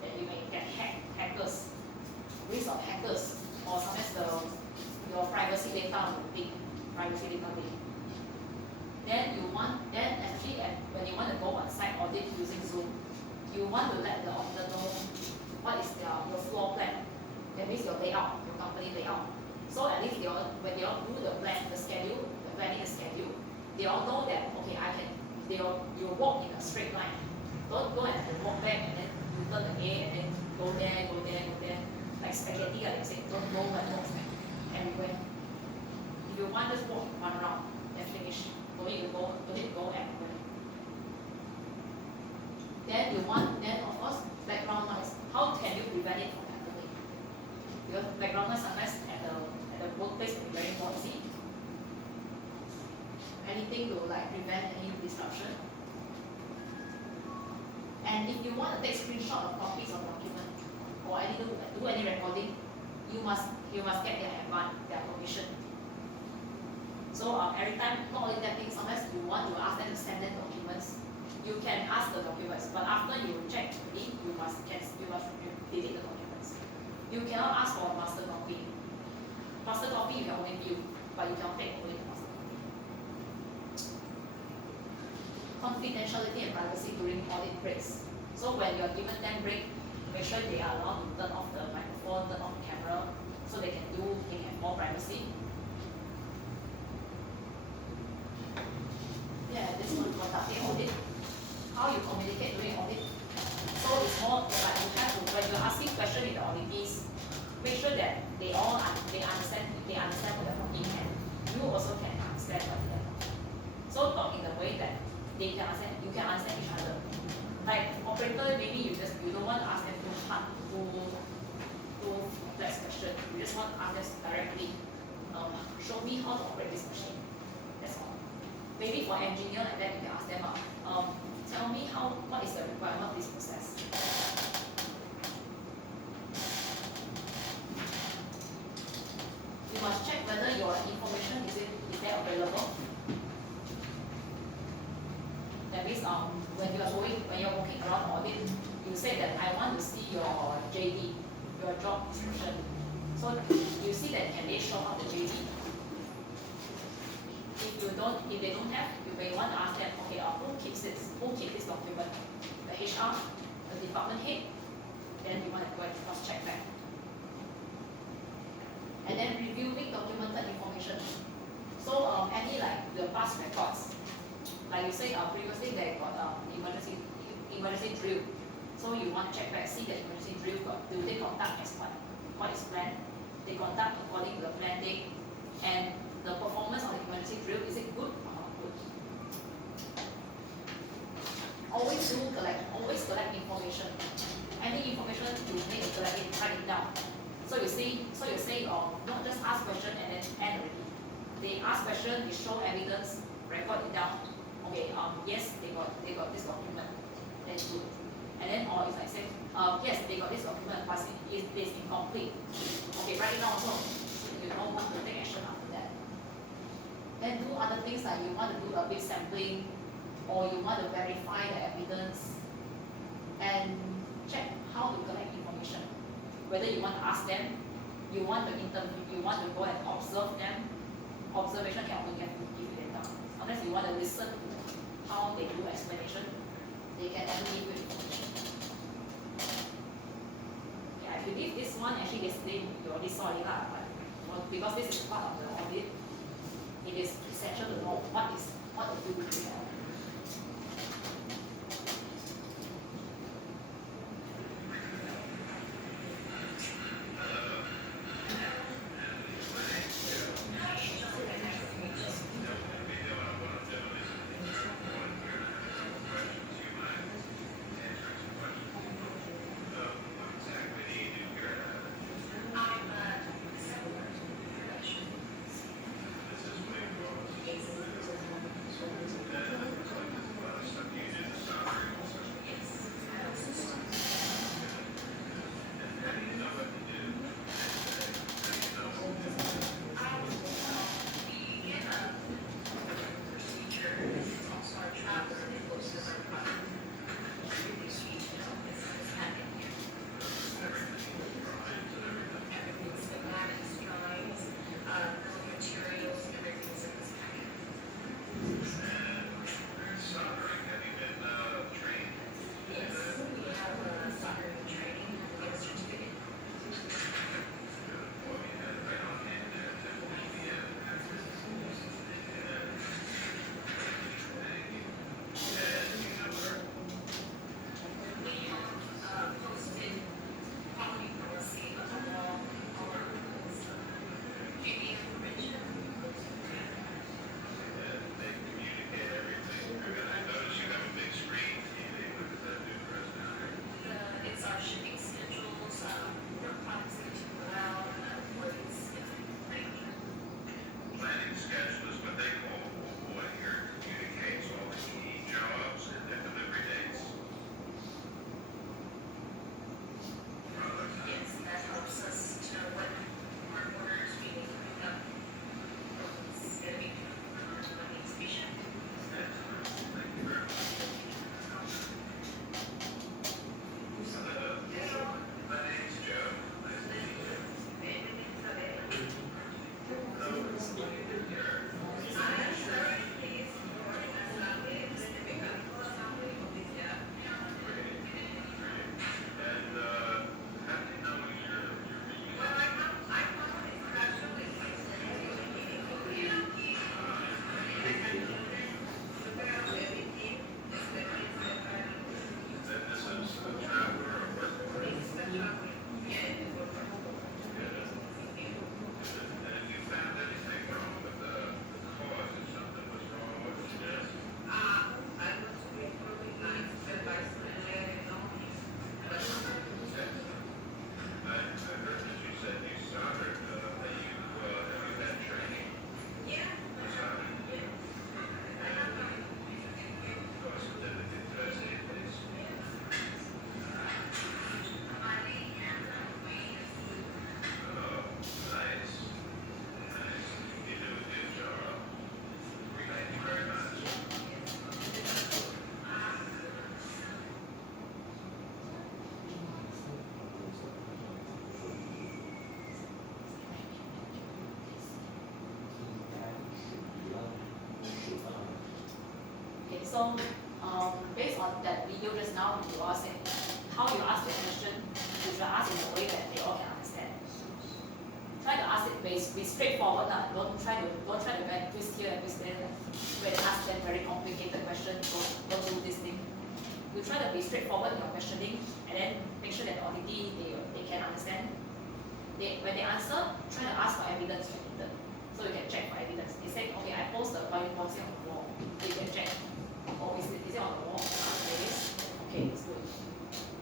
that you may get hackers, risk of hackers, or sometimes your privacy data will leak, privacy data leak. Then especially when you want to go on site audit using Zoom, you want to let the auditor know what is your floor plan. That means your layout, your company layout. So at least when they all do the planning schedule, they all know that okay, you walk in a straight line. Don't go and walk back and then you turn again and then go there. Like spaghetti, like I said, don't go and walk everywhere. If you want, just walk one round and finish. Don't need to go everywhere. Then of course background noise. How can you prevent it from happening? Because background noise sometimes at the workplace can be very noisy. Anything to like prevent any disruption. And if you want to take screenshot of copies of document or do any recording, you must get their permission. So every time, not only that thing, sometimes you want to ask them to send them documents, you can ask the documents, but after you check it, you must delete the documents. You cannot ask for a master copy. Master copy you can only view, but you cannot take only the master copy. Confidentiality and privacy during audit breaks. So when you are given them break, make sure they are allowed to turn off the microphone, turn off the camera, so they can have more privacy. Yeah, this one conducting audit. How you communicate during audit. So it's more like you have to, when you're asking questions in the auditees, make sure that they understand what they're talking, and you also can understand what they're talking. So talk in a way that you can understand each other. Like operator, maybe you don't want to ask them too hard, too complex question. You just want to ask them directly, show me how to operate this machine. That's all. Maybe for engineer like that, you can ask them, tell me what is the requirement of this process. You must check whether your information is there available. That means when you're working around audit, you say that I want to see your JD, your job description. So you see that can they show up the JD? If they don't have, you may want to ask them, okay, who keeps this document? The HR, the department head, then you want to go and cross check back. And then reviewing documented information. So any like the past records, like you say previously they got emergency drill. So you want to check back, see the emergency drill do they conduct as what is planned? They conduct according to the plan date, and the performance of the emergency drill, is it good or not good? Always collect information. Any information you need to collect it, write it down. So you say, not just ask question and then end already. They ask question, they show evidence, record it down. Okay, yes, they got this document. That's good. And then it's like say, yes, they got this document, but it is incomplete. Okay, write it down also. You know what to take action after that. Then do other things like you want to do a bit sampling, or you want to verify the evidence, and check how to collect information. Whether you want to ask them, you want to interview, you want to go and observe them. Observation can only give you data. Unless you want to listen to how they do explanation, they can only give you information. Yeah, I believe this one actually yesterday you already saw it, but because this is part of the audit, it is essential to know what to do with the audit. Okay, so based on that video just now, you all said how you ask the question, you should ask in a way that they all can understand. Try to ask it be straightforward. Don't try to twist here and twist there. When you ask them very complicated question, don't do this thing. You try to be straightforward in your questioning, and then make sure that the auditee they can understand. When they answer, try to ask for evidence when needed. So you can check for evidence. They say, okay, I post the policy on the wall. So you can check. Oh, is it on the wall? It is. Okay, it's good.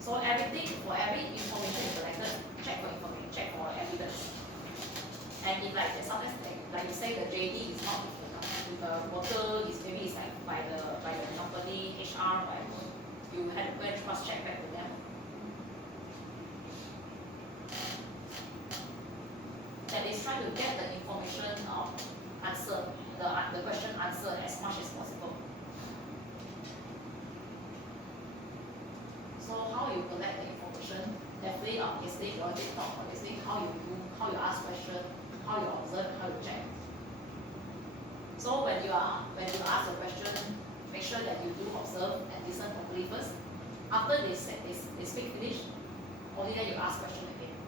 So everything, for every information you collected, check for information, check for evidence. And if like sometimes like you say the JD is not with the worker, is maybe it's like by the company, HR, whatever, you have to go and cross check back with them. That is try to get the information answer, the question answered as much as possible. So how you collect the information, definitely obviously you already talk, obviously how you do, how you ask question, how you observe, how you check. So when you ask a question, make sure that you do observe and listen properly first. After they speak finish, only then you ask question again.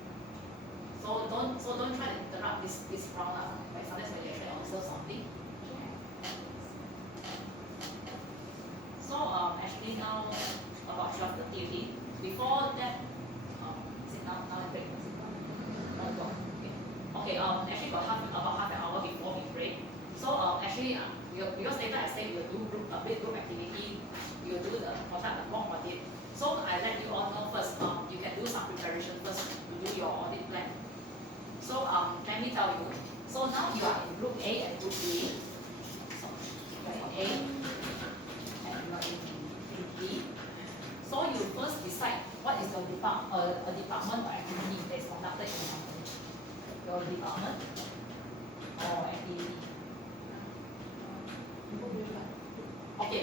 So don't try to interrupt this round up. Like sometimes when you try to observe something. So actually now about 12:30. Before that, sit down now and break. Okay. Actually got about half an hour before we break. So actually because later I said you will do a big group activity, you will do the conduct the mock audit. So I let you all know first. You can do some preparation first to do your audit plan. So let me tell you. So now you are in group A and group B. So you are in A and you are in B. So you first decide what is your a department or activity that is conducted in the company. Your department or activity. Okay.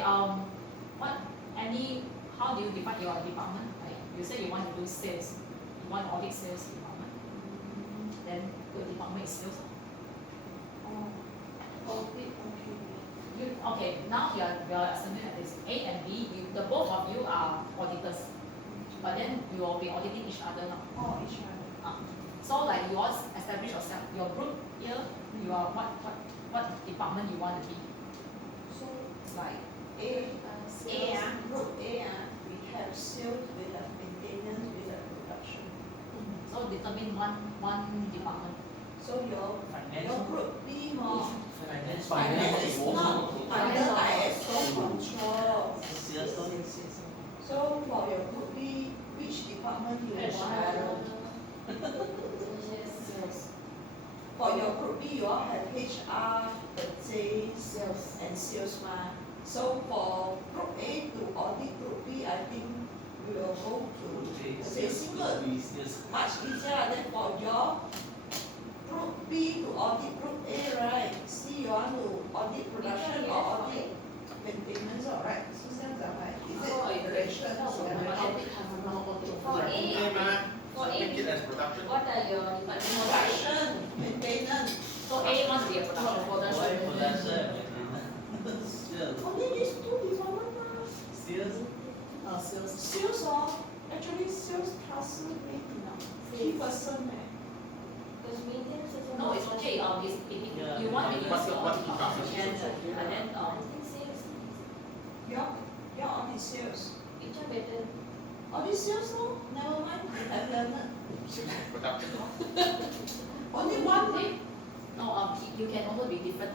How do you define your department? Like you say you want to do sales, you want to audit sales department. Then your department is sales. Okay, now you are assuming that this A and B, the both of you are auditors, but then you will be auditing each other now. Each other. So like you all establish yourself, your group here, you are what department you want to be. So like group A, we have sales with the maintenance with the production. So determine one department. So your group B more Finance. ISO control. Yes. So for your group B, which department you want? For your group B, you all have HR, purchase, and sales ma. So for group A to audit group B, I think we will go to sales good. Much easier than for your group B to audit group A, right? See, you want to audit production or audit maintenance, all right? So sounds right. Is it operation? For A, Make it as production. what are your department? Production, maintenance. So A wants to be a production. Only these two departments now. Sales. Sales actually sales plus maintenance. 3%. Because maintenance is No, it's okay. If you want to use your What department? and then Audit sales no, never mind, we have learned. Production. Only one thing, No, you can also be different.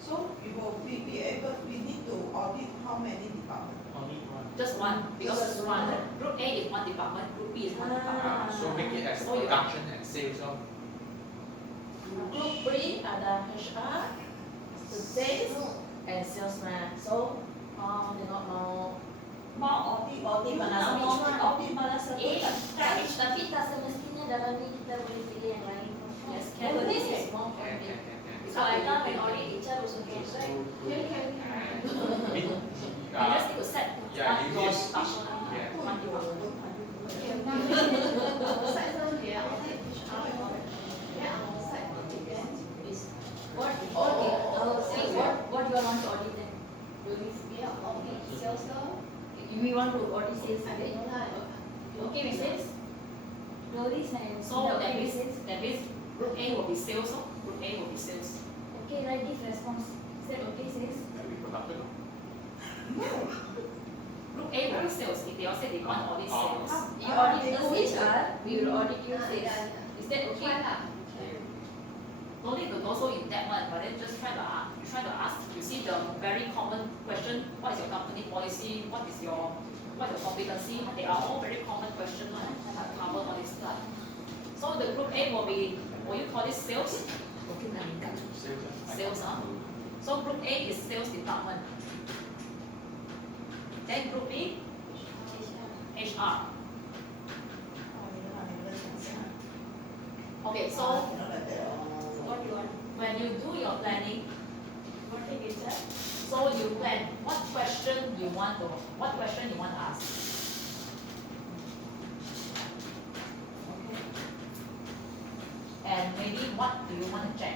so we will be able, we need to audit how many departments? Only one. Just one, because Just it's one. Group A is one department, group B is one department. So make it as So you- production and sales. Group B ada HR, sales, and salesman. So, tengok mau Mau audit mana mau which one? audit mana satu tapi tak semestinya dalam ni kita boleh pilih yang lain. Yes, Can can. this is more for me. So I come and audit HR also can, right? You just need to set Yeah, one you your use- department. yeah. One department. What, okay, what you all want to audit then? We want to audit sales, okay? Okay with sales? So that means group A will be sales, group A will be sales. Okay, write this response. Is that okay, sales? Maybe production. Group A will be sales, if they all say they want audit sales. You audit us HR, we will audit you sales. Is that okay? No need to go so in depth one, but then just try to ask, you see the very common question, what is your company policy, what is your competency, they are all very common question one, that cover all this stuff. So the group A will you call it sales? Sales, So group A is sales department. Then group B, HR. Okay, so What you want? when you do your planning, What thing is that? so you plan what question you want to ask. And maybe what do you want to check?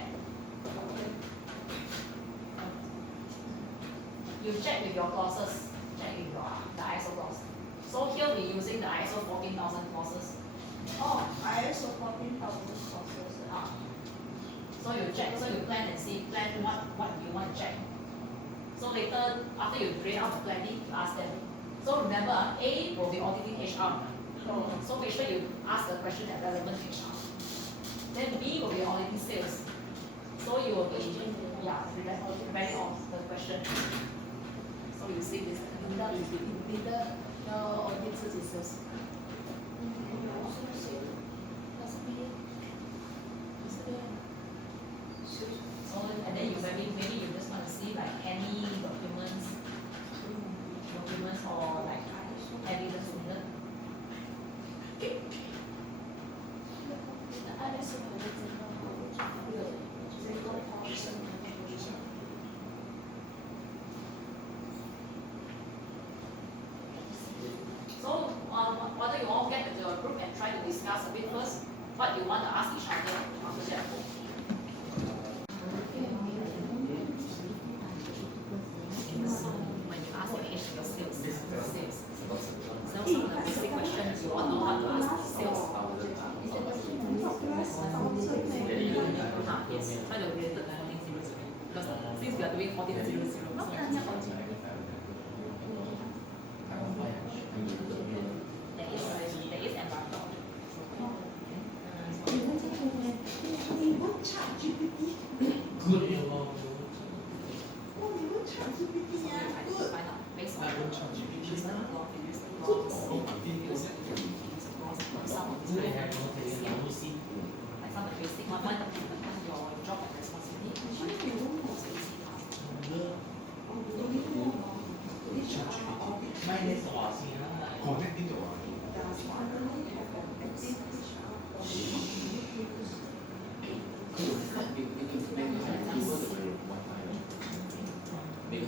You check with your clauses, check with the ISO clause. So here we're using the ISO 14,000 clauses. Oh, ISO 14,000 courses. So you check, so you plan and see, plan what you want to check. So later, after you create out the planning, you ask them. So remember, A will be auditing HR. So make sure you ask the question that relevant to HR. Then B will be auditing sales. So you will be, preparing all the question. So you see this. So and then you maybe you just want to see like any documents or like evidence needed. So whether you all get into a group and try to discuss a bit first what you want to ask each other after that. So when you ask your sales, some of the basic questions you want to know how to ask sales. Yes, try to relate to 1400. Because since we are doing 1400, so there is environmental. Good, you know. Find out based on business law, some of Do they the have no taste? No see. like some of the basic one, your job and responsibility. Also easy task. Mine is 華先啦。 Connect 邊度啊？ Then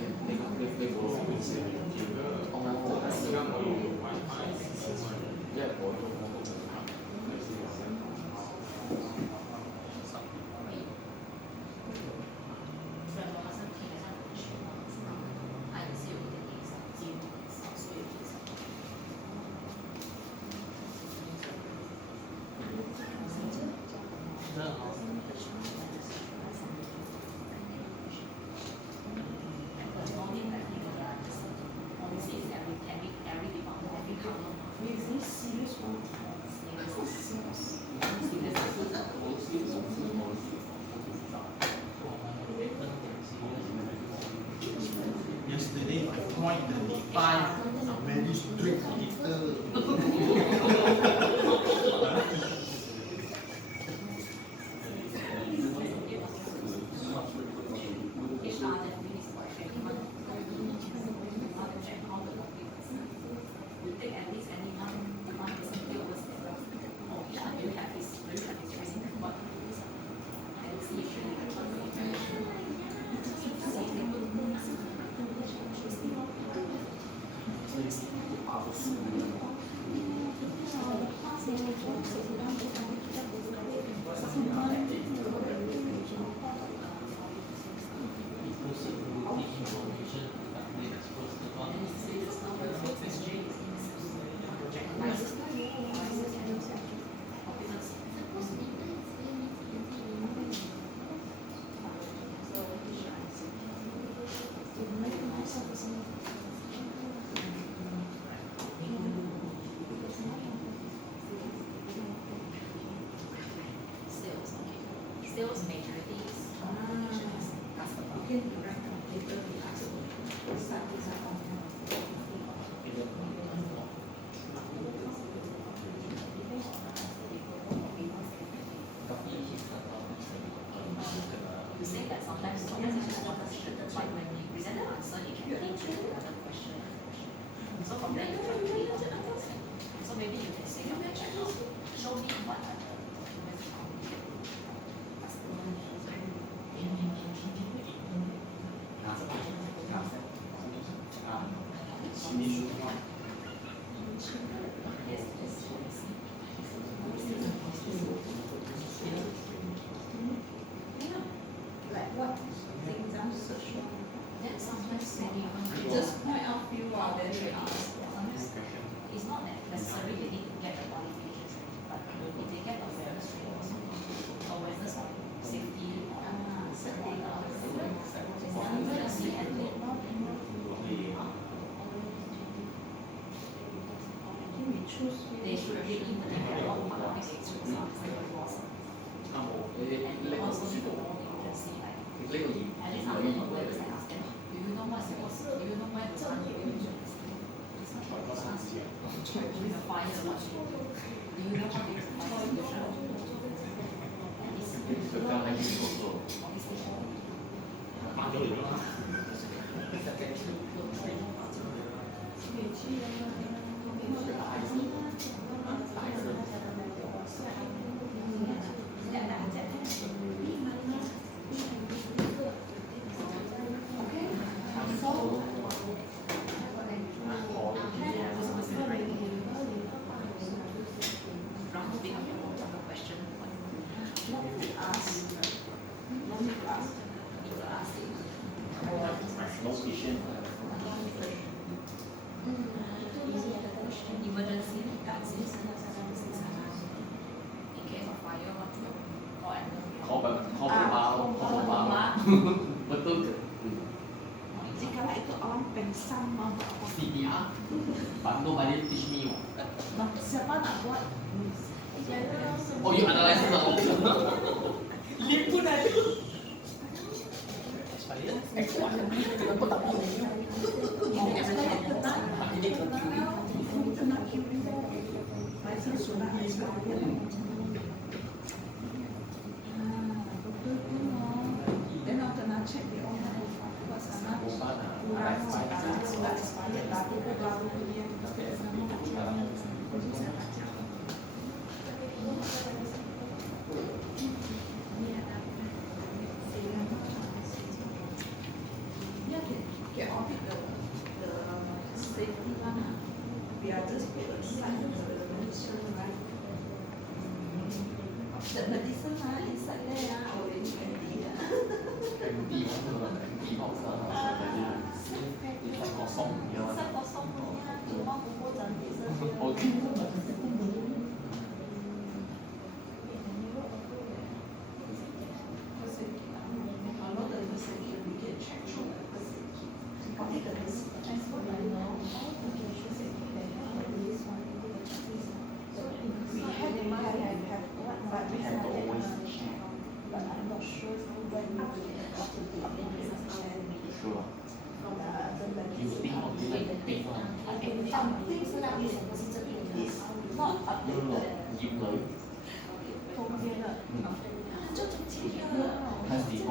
yesterday my point 35 are very strict auditor. You take at least any one person deal with it. Oh yeah, you have this training, but and see if you sales majority is communications, customer. You say that sometimes it's just one question, but when you present the answer, you can link to another question. So from there you can really understand. So maybe you can say, okay, show me what are the documents to communicate with Yes, Like what things I'm search for. then sometimes maybe Just point out few are very sometimes it's not that necessarily they need to get the qualifications, but if they get awareness training also, awareness of safety or something emergency handling. They should really develop economic experience and also need to know the emergency, like at least after the web is like ask them, do you know what's do you know where to run the emergency? It's not what to ask you. With the fire, what do you know how to use the fire solution? At least emergency guidance in case of fire, what to do? Or betul ke? Jika itu orang pengsan mau buat apa? CPR but nobody teach me what. Nah, siapa nak buat? Oh you analyze it all. Dia pun ada. Kenapa tak boleh? Kena kirim license surat expired. Dan nak kena check dia orang buat sana. Kurang surat expired tapi baru dia. Get audit the safety one. We are just put aside the medicine, right? The medicine inside there already empty. Empty box kosong ya. Kosong punya, cuma bubur dan medicine. Okay. Kalau the medicine we can check through the medicine. Audit the transport, I know. We had in mind, I have one, but we have to always check. But I'm not sure when we will have to do it. Sure. The you will think of it like big one. something like this is not No, updated. 葉女中间的，就中间的。它是講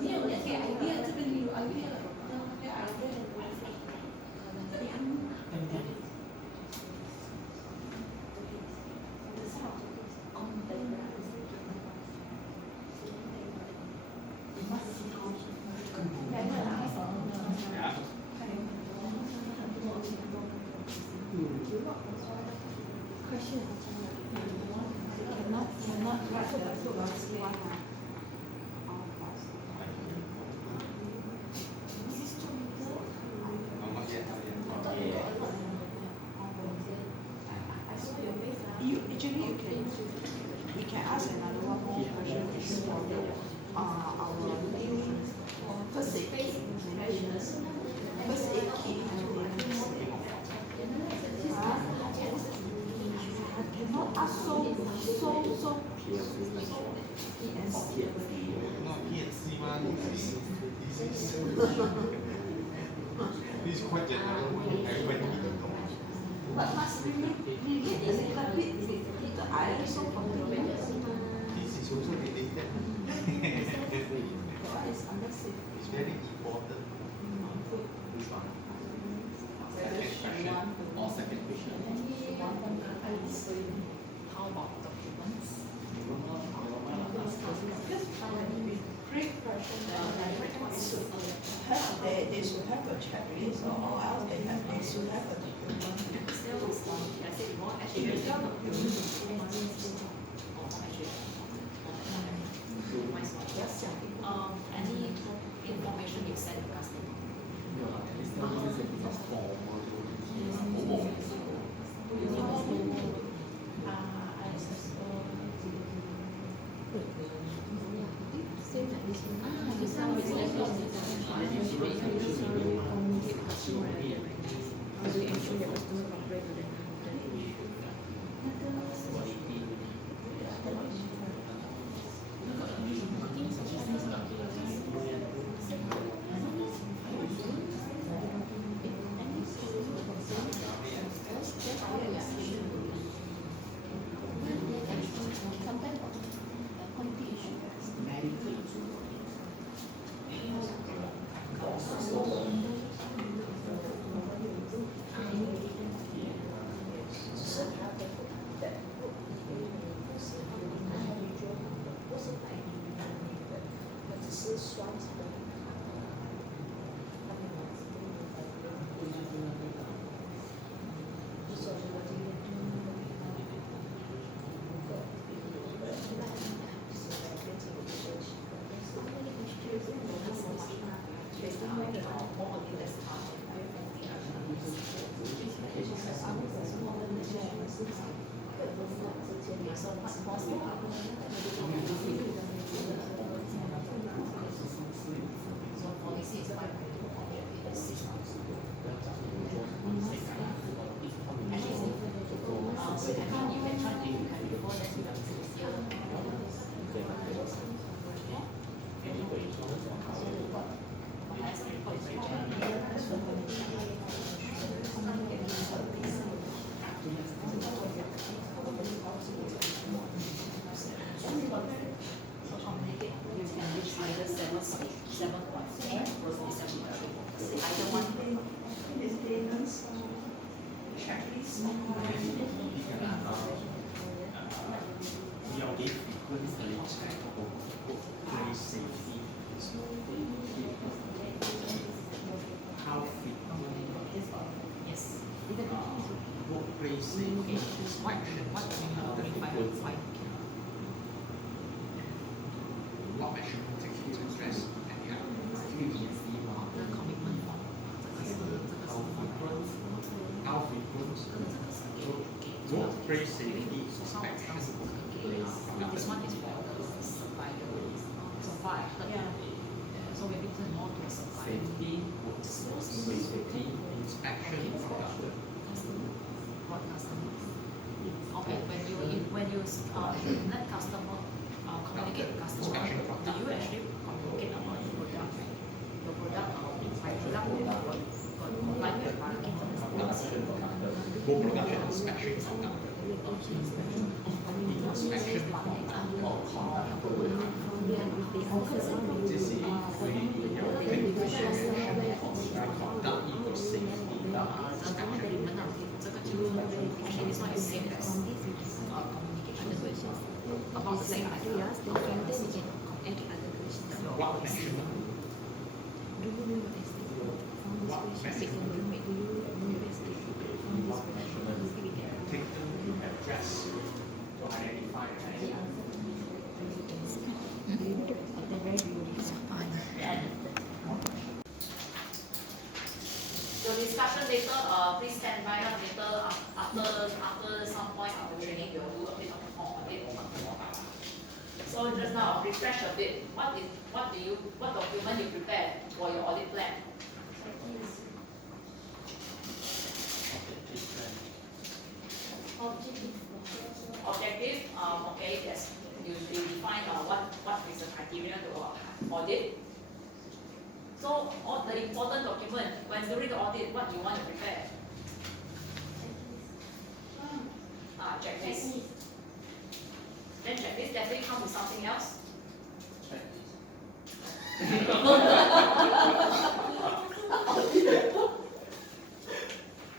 你有那个 idea，这边有 idea，那个 idea。You can ask another one more question is for our new first aid kit maintenance. First aid kit maintenance. I cannot ask so Not PNC one. This is quite general. Everybody need to know. But must relate a little bit with the ISO from the This is also related. What is under safety? It's very important. Which one? Second question. or second question. How about documents? They should have a checklist or else they should have a document. Still, I said more actually there's no documents. Any information you send to customer? At least there is a bit of form or What measurement take into stress and the how frequent workplace safety inspection. This one is for the supplier. So maybe turn more to supplier. safety Inspection conducted. What customers? Okay, when you let customer communicate with customer, do you actually communicate about the product? Your product, my product will go production inspection conduct. Inspection or conduct. This is really conduct equals safety. Actually, this one is same as communication. About the same idea. What measurement? What measurement? What measurement taken to address to identify The discussion later, please stand by later after some point of the training, we'll do a bit of audit. So just now, refresh a bit. What document you prepared for your audit plan? Objective, okay, yes. You define what is the criteria to audit. So all the important document, when during the audit, what you want to prepare? Checklist. Then checklist definitely comes with something else.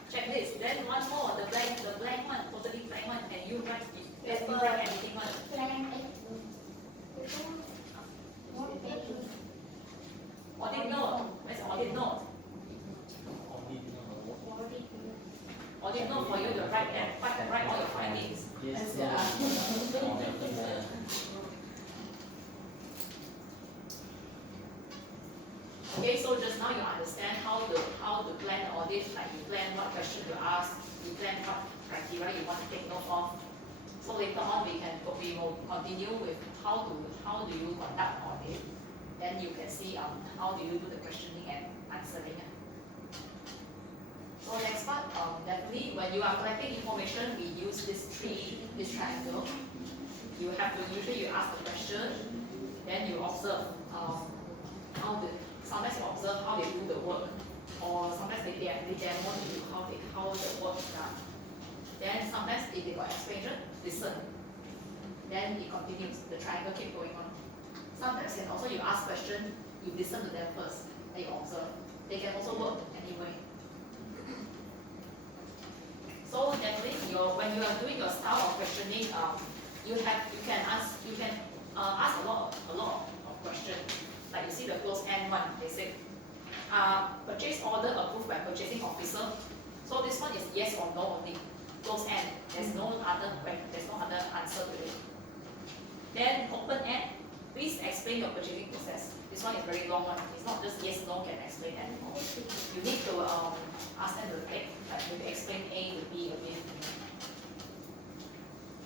Checklist. Then one more, the blank one, totally blank one, and you write anything one. Audit note. Where's the audit note? Audit note for you to write all your findings. Yes. Okay, so just now you understand how to plan the audit, like you plan what question to ask, you plan what criteria you want to take note of. So later on we will continue with how do you conduct audit. Then you can see how do you do the questioning and answering. So next part, definitely when you are collecting information, we use this triangle. You have to usually you ask the question, then you observe sometimes you observe how they do the work, or sometimes they demo to you how the work is done. Then sometimes if they got explanation, listen. Then it continues. The triangle keep going on. Sometimes and also you ask question, you listen to them first, then you observe. They can also work anyway. So definitely, when you are doing your style of questioning, you can ask a lot of questions. Like you see the close end one, they say, purchase order approved by purchasing officer. So this one is yes or no only. Close end. There's no other answer to it. Then open end. Please explain your purchasing process. This one is very long one. It's not just yes, no can explain anymore. You need to ask them to take, like maybe explain A to B again.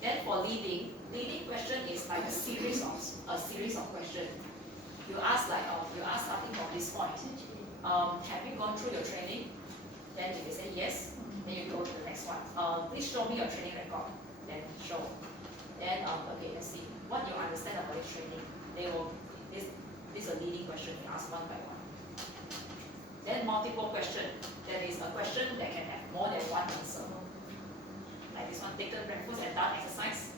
Then for leading question is like a series of questions. You ask starting from this point. Have you gone through your training? Then if they say yes, then you go to the next one. Please show me your training record. Then show. Then okay, let's see what you understand about this training. This is a leading question. You ask one by one. Then multiple question. There is a question that can have more than one answer. Like this one, taken breakfast and done exercise.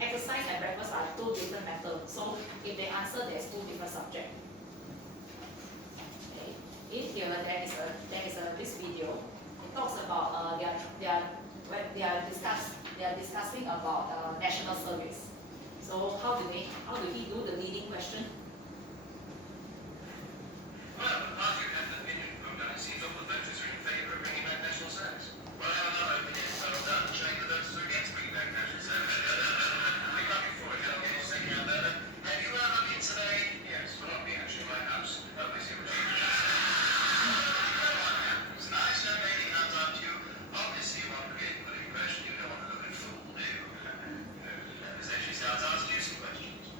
Exercise and breakfast are two different methods. So if they answer, there's two different subjects. Okay. In here, there is this video. It talks about they are discussing about national service. So how do he do the leading question? Well, the party had an opinion from that. It seems all the voters are in favour of bringing back national service. Well, I have another opinion settled down, showing the voters are against bringing back national service. We can't be for it, I'll get you second out there. Have you run in today? Yes, well, not me actually, my house. Oh, I see what you mean. It's nice young lady hands on to you. Obviously, you want to create a good impression. You don't want to look at fool, do you? Because then she starts asking you some questions.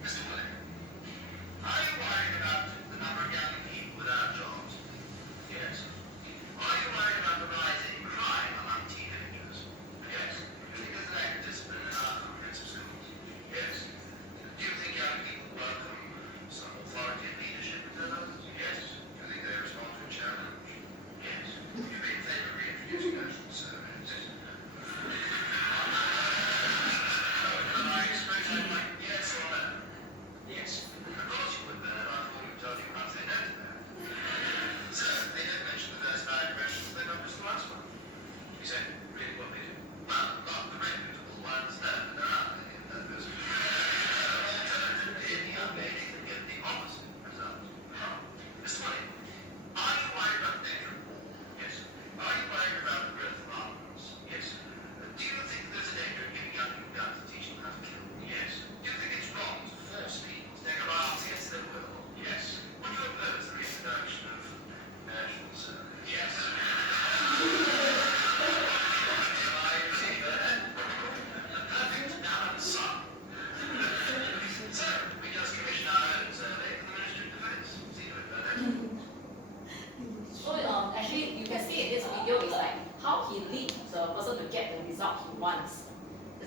Mr. Blair, are you worried about the number of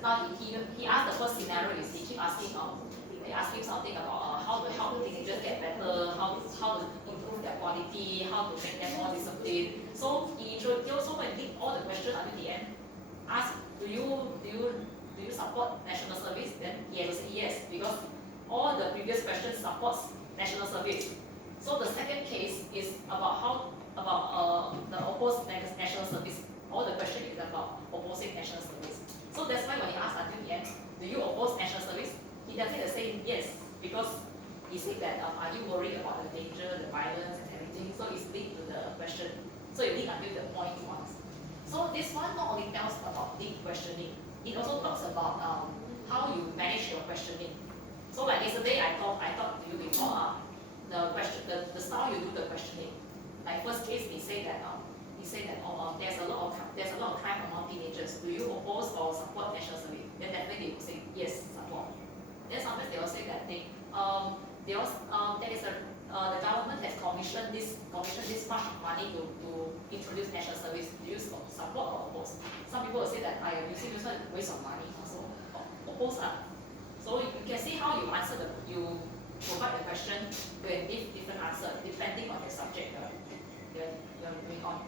now he asked the first scenario is he keep asking they ask him something about how to help the teenagers get better, how to improve their quality, how to make them more disciplined. So he also went did all the questions until the end. Ask, do you support national service? Then he has to say yes, because all the previous questions supports national service. So the second case is about the opposed national service. All the question is about opposing national service. So that's why when he asked until the end, do you oppose national service? He definitely say yes, because he said that are you worried about the danger, the violence and everything? So it's linked to the question. So it linked until the point he wants. So this one not only tells about deep questioning, it also talks about how you manage your questioning. So like yesterday I talked to you before the style you do the questioning. Like first case he said that there's a lot of crime among teenagers. Do you oppose or support national service? Then definitely they will say yes, support. Then sometimes they will say that the government has commissioned this much money to introduce national service. Do you support or oppose? Some people will say that you see this one is a waste of money, so oppose that. So you can see how you answer you provide the question with different answer depending on the subject you're doing on.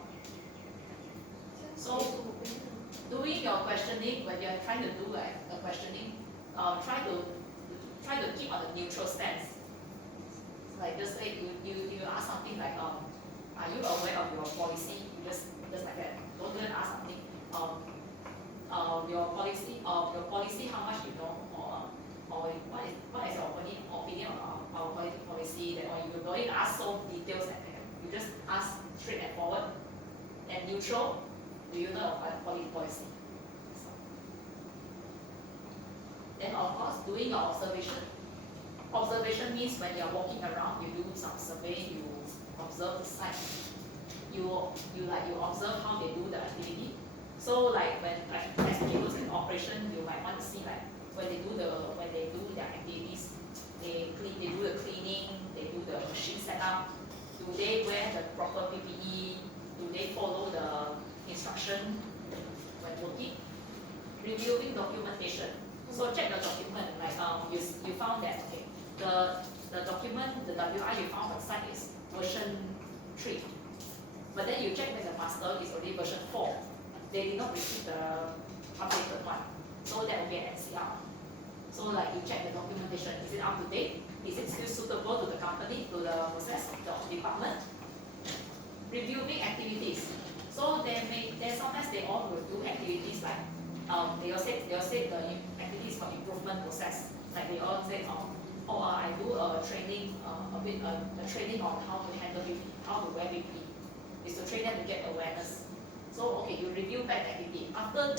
So doing your questioning, when you're trying to do like a questioning, try to keep on the neutral stance. Like just say you ask something like are you aware of your policy? You just like that. Don't even ask something your policy how much you know, or what is your opinion on our policy, that or you don't even ask so details like that. You just ask straight and forward and neutral. Do you know about policy? So. Then of course doing your observation. Observation means when you're walking around, you do some survey, you observe the site. You observe how they do the activity. So like when as people in operation, you might want to see like when they do their activities, they do the cleaning, they do the machine setup. Do they wear the proper PPE? Do they follow the instruction when working? Reviewing documentation. So check the document. Like you found that okay, the document, the WI you found on site is version 3. But then you check that the master is already version 4. They did not receive the updated one. So that will be an NCR. So like you check the documentation, is it up to date? Is it still suitable to the company, to the process of the department? Reviewing activities. So sometimes they all will do activities like they'll say the activities for improvement process. Like they all say, I do a training, a training on how to handle BP, how to wear BP. Is to train them to get awareness. So okay, you review back the activity. After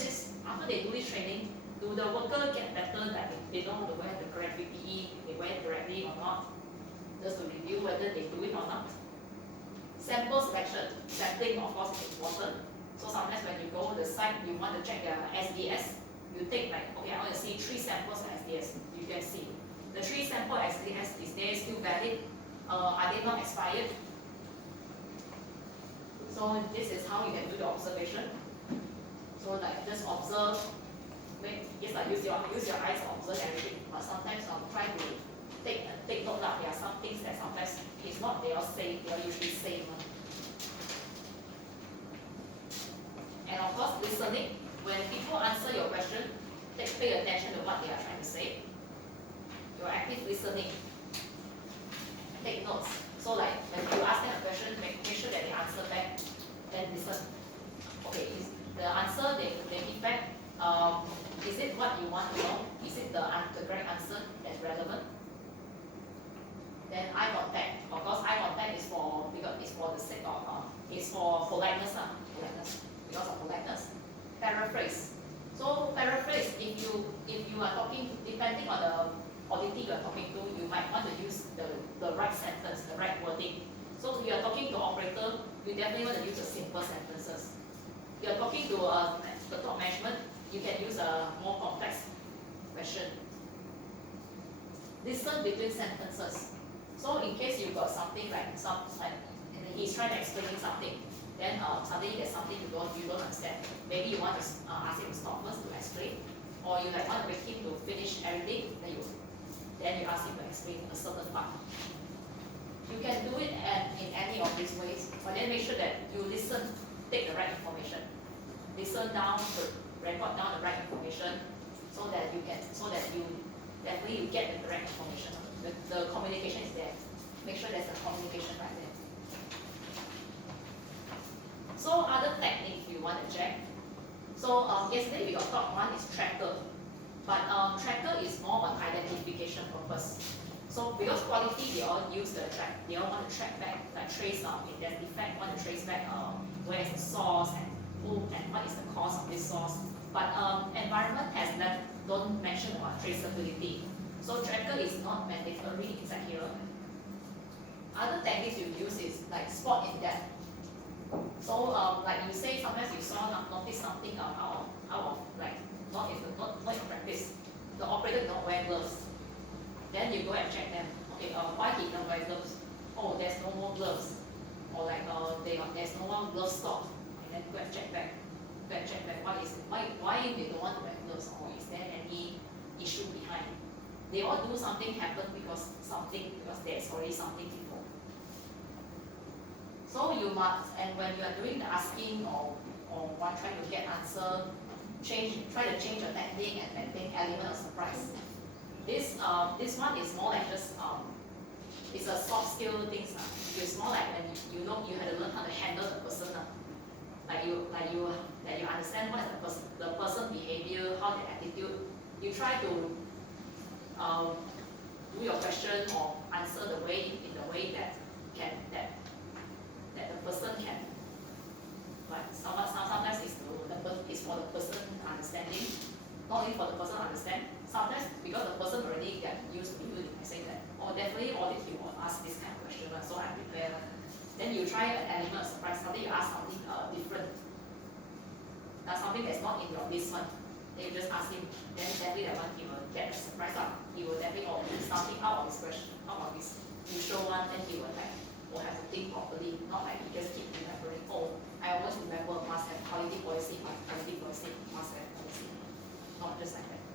they do this training, do the worker get better, like they know how to wear the correct PPE, they wear it correctly or not? Just to review whether they do it or not. Sample selection. Sampling of course is important. So sometimes when you go to the site, you want to check their SDS. You take like, okay, I want to see 3 samples of SDS. You can see. The 3 sample SDS, is they still valid? Are they not expired? So this is how you can do the observation. So like just observe. It's like use your eyes to observe everything. But sometimes try to take note that there are some things that sometimes it's not they are usually same. And of course listening. When people answer your question, pay attention to what they are trying to say. You're active listening. Take notes. So like when you ask them a question, make sure that they answer back, then listen. Okay, is the answer they give back, is it what you want to know? Is it the correct answer that's relevant? Then eye contact. Of course, eye contact is for the sake of it's for politeness, because of politeness. Paraphrase. So paraphrase, if you are talking, depending on the auditing you are talking to, you might want to use the right sentence, the right wording. So if you are talking to operator, you definitely want to use the simple sentences. If you are talking to the top management, you can use a more complex question. Listen between sentences. So in case you got something like he's trying to explain something, then suddenly there's something you don't understand. Maybe you want to ask him to stop first to explain, or you like want to make him to finish everything, then you ask him to explain a certain part. You can do it in any of these ways, but then make sure that you listen, take the right information, listen down, record down the right information, so that you definitely get the correct information. The communication is there. Make sure there's a communication right there. So other technique you want to check. So yesterday we got taught one is tracker, but tracker is more on identification purpose. So because quality, they all use the track, they all want to track back, like trace if there's defect, want to trace back where is the source and who and what is the cause of this source. But environment has don't mention about traceability. So tracker is not mandatory inside here. Other techniques you use is like spot in depth. So like you say, sometimes you notice something out of like not in practice. The operator did not wear gloves. Then you go and check them. Okay, why he don't wear gloves? Oh, there's no more gloves. Or like there's no more glove stock. And then go and check back. Why they don't want to wear gloves, or is there any issue behind? They all do something happen because there's already something before. So you must, and when you are doing the asking or trying to get answer, try to change your technique and maintain element of surprise. This one is more like just it's a soft skill things. It's more like when you had to learn how to handle the person. Like you understand what is the person behavior, how their attitude. You try to do your question or answer in the way that the person can. But sometimes it's for the person understanding, not only for the person understand. Sometimes because the person already get used to you, I say that, definitely audit you will ask this kind of question, so I prepare. Then you try an element of surprise, something you ask something different. That's something that's not in your list one. Then you just ask him, then definitely that one he will get a surprise up. He will definitely something out of his question, out of his usual one, then he will have to think properly, not like he just keep remembering, I always remember must have quality policy, must have policy. Not just like that.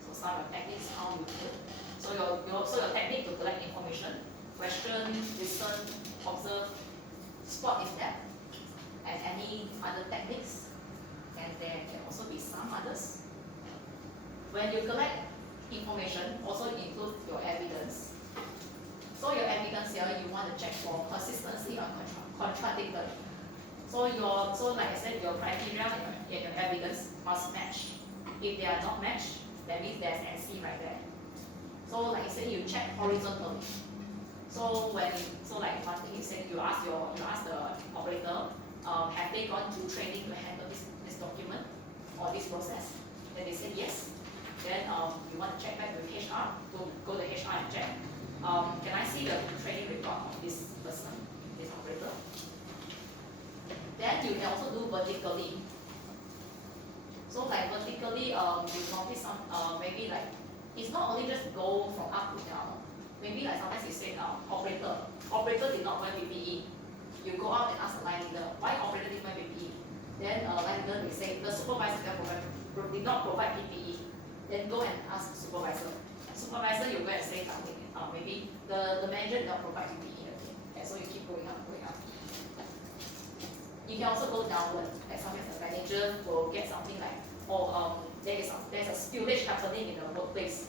So some of the techniques how you do it. So your technique to collect information, question, listen, observe, spot in depth, and any other techniques. And there can also be some others. When you collect information, also include your evidence. So your evidence here, you want to check for consistency or contradictory. So like I said, your criteria and your evidence must match. If they are not matched, that means there's NC right there. So like I said, you check horizontally. So like one thing you said, you ask the operator, have they gone through training to handle this document or this process? Then they said yes. Then you want to check back with HR, go to HR and check. Can I see the training report of this person, this operator? Then you can also do vertically. So like vertically, you notice some maybe like it's not only just go from up to down. Maybe like sometimes you say operator did not wear PPE. You go out and ask the line leader, why operator didn't wear PPE? Then line leader will say the supervisor did not provide PPE. Then go and ask the supervisor. Supervisor, you go and say something. Maybe the manager did not provide PPE again. Okay, so you keep going up. You can also go downward. Like sometimes the manager will get something like, there's a spillage happening in the workplace.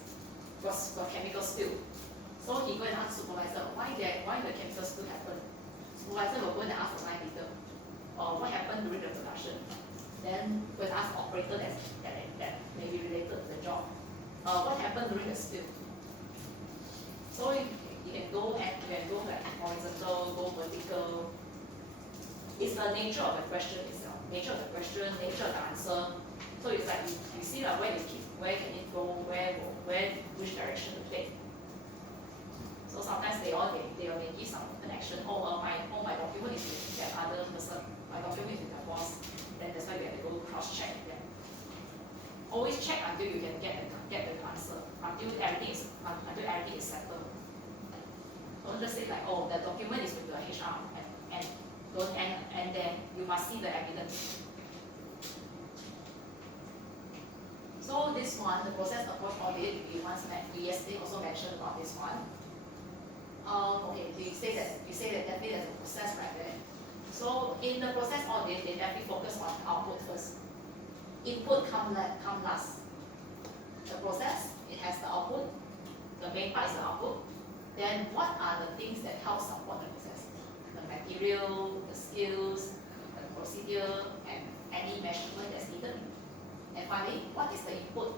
Was a chemical spill. So he go and ask supervisor, why the chemical spill happened? Supervisor will go and ask the line leader, what happened during the production? Then go and ask the operator that may be related to the job. What happened during the spill? So you can go like horizontal, go vertical. It's the nature of the question itself, nature of the question, nature of the answer. So it's like you see like where can it go, which direction to take. So sometimes they may give some connection. My document is with that other person. My document is with the boss. Then that's why we have to go cross check them. Always check until you can get the answer. Until everything is settled. Don't just say like, the document is with the HR and then you must see the evidence. So this one, the process approach audit, we yesterday also mentioned about this one. Okay, we say that definitely there's a process right there. So in the process audit, they definitely focus on output first. Input come last. The process, it has the output. The main part is the output. Then what are the things that help support the process? The material, the skills, the procedure, and any measurement that's needed. And finally, what is the input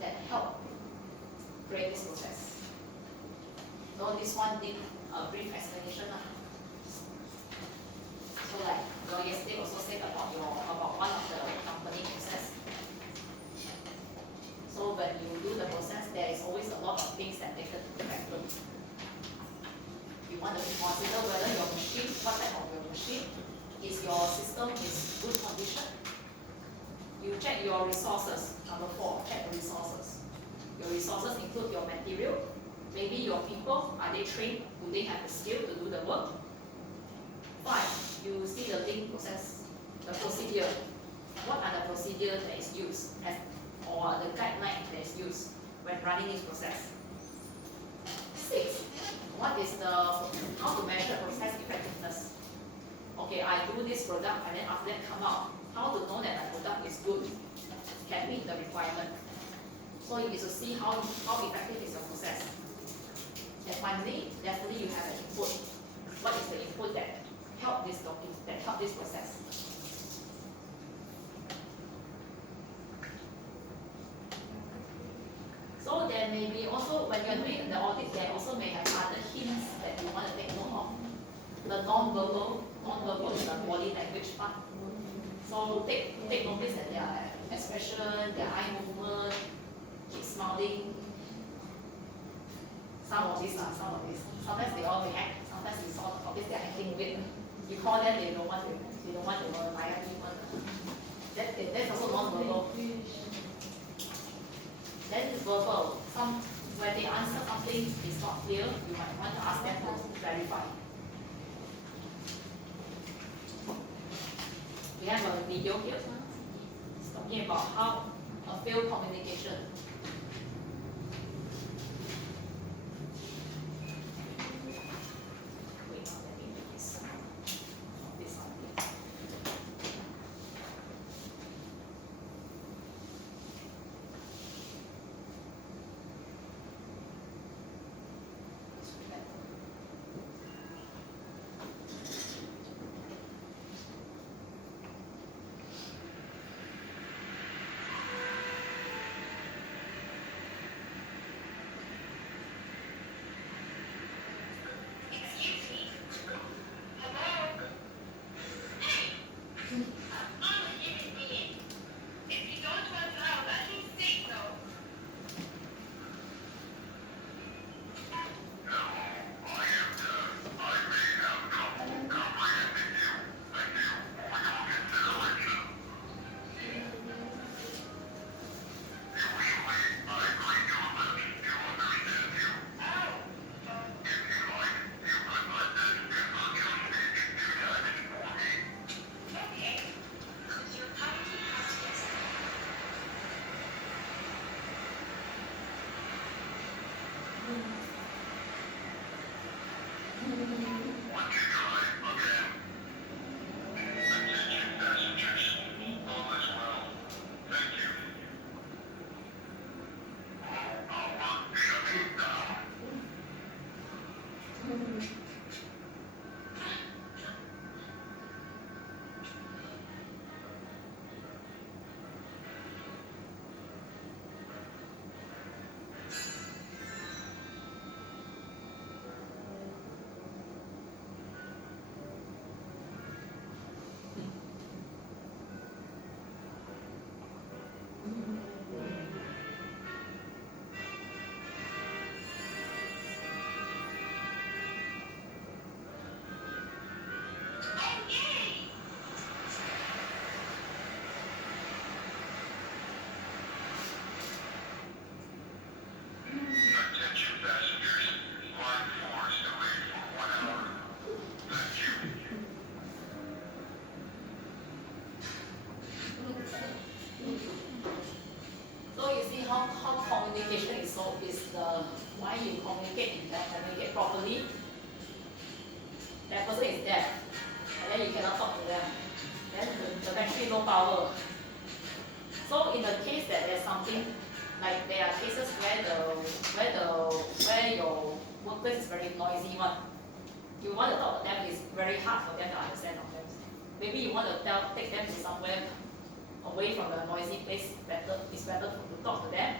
that help create this process? So this one did a brief explanation. So like yesterday also said about one of the company process. So when you do the process, there is always a lot of things that take into factor. You want to consider whether your machine, what type of your machine, is your system is good condition. You check your resources. Number 4, check the resources. Your resources include your material. Maybe your people, are they trained? Do they have the skill to do the work? 5, you see the link process, the procedure. What are the procedures that is used or the guideline that is used when running this process? 6, what is how to measure process effectiveness? Okay, I do this product and then after that come out. How to know that my product is good, can meet the requirement. So you need to see how effective is your process. And finally, definitely you have an input. What is the input that help this process? So there may be also, when you're doing the audit, there also may have other hints that you want to take note of. The non-verbal is the body language part. So take notice that their expression, their eye movement, keep smiling. Some of these. Sometimes they all react. Sometimes it's all obvious they're acting weird. You call them, they don't want to react. That's also non-verbal. Then verbal. When they answer something is not clear, you might want to ask them to clarify. We have a video here. It's talking about how a failed communication. Wait, let me make this one. Excuse me. Hello? Hey! I'm a human being. If you don't want to help, at least say so. Okay. Could you kindly ask yourself? Attention passengers. All is well. Thank you. Power shutting down. like there are cases where your workplace is very noisy one. You want to talk to them, it's very hard for them to understand sometimes. Maybe you want to take them to somewhere away from the noisy place, it's better to talk to them.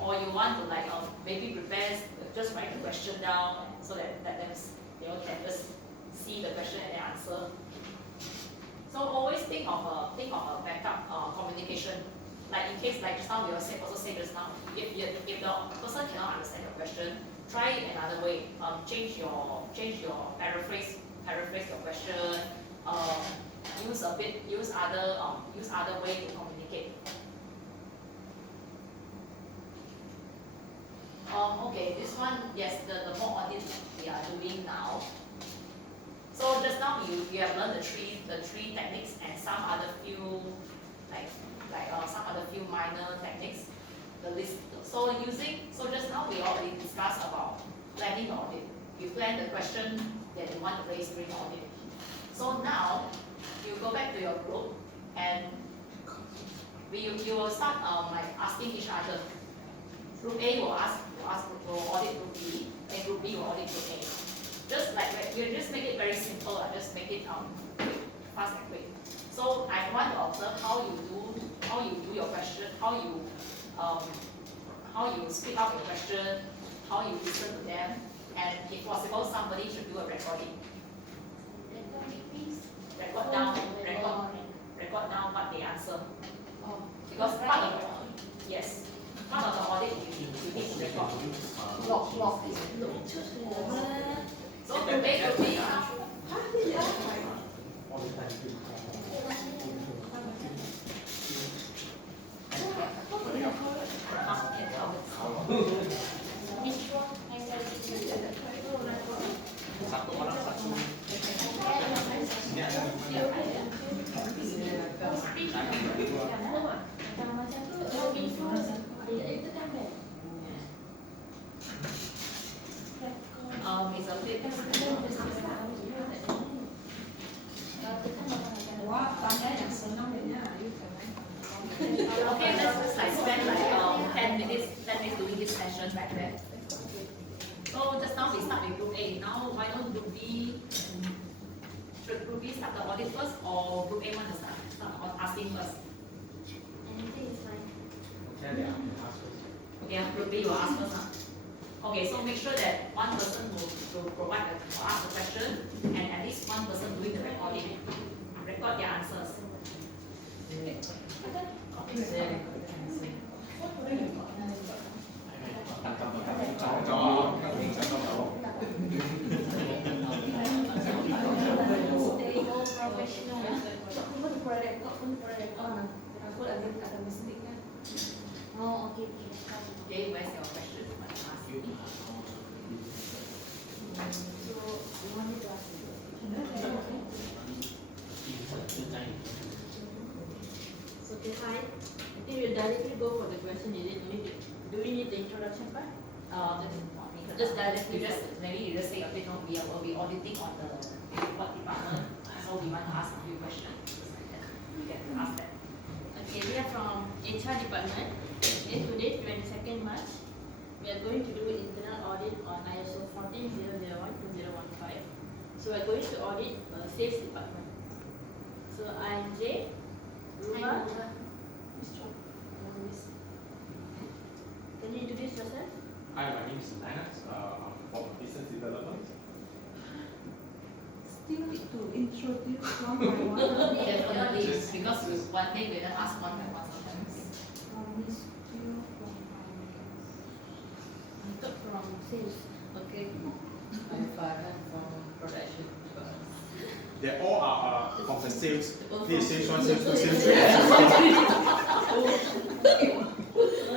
Or you want to like maybe prepare, just write the question down so that them can just see the question and the answer. So always think of a backup communication. Like in case like just now we also say just now, if the person cannot understand your question, try it another way. Change your paraphrase your question. Use other way to communicate. Okay, this one, yes, the mock audit we are doing now. So just now we have learned the three techniques and some other few some other few minor techniques. The list. So just now we already discussed about planning the audit. You plan the question that you want to raise during the audit. So now you go back to your group and you will start like asking each other. Group A will audit group B, and group B will audit group A. Just like you just make it very simple, just make it quick, fast and quick. So I want to observe how you do your question, how you speak out your question, how you listen to them, and if possible, somebody should do a recording. Record down what they answer. Because part of the audit you need to record. Log. So group A, Satu orang satu. Ini ada it's a bit. Okay, let's just like spend like 10 minutes doing this session back there. So just now we start with group A. Now why don't group B? Should group B start the audit first or group A want to start asking first? Anything is fine. Okay, group B will ask first. Okay, so make sure that one person will ask the question and at least one person doing the recording. Record their answers. Oh, okay. Okay, where's your question? You want to ask? So, you want me to ask you? So, okay, hi. I think we'll directly go for the question. Do we need the introduction part? Just directly, maybe you just say a bit. We will be auditing on the report department, so we want to ask a few questions. Just like that. You get to ask that. Okay, we are from HR department. Okay, today, 22nd March, we are going to do internal audit on ISO 14001-2015. So we are going to audit sales department. So I am Jay, Ruba. Can you introduce yourself? Hi, my name is Linus. I'm from business development. Still need to introduce one by one. Definitely, because one day we don't ask one by one sometimes. From sales. Okay. I'm Farhan from production. They all are from the sales. This sales one, sales two, sales three.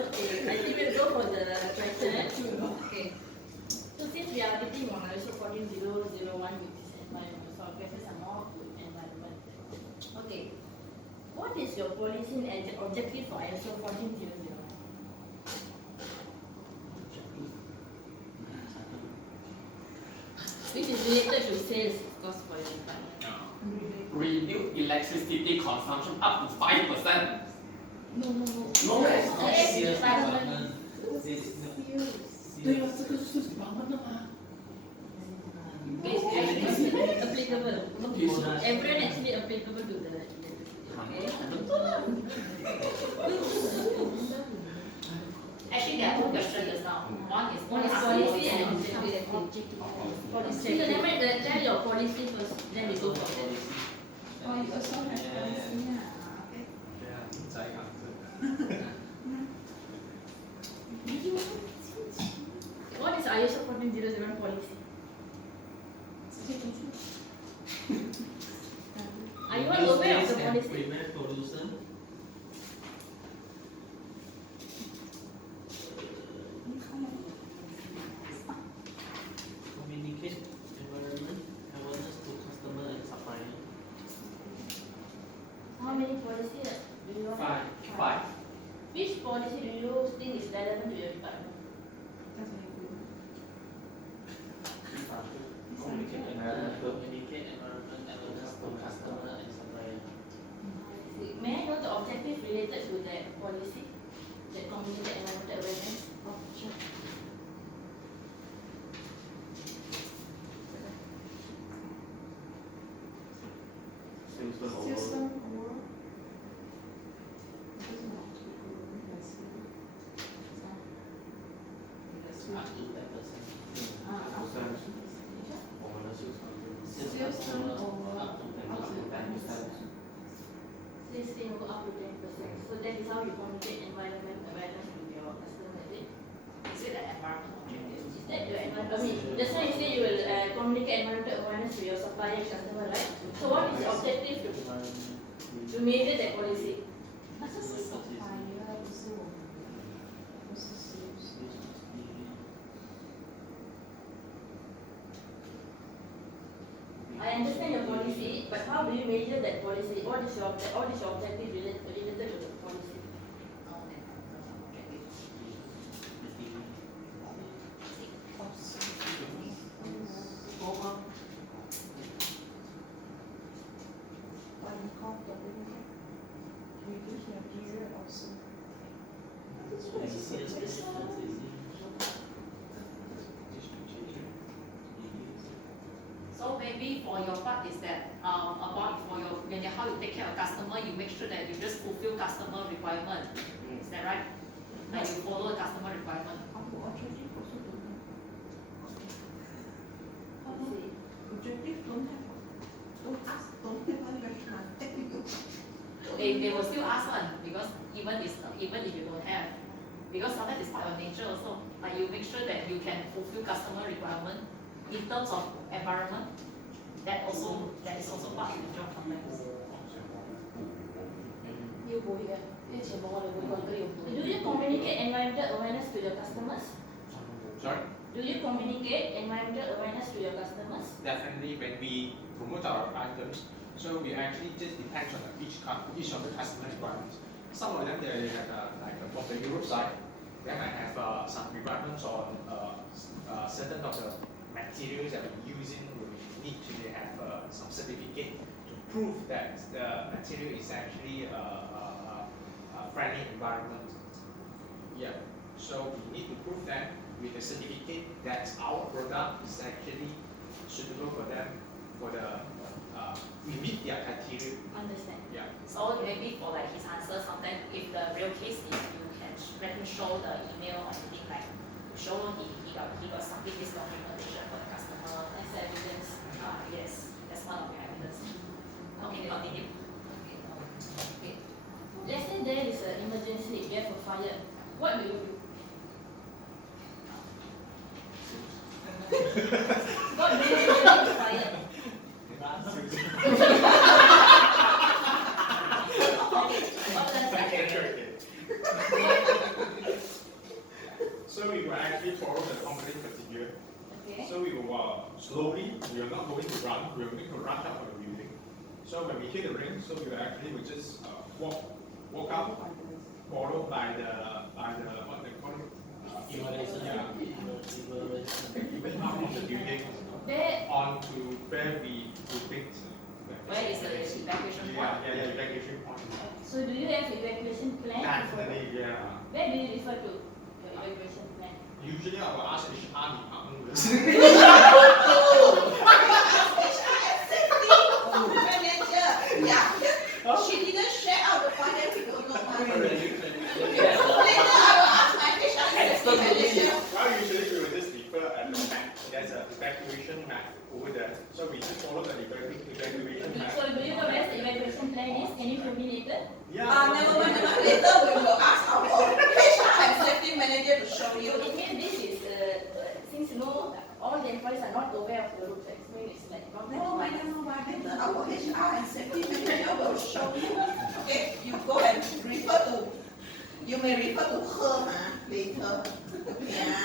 Okay, I think we'll go for the question. Okay. So since we are auditing on ISO 14001, which is environment, so our questions are more to environment. Okay. What is your policy and objective for ISO 14001? Which is related to sales, of course, for your department. Reduce electricity consumption up to 5%. No, no, no. No, It's it's a- not it's sales environment. department. This 对啊，这个是 department 的嘛。 It's actually applicable. Everyone actually applicable to the electricity. Okay. Actually, there are two questions just now. One is One is customer policy and policy. objective. So never mind, tell your policy first, then we go for that. Oh, you also have policy, okay. 对啊，在讲这。 What is ISO 14001 policy? Are you all aware of the policy? Prevent pollution. Communicate environment awareness to customer and supplier. How many policies do you have? Five. Which policy do you think is relevant to your department? Communicate environment awareness to customer and supplier. May I know the objective related to that policy? That communicate environmental awareness? Salesman or? Up to 10%. Salesman or? Up to 10%. This thing will go up to 10%. So that is how you communicate environment awareness to your customer, is it? Is it an environment objective? Is that your environment? I mean, just now you say you will communicate environmental awareness to your supplier and customer, right? So what is the objective to measure that policy? I understand your policy, but how do you measure that policy? What is your objective related to the policy? So maybe for your part is that about for your when you how you take care of customer, you make sure that you just fulfill customer requirement. Is that right? Like you follow the customer requirement. Objective don't have. Don't ask, don't have one very hard. They will still ask one because even if you don't have, because sometimes it's part of nature also. Like you make sure that you can fulfill customer requirement in terms of environment. That is also part of the job sometimes. Do you communicate environmental awareness to your customers? Sorry? Do you communicate environmental awareness to your customers? Definitely when we promote our items, so we actually just depends on each of the customer requirements. Some of them they have like from the Europe side, they might have some requirements on certain of the materials that we're using. We need to have some certificate to prove that the material is actually a friendly environment. Yeah. So we need to prove that with the certificate that our product is actually suitable for them, for the we meet their criteria. Understand. Yeah. So maybe for like his answer, sometimes if the real case is you can let him show the email or anything like show he got submit this documentation for the customer As evidence. Yes, that's one of the evidence. Okay, continue. Okay. Let's say there is an emergency, you have a fire. What do you do? What do you do when there is fire? So we will actually follow the company procedure. Okay. So we will slowly, we are not going to run, we are going to rush out of the building. So when we hear the ring, so we will actually will just walk out, followed by the what they call it? Yeah. We went out of the building There, on to where we think Where is the evacuation point? Yeah, evacuation point. So do you have evacuation plan? Definitely, yeah. Where do you refer to your evacuation plan? Usually I will ask HR department. Manager, yeah. She didn't share out the file, then we don't know. Later I will ask my HR safety manager. Well, usually we will just refer at the map. There's an evacuation map over there. So we just follow the evacuation map. So do you know where the evacuation plan is? Can you show me later? Yeah. Never mind. Later we will ask our HR and safety manager to show So you. it means this is, since you know, all the employees are not aware of the rules, explain it's like not Never mind. Later our HR and safety manager will show you. Okay, you go and refer to. You may refer to her later. Yeah.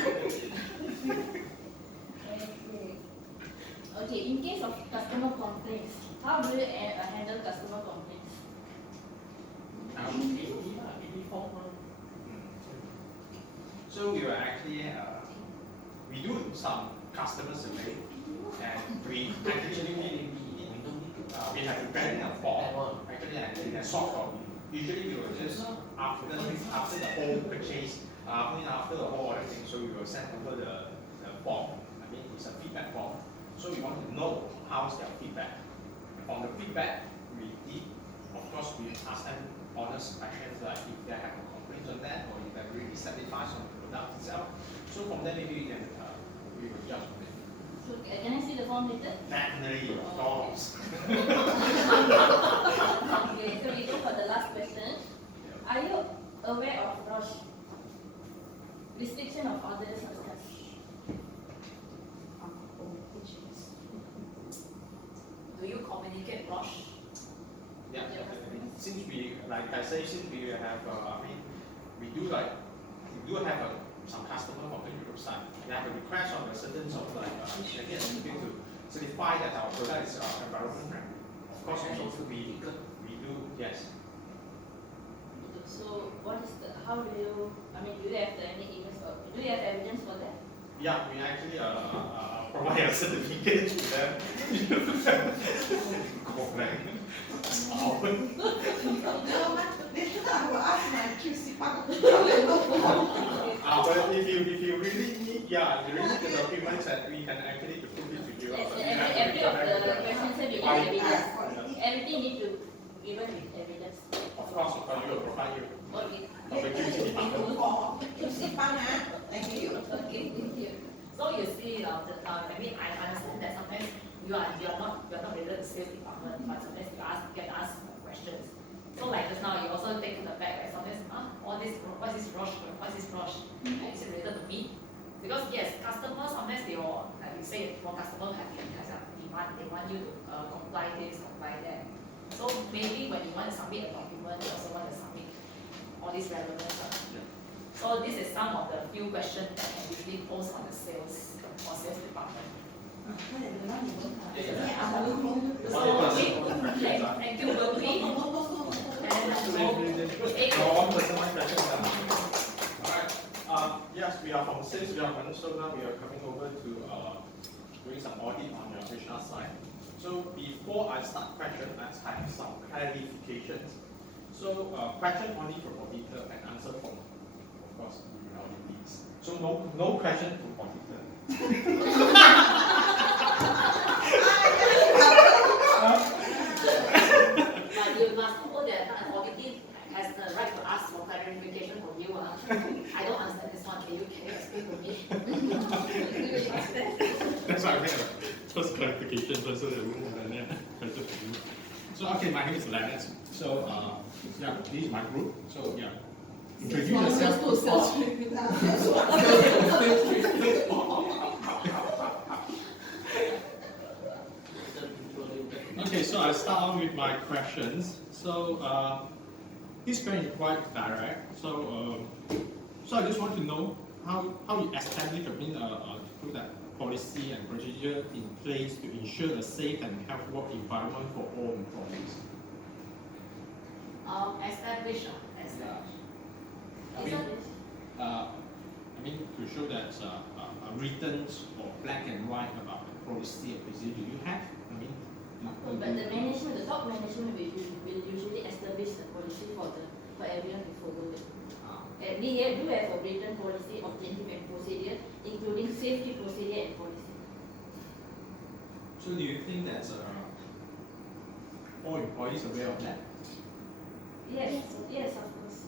Okay, in case of customer complaints, how do you handle customer complaints? So we will actually we do some customer survey, and we actually we have prepared a form actually in a soft copy. Usually we will just after the whole purchase, after the whole order thing, so we will send over the form. I mean it's a feedback form. So we want to know how's their feedback. From the feedback we did, of course we ask them honest questions like if they have a complaint on that or if they're really satisfied on the product itself. So from there maybe we can we will judge on it. So can I see the form later? Definitely, of course. Okay, so we go for the last question. Are you aware of ROSH? Restriction of orders and stuff. Do you communicate rush? Yeah, definitely. Since we, like I say, since we have, I mean, we do have some customer from the Europe side. They have a request on a certain sort of like, again, to certify that our product is environment friendly. Of course, also we do, yes. So what is the, how do you, I mean, do you have any emails or do you have evidence for that? Yeah, we actually provide a certificate to them. Later I will ask my QC partner. But if you really need, yeah, you really need the documents that we can actually prove it to you. Yes, every of the questions have been evidence. Everything need to given with evidence. Of course, you will provide you. Okay. Of the QC department. QC partner, thank you. Okay, thank you. So you see, I mean, I understand that sometimes you are not related to sales department, but sometimes you get asked questions. So like just now, you also take the back, right? Sometimes, all this, what's this rush? What's this rush? Is it related to me? Because yes, customers sometimes they will, like you say, for customer have demand, they want you to comply this, comply that. So maybe when you want to submit a document, you also want to submit all these relevant stuff. So this is some of the few questions that can usually pose on the sales or sales department. So thank you, Berkeley. Yes, we are from sales department, so now we are coming over to doing some audit on your HR side. So before I start question, let's have some clarifications. So question only for auditor and answer from, of course, the auditees. So no question to auditor. But you must know that an auditor has the right to ask for clarification from you. I don't understand this one. Can you explain to me? That's why I made a first clarification first, so that we will then answer for you. So okay, my name is Leonard. So yeah, this is my group. So yeah, introduce yourself. Okay, so I start off with my questions. So this question is quite direct. So I just want to know how you establish put that policy and procedure in place to ensure a safe and healthy work environment for all employees. Establish. I mean, to show that written or black and white about the policy and procedure you have. I mean, But the management, the top management will usually establish the policy for everyone to follow it. And we do have a written policy, objective and procedure, including safety procedure and policy. So do you think that all employees are aware of that? Yes, yes, of course.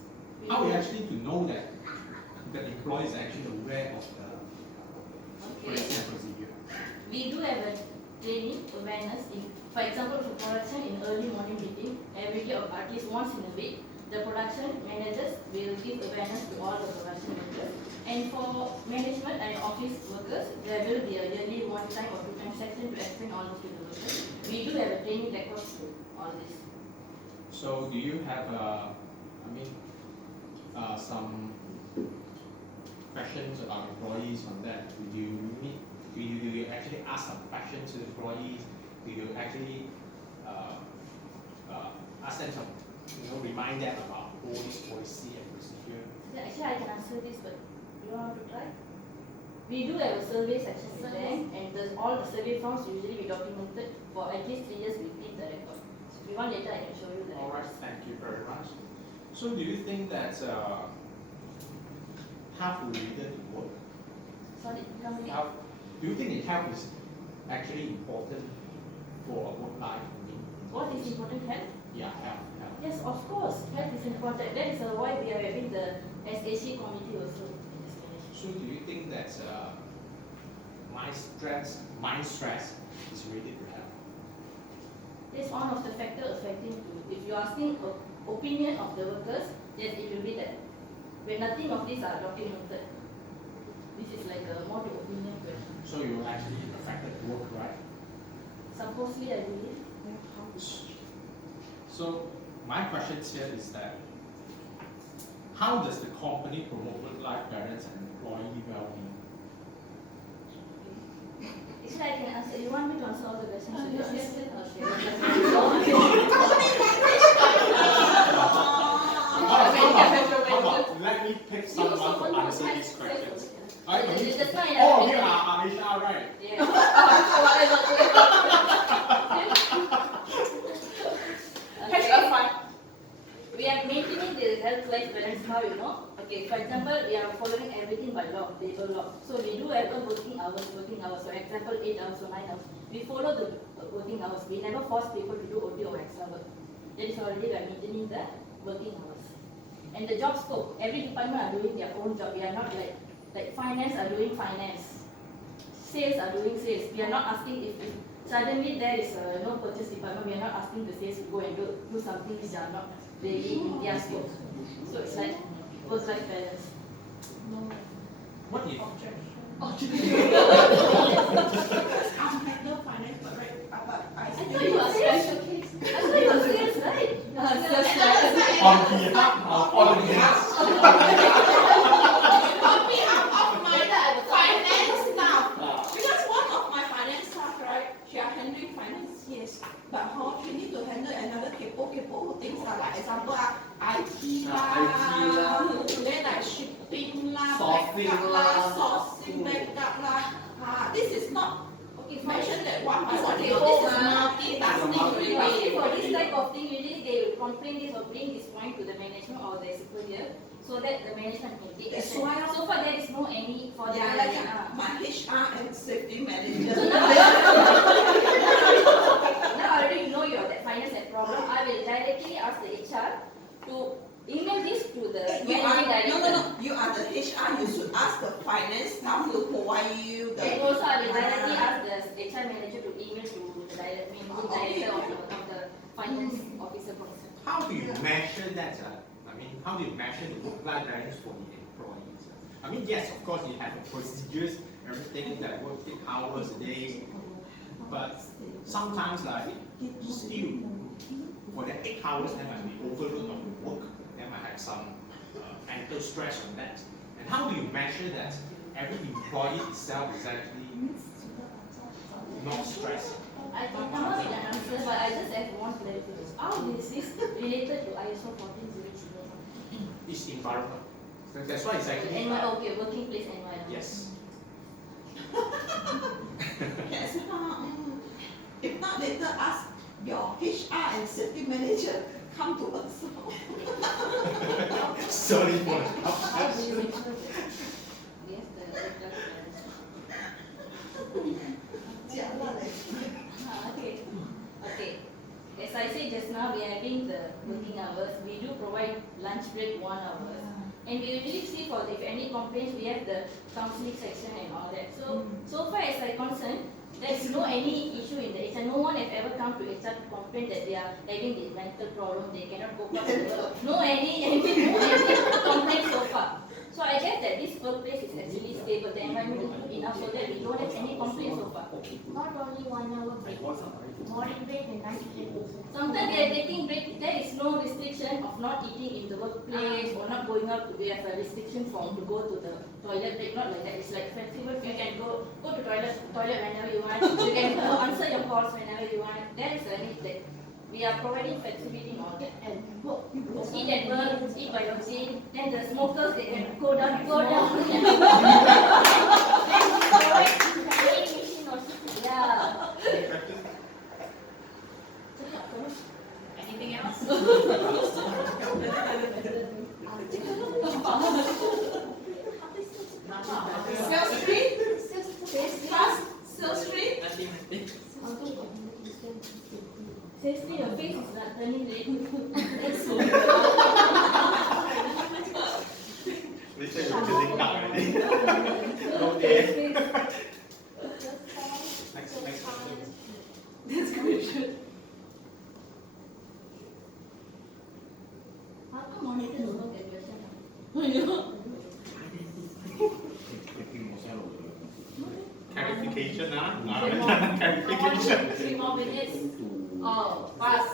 How are you actually to know that the employee is actually aware of the policy and procedure? We do have a training awareness. For example, for production in early morning meeting, every day or at least once in a week, the production managers will give awareness to all the production managers. And for management and office workers, there will be a yearly one time or two time session to explain all this to the workers. We do have a training records to all this. So do you have some questions about employees on that? Do you actually ask some questions to the employees? Do you actually ask them some, remind them about all this policy and procedure? Yeah, actually, I can answer this, but you want to try? We do have a survey section in there, and all the survey forms usually we documented for at least 3 years. We keep the record. If you want later, I can show you the All right, records. thank you very much. So do you think that health related to work? Sorry, come again. Health, do you think that health is actually important for a work life? What is important? Health? Yeah, health. Yes, of course. Health is important. That is why we are having the SAC committee also in this management. So do you think that mind stress is related to health? It's one of the factors affecting you. If you are asking opinion of the workers, yes, it will be that. When nothing of these are documented, this is like a more to opinion question. So you actually affected work, right? Supposedly, I believe. So my question here is that how does the company promote work-life balance and employee well-being? Actually, I can answer. You want me to answer all the questions? Yes. How about let me pick someone to answer these questions. Oh, you are Aisha, right? Yeah. Okay. We are maintaining the health-life balance. How you know? Okay, for example, we are following everything by law, labor law. So we do have a working hours. For example, 8 hours or 9 hours. We follow the working hours. We never force people to do OT or extra work. That is already we are maintaining the working hours. And the job scope, every department are doing their own job. We are not like finance are doing finance, sales are doing sales. We are not asking if suddenly there is no purchase department. We are not asking the sales to go and do something which are not really in their scope. So it's like work-life balance. What if No finance, but right, but I I thought you are sales. I thought you are sales, right? on behalf of audience, on behalf of my finance staff, because one of my finance staff, right, she are handling finance, yes, but she need to handle another kepo things like example IT lah, then like shipping lah, backup lah, sourcing backup lah. This is not mention that one by one. This is multitasking really. For this type of thing, usually they will complain this or bring this point to the management or the superior, so that the management can take That's action. why So far there is no any for the my HR and safety manager. So now already you know you have that finance and problem. I will directly ask the HR to email this to the managing director. No. You are the HR. You should ask the finance staff to provide you the. And also I will directly ask the HR manager to email to the managing director of the finance officer person. how do you measure that? How do you measure the work-life balance for the employees? Yes, of course, you have the procedures, everything that work 8 hours a day, but sometimes still, for the 8 hours, there might be overload of the work, there might have some mental stress on that. And how do you measure that every employee itself is actually not stressed? I can come up with an answer, but I just have one clarification. How is this related to ISO 14001? It's environment. So that's why it's actually Okay, working place environment. yes. Yes. If not later ask your HR and safety manager come to us. Sorry for the How do you make sure that yes, the data Jialat leh. Okay. Okay. As I said just now, we are having the working hours. We do provide lunch break 1 hour. And we usually see for if any complaints, we have the counseling section and all that. So far as I concerned, there is no any issue in the HR. No one has ever come to HR to complain that they are having this mental problem, they cannot cope up with work. No any complaints so far. So I guess that this workplace is actually stable. The environment is good enough so that we don't have any complaints so far. Not only 1 hour break, morning break and night break also. Sometimes they are taking break. There is no restriction of not eating in the workplace or not going out. We have a restriction from to go to the toilet break. Not like that. It's like flexible. You can go to toilet whenever you want. You can answer your calls whenever you want. There is a need that we are providing flexibility in all that. And work. Eat at work, eat by your seat. Then the smokers they can go down. Go down. Yeah. Anything else? Sales street, trust, sales street. Seriously, your face is not turning red. Later you're feeling dark already. Okay. Next question. That's good. How come monitor don't know that question? Clarification, ah? Clarification. Clarification. 3 more minutes. Oh, pass.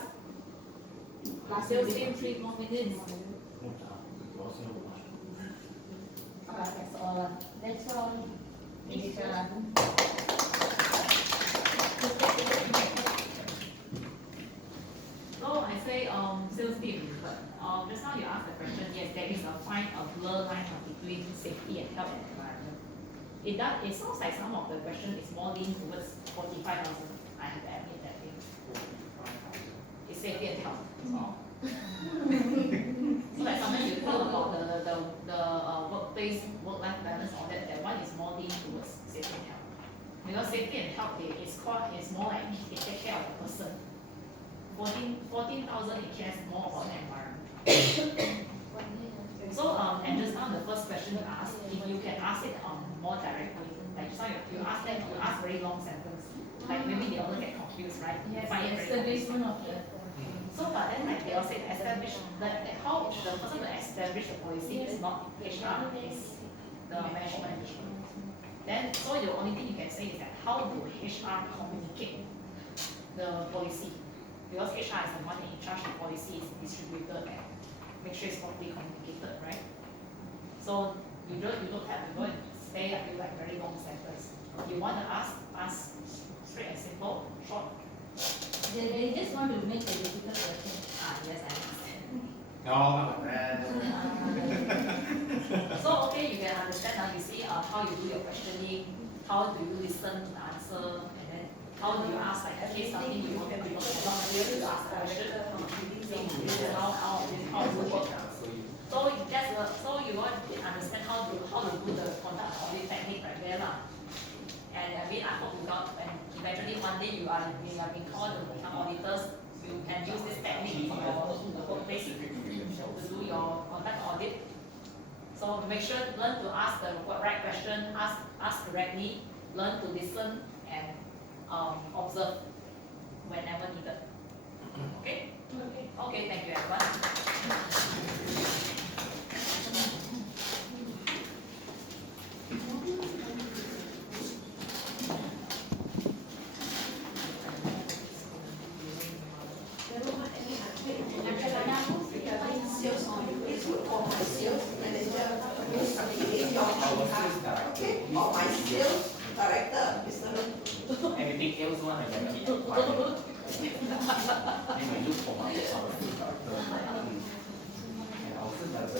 Last sales team, 3 more minutes. That's all. That's all. So I say sales team, but just now you asked the question, yes, there is a fine a blur line between safety and health and environment. It sounds like some of the question is more lean towards 45,000. I have to admit that thing. It's safety and health. So like sometimes you talk about the workplace, work-life balance, all that, that one is more lean towards safety and health. Because safety and health is more like it take care of the person. 14,000 it cares more about the environment. So and just now the first question you asked, if you can ask it more directly, like just now you ask very long sentence, like maybe they also get confused, right? Yes, Find it very establishment of the. So, but then like they all say establish, like how the person to establish the policy is not HR, it's the management. Then, so the only thing you can say is that how do HR communicate the policy? Because HR is the one in charge of policy is distributed and make sure it's properly communicated, right? So you don't have to go and say like very long sentence. You want to ask straight and simple, short. They just want to make a difficult question. Yes, I understand. No, not like that. So okay, you can understand now. You see how you do your questioning, how do you listen to the answer, and then how do you ask like in case something you want to do, you ask question. How it work. So you want to understand how to do the conduct audit technique right there lah. And I mean, I hope you got, and eventually one day you have been called to become auditors, you can use this technique for your workplace to do your conduct audit. So make sure, learn to ask the right question, ask correctly, learn to listen and observe whenever needed. Okay? Okay, thank you everyone. Okay, or my sales director, Mr. Everything else one I never need to find. And I look for my and also that's a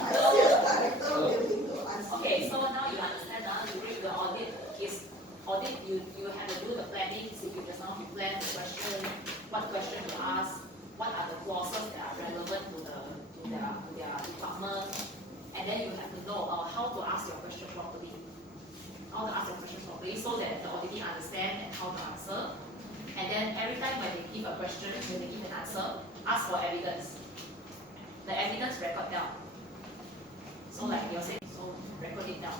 My sales director willing to answer. Okay, so now you understand now you read the audit is audit you have to do the planning, so you just now you plan the question, what question to ask, what are the clauses that are relevant to their department, and then you have to know how to ask your question properly. How to ask your question properly so that the auditee understand and how to answer. And then every time when they give a question, when they give an answer, ask for evidence. The evidence record down. So like you're saying, so record it down.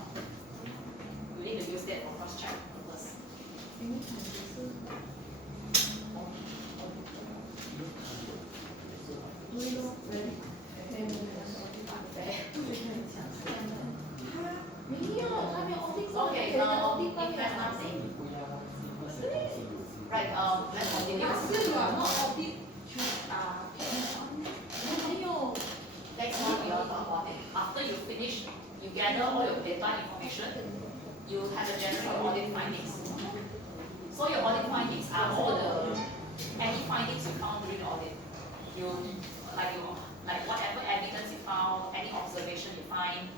You need to use that for cross-check purpose. Okay, if there's nothing, right, let's continue. Next one, we will talk about it. After you finish, you gather all your data information, you have to generate your audit findings. So your audit findings are all any findings you found during the audit. Like whatever evidence you found, any observation you find,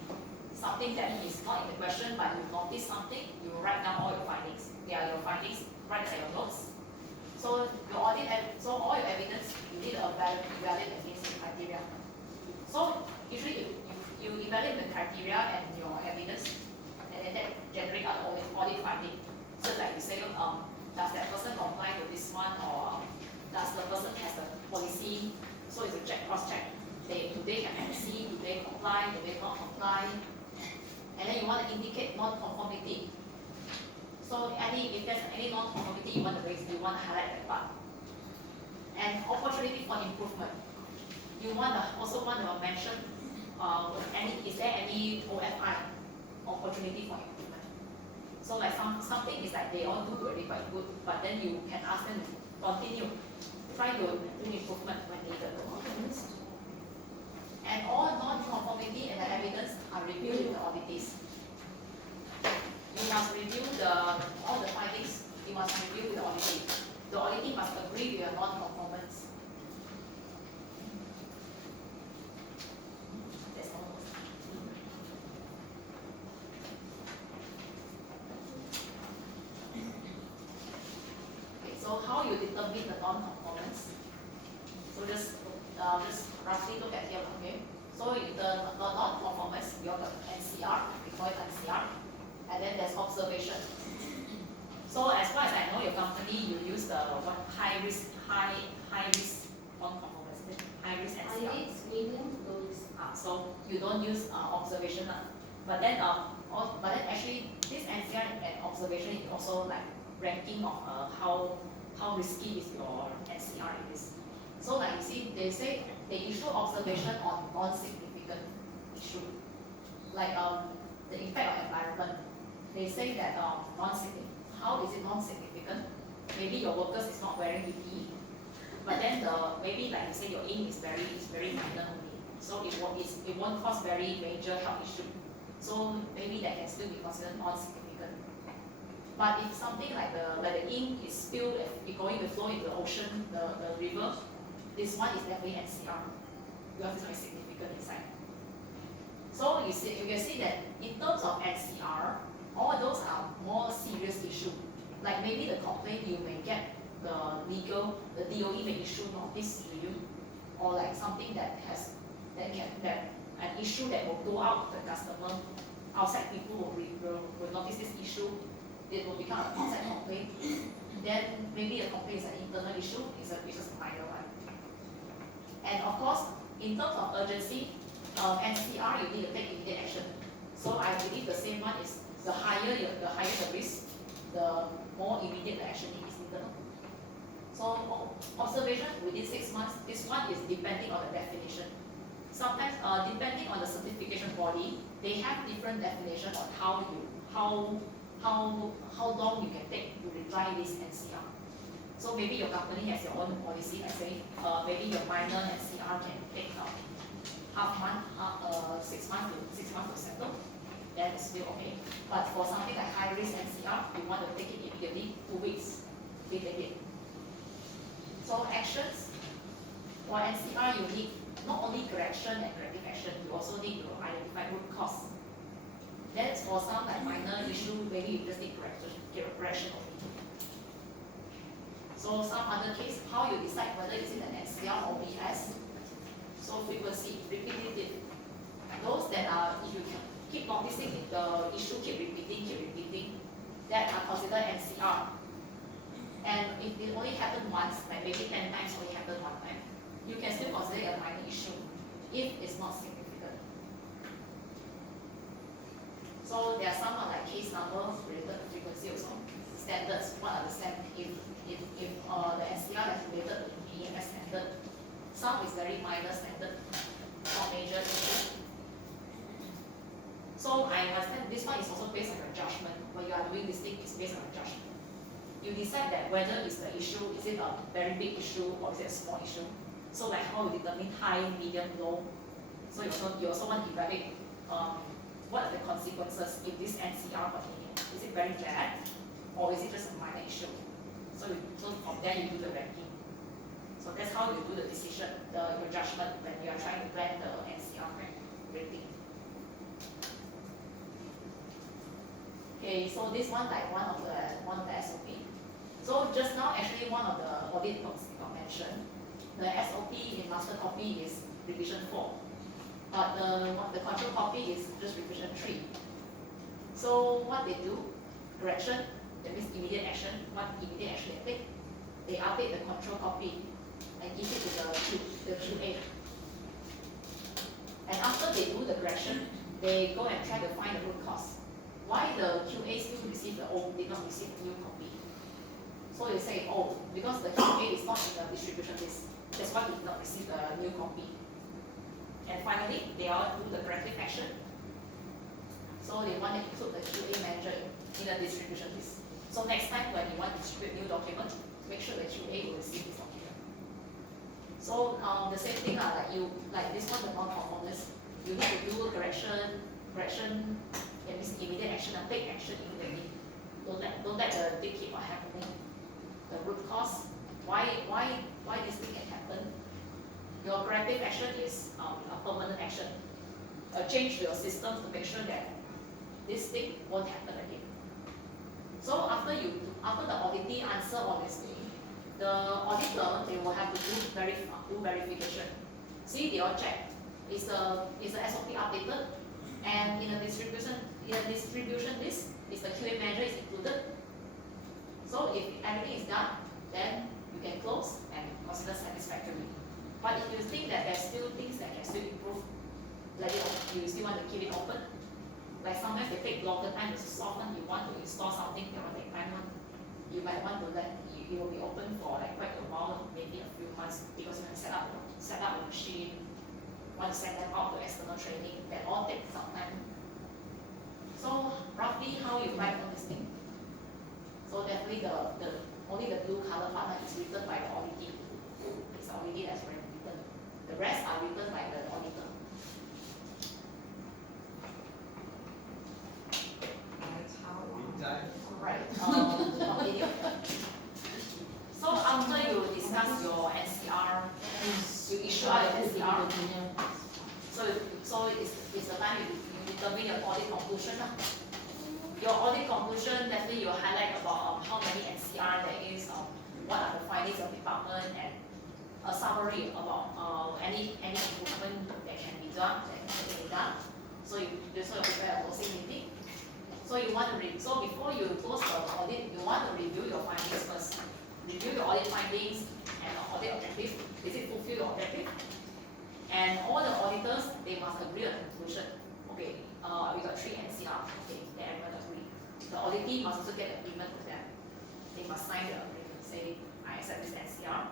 something that is not in the question but you notice something, you write down all your findings. They are your findings, write as your notes. So your audit, so all your evidence, you need to evaluate against the criteria. So usually you evaluate the criteria and your evidence, and then that generate out audit finding. So like you say, does that person comply to this one, or does the person has the policy? So it's a cross-check. Do they have MC? Do they comply? Do they not comply? And then you want to indicate non-conformity. So if there's any non-conformity you want to raise, you want to highlight that part. And opportunity for improvement. You also want to mention is there any OFI, opportunity for improvement. So like something is like they all do really quite good, but then you can ask them to continue, try to do improvement when needed. And all non-conformity and the evidence are reviewed with the auditees. You must review all the findings, you must review with the auditee. The auditee must agree with your non-conformance. So how you determine the non-conformance? So just roughly look at here, okay? So the non-conformance, you have the NCR, we call it NCR, and then there's observation. So as far as I know, your company, you use the high risk non-conformance, high risk NCR. So you don't use observation, but then actually this NCR and observation is also like ranking of how risky is your NCR in this. So like you see, they say they issue observation on non-significant issue, like the impact on environment. They say that non-significant. How is it non-significant? Maybe your workers is not wearing PPE, but then maybe like you say your ink is very minor only, so it won't cause very major health issue. So maybe that can still be considered non-significant. But if something like the ink is spilled and going to flow into the ocean, the river, this one is definitely NCR because it's very significant inside. So you can see that in terms of NCR, all those are more serious issue. Like maybe the complaint you may get the DOE may issue notice to you, or like something that an issue that will go out to the customer. Outside people will notice this issue. It will become an outside complaint. Then maybe the complaint is an internal issue. It's just a minor one. And of course, in terms of urgency, NCR you need to take immediate action. So I believe the same one is the higher the risk, the more immediate the action is needed. So observation within 6 months, this one is depending on the definition. Sometimes depending on the certification body, they have different definition on how long you can take to reply this NCR. So maybe your company has your own policy, I say maybe your minor NCR can take half month, 6 months to settle. Then it's still okay. But for something like high risk NCR, you want to take it immediately, 2 weeks, we take it. So actions for NCR, you need not only correction and corrective action, you also need to identify root cause. That's for some like minor issue, maybe you just need correction only. how you decide whether is it an NCR or BS. So frequency, repetitive. Those that are, if you can keep noticing if the issue keep repeating, that are considered NCR. And if it only happened once, like maybe 10 times only happened one time, you can still consider it a minor issue if it's not significant. So there are some like case number related to frequency also. Standards, what are the standards? If the NCR that's related to the EMS standard, some is very minor standard, not major issue. So I understand this one is also based on your judgment. When you are doing this thing, it's based on your judgment. You decide that whether is the issue, is it a very big issue or is it a small issue? So like how you determine high, medium, low. So you also want to evaluate what are the consequences if this NCR continues. Is it very bad or is it just a minor issue? So from there you do the ranking. So that's how you do the decision, your judgment when you are trying to plan the NCR rating. Okay, so this one like one of the SOP. So just now actually one of the audit got mentioned. The SOP in master copy is revision 4. But the control copy is just revision 3. So what they do, correction, that means immediate action, what immediate action they take, they update the control copy and give it to the QA. And after they do the correction, they go and try to find the root cause. Why the QA still receive the old, did not receive the new copy? So they say, oh, because the QA is not in the distribution list, that's why he did not receive the new copy. And finally, they all do the corrective action. So they want to include the QA manager in the distribution list. So next time when you want to distribute new document, make sure the QA will receive this document. So the same thing like this one, the non-conformist, you need to do correction, it means immediate action and take action immediately. Don't let the thing keep on happening. The root cause, why this thing can happen. Your corrective action is a permanent action. A change to your system to make sure that this thing won't happen again. So after the auditee answer all this thing, the auditor they will have to do verification. See, they all check. Is the SOP updated? And in the distribution list, is the QA manager is included? So if everything is done, then you can close and consider satisfactory. But if you think that there's still things that can still improve, like you still want to keep it open, like sometimes they take longer time to soften, you want to install something, they will take time. You might want to let it will be open for like quite a while, maybe a few months, because you can set up the machine, want to send them out to external training, that all takes some time. So roughly how you write on this thing. So definitely only the blue color part is written by the auditee. It's the auditee that's written. The rest are written by the auditor. Right. Continue. So after you discuss your NCR, you issue out your NCR. So it's the time you determine your audit conclusion. Your audit conclusion, definitely you highlight about how many NCR there is, what are the findings of the department, and a summary about any improvement that can be done, So you prepare a closing meeting. So you want to so before you close the audit, you want to review your findings first. Review your audit findings and the audit objective. Is it fulfill your objective? And all the auditors, they must agree on the conclusion. Okay, we got 3 NCR. Okay, then everyone agree. The auditee must also get agreement with them. They must sign the agreement, say, I accept this NCR.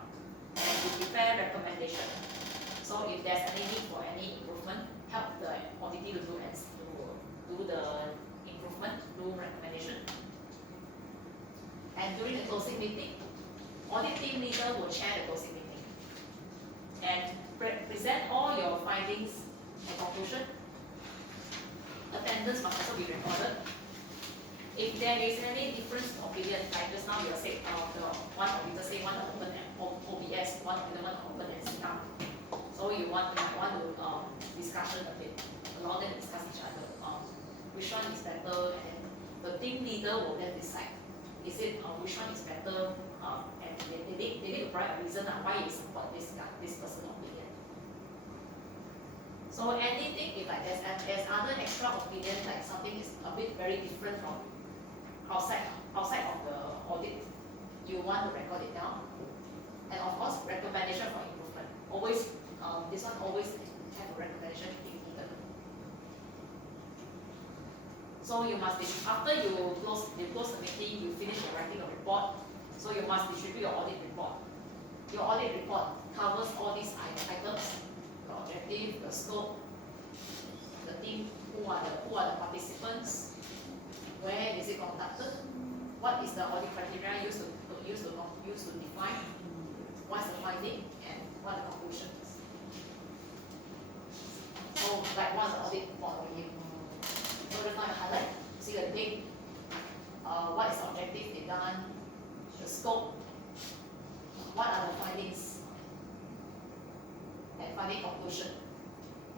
And you prepare recommendation. So if there's any need for any improvement, help the auditee to do the improvement, do recommendation. And during the closing meeting, audit team leader will chair the closing meeting and present all your findings and conclusion. Attendance must also be recorded. If there is any difference of opinion, like just now you said, the one auditor say one open OBS, one auditor open NCR. So you might want to discussion a bit, allow them to discuss each other. Which one is better, and the team leader will then decide. Is it which one is better, and they need to to provide a reason why you support this guy, this person's opinion. So anything, if like there's other extra opinion, like something is a bit very different from outside of the audit, you want to record it down. And of course, recommendation for improvement. Always, this one always have a recommendation if needed. So you must, after you close the meeting, you finish writing a report. So you must distribute your audit report. Your audit report covers all these items: the objective, the scope, the team, who are the participants, where is it conducted, what is the audit criteria used to define, what's the finding, and what are the conclusions. So like what's the audit report over here? So just now I highlight, see the date, what is the objective they done, the scope, what are the findings, and finding conclusion.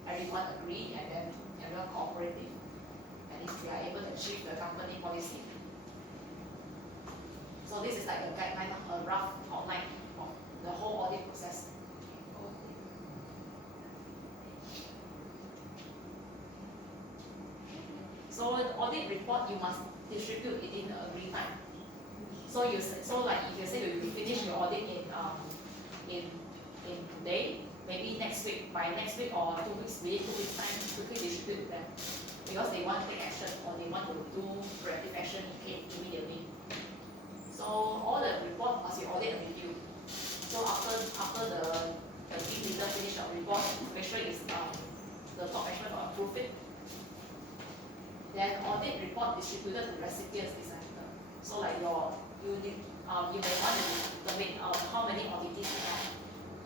Everyone agree, and then everyone cooperative, and if we are able to achieve the company policy. So this is like a guideline, a rough outline of the whole audit process. So the audit report, you must distribute it in the agreed time. So like if you say you finish your audit in today, maybe next week, by next week or 2 weeks, within 2 weeks time, quickly distribute to them, because they want to take action or they want to do corrective action immediately. So all the report must be audit and review. So after the team leader finish the report, make sure it's the top management will approve it. Then audit report distributed to recipients is so like you may want to determine how many auditees you have.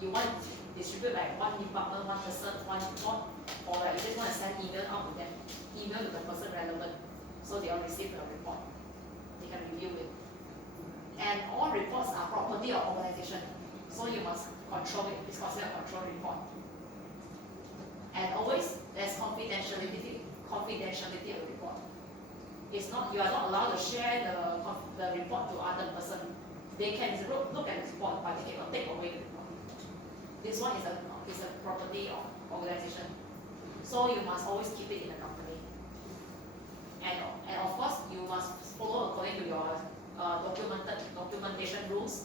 You want to distribute like one department, one person, one report, or like you just want to send email out to them, email to the person relevant, so they will receive the report. They can review it. And all reports are property of organization, so you must control it. It's considered a control report. And always there's confidentiality of the report. It's not, you are not allowed to share the report to other person. They can look at the report, but they cannot take away the report. This one is a property of organization, so you must always keep it in the company. And of course, you must follow according to your documentation rules.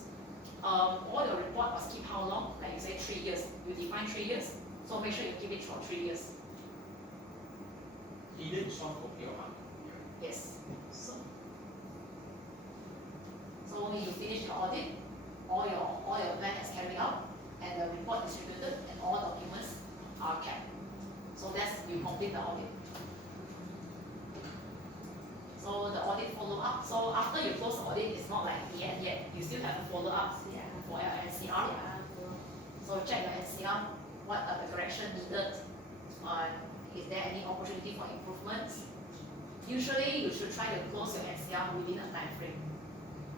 All your report must keep how long? Like you say 3 years. You define 3 years, so make sure you keep it for 3 years. Either short or pure one. Yes. So you finish your audit, all your plan is carried out, and the report distributed, and all documents are kept. So that's you complete the audit. So the audit follow up. So after you close the audit, it's not like the end yet. You still have to follow up for your NCR. So check your NCR. What are the correction needed? Is there any opportunity for improvements? Usually, you should try to close your NCR within a time frame.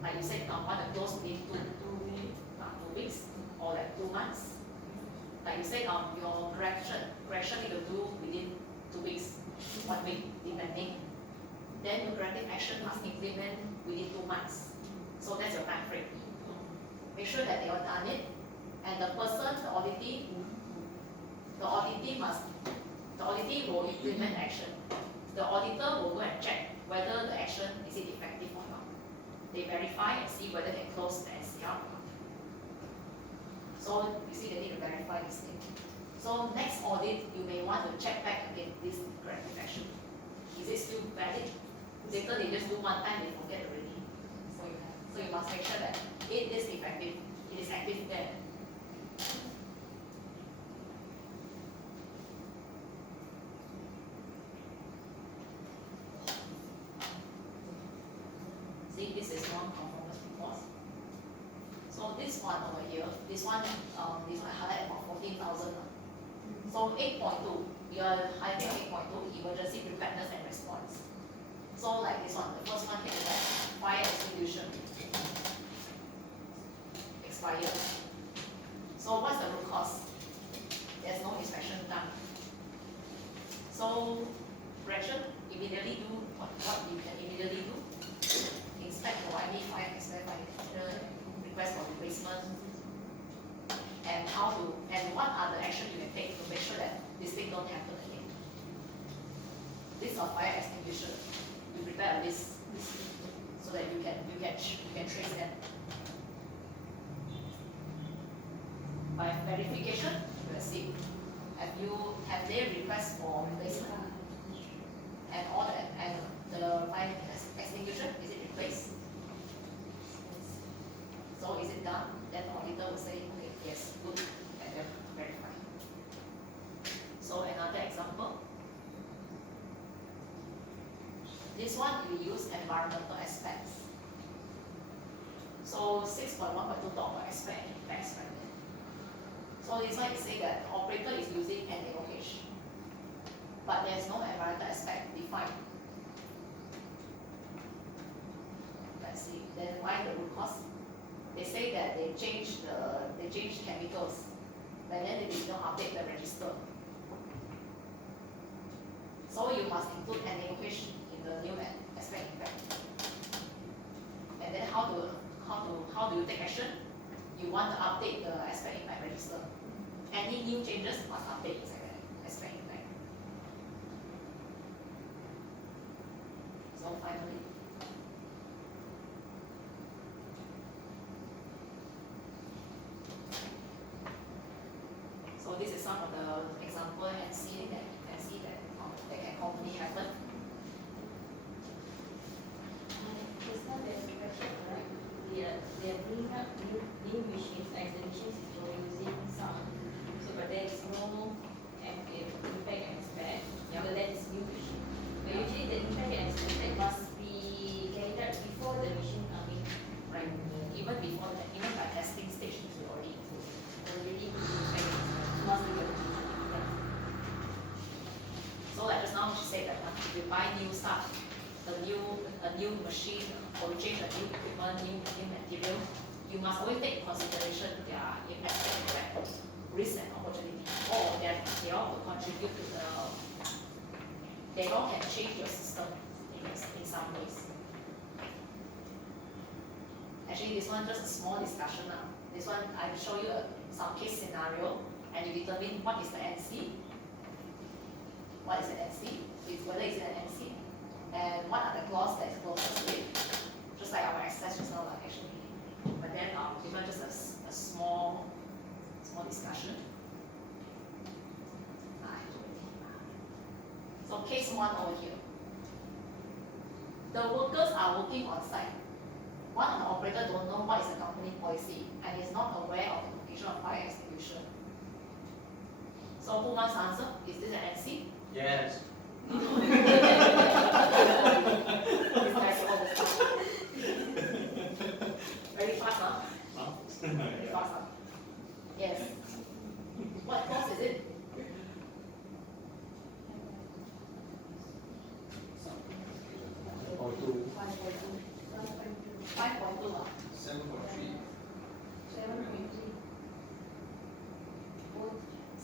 Like you said, want to close within 2 weeks or like 2 months. Like you said, your correction you will do within 2 weeks, 1 week, depending. Then your corrective action must implement within 2 months. So that's your time frame. Make sure that they have done it, and the person, the auditee will implement action. The auditor will go and check whether the action is it effective or not. They verify and see whether they close the NCR or not. So you see they need to verify this thing. So next audit, you may want to check back again this corrective action. Is it still valid? Later they just do one time, they forget already. So you must make sure that it is effective. It is active there. See, this is non-conformance report. So this one over here, this one I highlight about 14,000. So 8.2, you are highlighting 8.2, emergency preparedness and response. So like this one, the first one is like fire extinguisher, expired. So what's the root cause? There's no inspection done. So correction, immediately do what you can immediately do. Inspect for any fire extinguisher, request for replacement, don't happen again. This is a fire extinguisher. You prepare a list so that you can trace them. By verification, let's see. Have they request for replacement? And all that, and the fire extinguisher, is it replaced? So is it done? Then the auditor will say, okay, yes, good, and then verify. So another example. This one we use environmental aspects. So 6.1.2 talk about aspect and effects, right? So this one is saying that the operator is using NaOH, but there's no environmental aspect defined. Let's see. Then why the root cause? They say that they changed chemicals, but then they did not update the register. So you must include NaOH in the new aspect impact. And then how do you take action? You want to update the aspect impact register. Any new changes must update inside the aspect impact. So finally, so this is some of the example and see that can commonly happen. Just now there's a question, right? They are bringing up new machines, like the machines is using some. So, but there is no impact aspect. Yeah. But that is new machine. But usually the impact aspect must be carried out before the machine coming. Right. Even before that, even by testing stage, we already include. Already impact must be carried out. So like just now she said that if you buy new stuff, a new machine, or you change a new equipment, new material, you must always take consideration their impact, risk and opportunity. Or they all will contribute to they all can change your system in some ways. Actually, this one just a small discussion now. This one I will show you some case scenario, and you determine what is the NC. What is an NC? Whether it's an NC, and what are the clause that is closest to it? Just like our access just now, actually. But then even just a small discussion. So case one over here. The workers are working on site. One of the operator don't know what is the company policy and is not aware of the location of fire extinguisher. So who wants to answer? Is this an NC? Yes. Very fast, huh? Very fast, huh? Yes. What clause is it? Or two. 5.2. 7.3.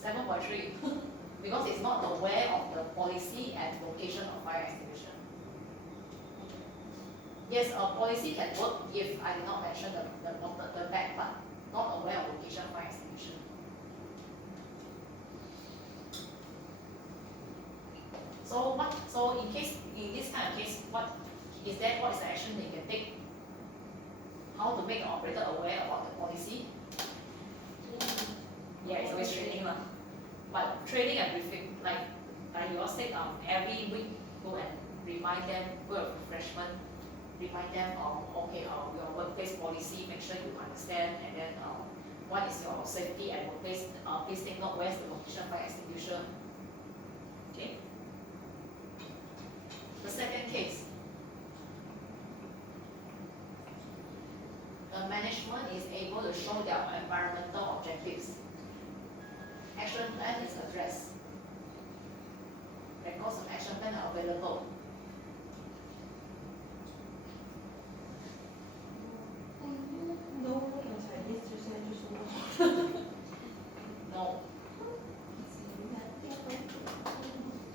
7.3. Because it's not aware of the policy and location of fire extinguisher. Yes, a policy can work if I did not mention the back part, not aware of location of fire extinguisher. So in this kind of case, what is the action they can take? How to make the operator aware about the policy? Yeah, it's always training lah. But training and briefing, like you all said, every week go and remind them, go a refreshment, remind them okay, your workplace policy, make sure you understand, and then what is your safety at workplace, please take note where's the location of fire extinguisher. Okay. The second case, the management is able to show their environmental objectives. Action plan is addressed. Records of action plan are available. No.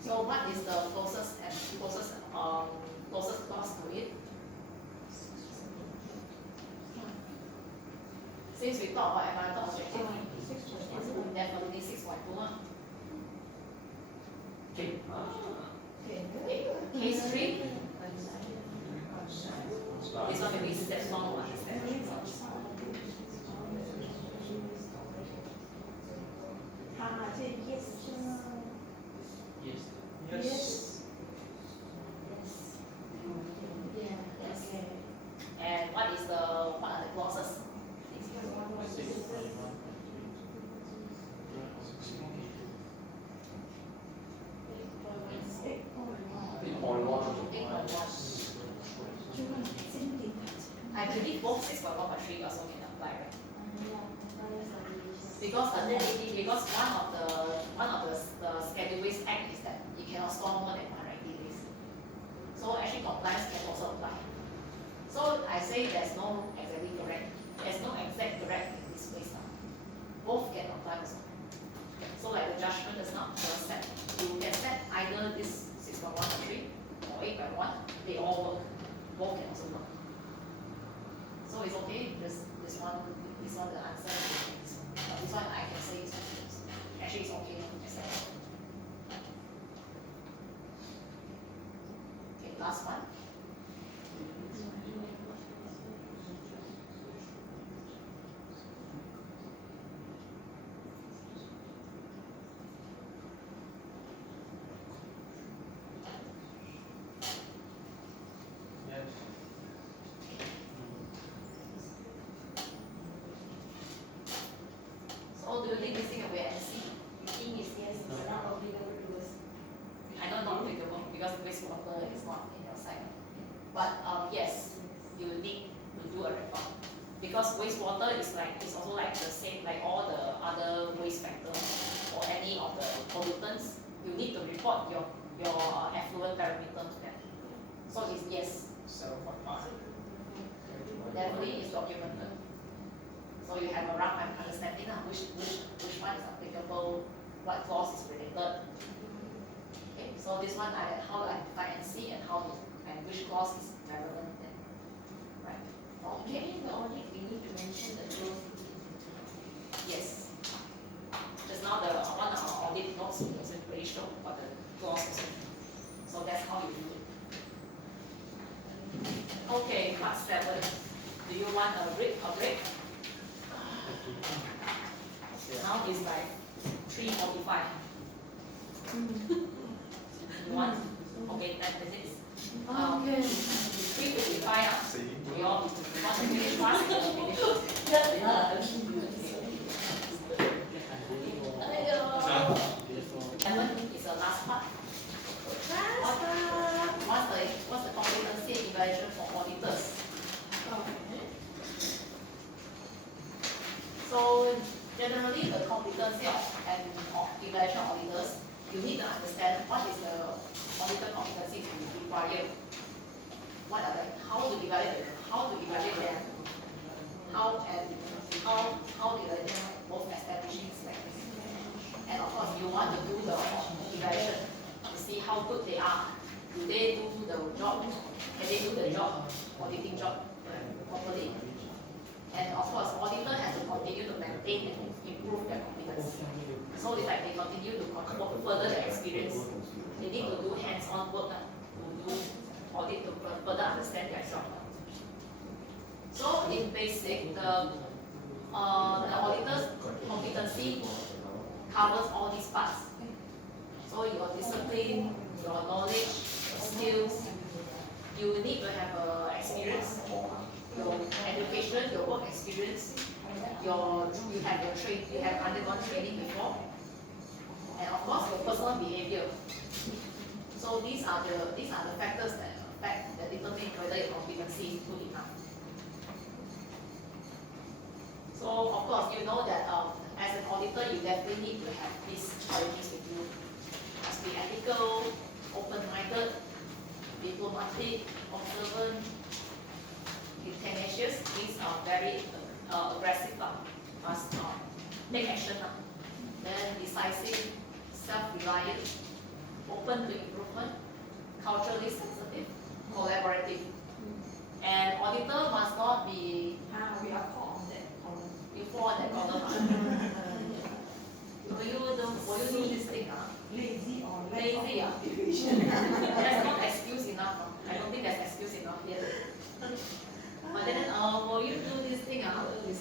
So what is the closest clause to it? Since we talk about environmental objective, definitely 6.2. Okay. Case 3. This one maybe step 1 or step 2. Yes. Yes. Yes. Yes. And what are the clauses? I believe both 6.1.3 also can apply, right? Because one of the Schedule Waste Act is that you cannot store more than 180 days. So actually compliance can also apply. So I say there's no exact correct in this case now. Both can apply also. So like the judgment does not set. You can set either this 6.1.3 or 8.1. They all work. Both can also work. So it's okay. This one the answer is this one I can say it's okay. Actually it's okay. Okay, last one. Yes. So do you think this thing will be NC? Think is yes, it's not applicable to us. I know not applicable because wastewater is not in your side. But yes, you need to do a record because wastewater is also like the same like all the other waste factors or any of the pollutants. You need to report your effluent parameter to them. So it's yes, 7.5. definitely is documented. So you have a rough understanding of which one is applicable, what clause is related. Okay, so this one how to identify and see and which clause is relevant then. Right. Okay. In the audit, we need to mention the growth. Yes. Just now the one of our audit notes was very show for the clause also. So that's how you do it. Okay, part 7. Do you want a break? Now it's like 3:45. You want? Okay, 10 minutes. 3:55. You all want to finish fast? Seven is the last part. What's the competency evaluation for auditors? So generally the competency of evaluation of auditors, you need to understand what is the auditor competency required. What are how to evaluate them, how to evaluate them both establishing specs. And of course you want to do the evaluation to see how good they are. Do they do the job? Can they do the job, auditing job properly? And of course, auditor has to continue to maintain and improve their competence. So it's like they continue to further their experience. They need to do hands-on work to do audit to further understand their job. So in basic, the auditor's competency covers all these parts. So your discipline, your knowledge, your skills, you need to have experience. Your education, your work experience, you have undergone training before, and of course your personal behavior. So these are the factors that determine whether your competency is good enough. So of course you know that as an auditor you definitely need to have these qualities with you. You must be ethical, open-minded, diplomatic, observant, tenacious. These are very aggressive, must take action. Then decisive, self-reliant, open to improvement, culturally sensitive, collaborative. And auditor must not be. We are called on that. You fall on that problem. Will you do this thing? Lazy or Lazy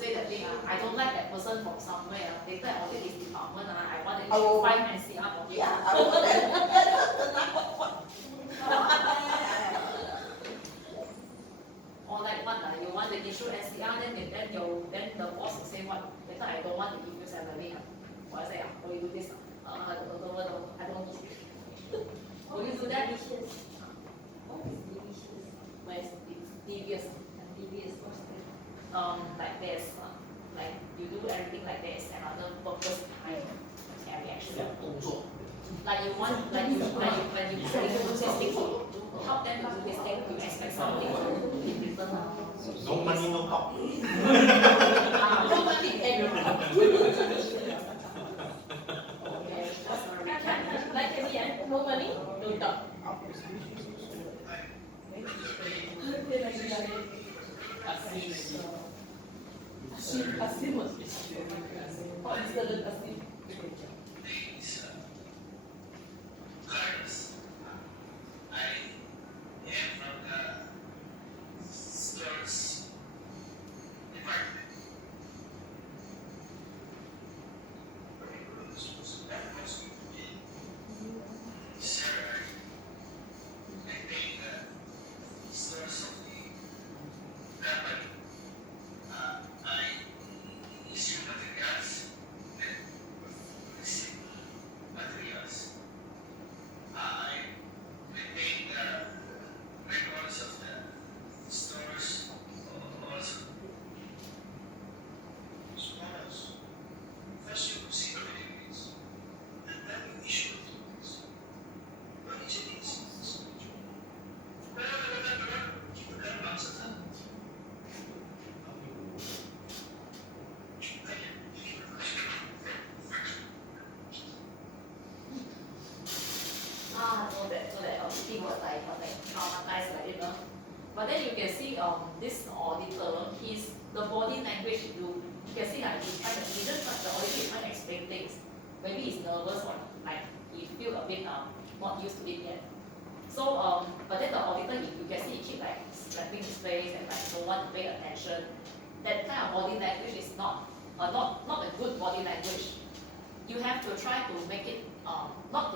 say that thing, I don't like that person from somewhere, later I audit this department, I want to Oh. find NCR for you. Yeah, I will Or like what, you want to issue NCR, then the boss will say what, later I don't want to give you salary. Or I say, will you do this? I don't know. Will you do that? Delicious. What is delicious? Where it's devious. Devious, what's that? Like this, like you do everything like this, another purpose behind every action. 小动作。 Like you want, when you say you do this thing, help them to do this thing, you expect something in return. No money, no talk. No money, okay, that's a recap. Like at the end, no money, no talk. These clients, I am from the stores department. Sir, I think the stores of the company, I issue materials and receive materials. I maintain the records of the stores also. Suppliers. First you receive the deliveries, and then you issue the deliveries. What is it? Keep the gun box of them. So that auditing was like traumatized, like, you know. But then you can see this auditor, the body language you can see like he just the auditor is trying to explain things. Maybe he's nervous or like he feel a bit not used to it yet. So but then the auditor you can see he keep like slapping his face and like don't want to pay attention. That kind of body language is not a good body language. You have to try to make it not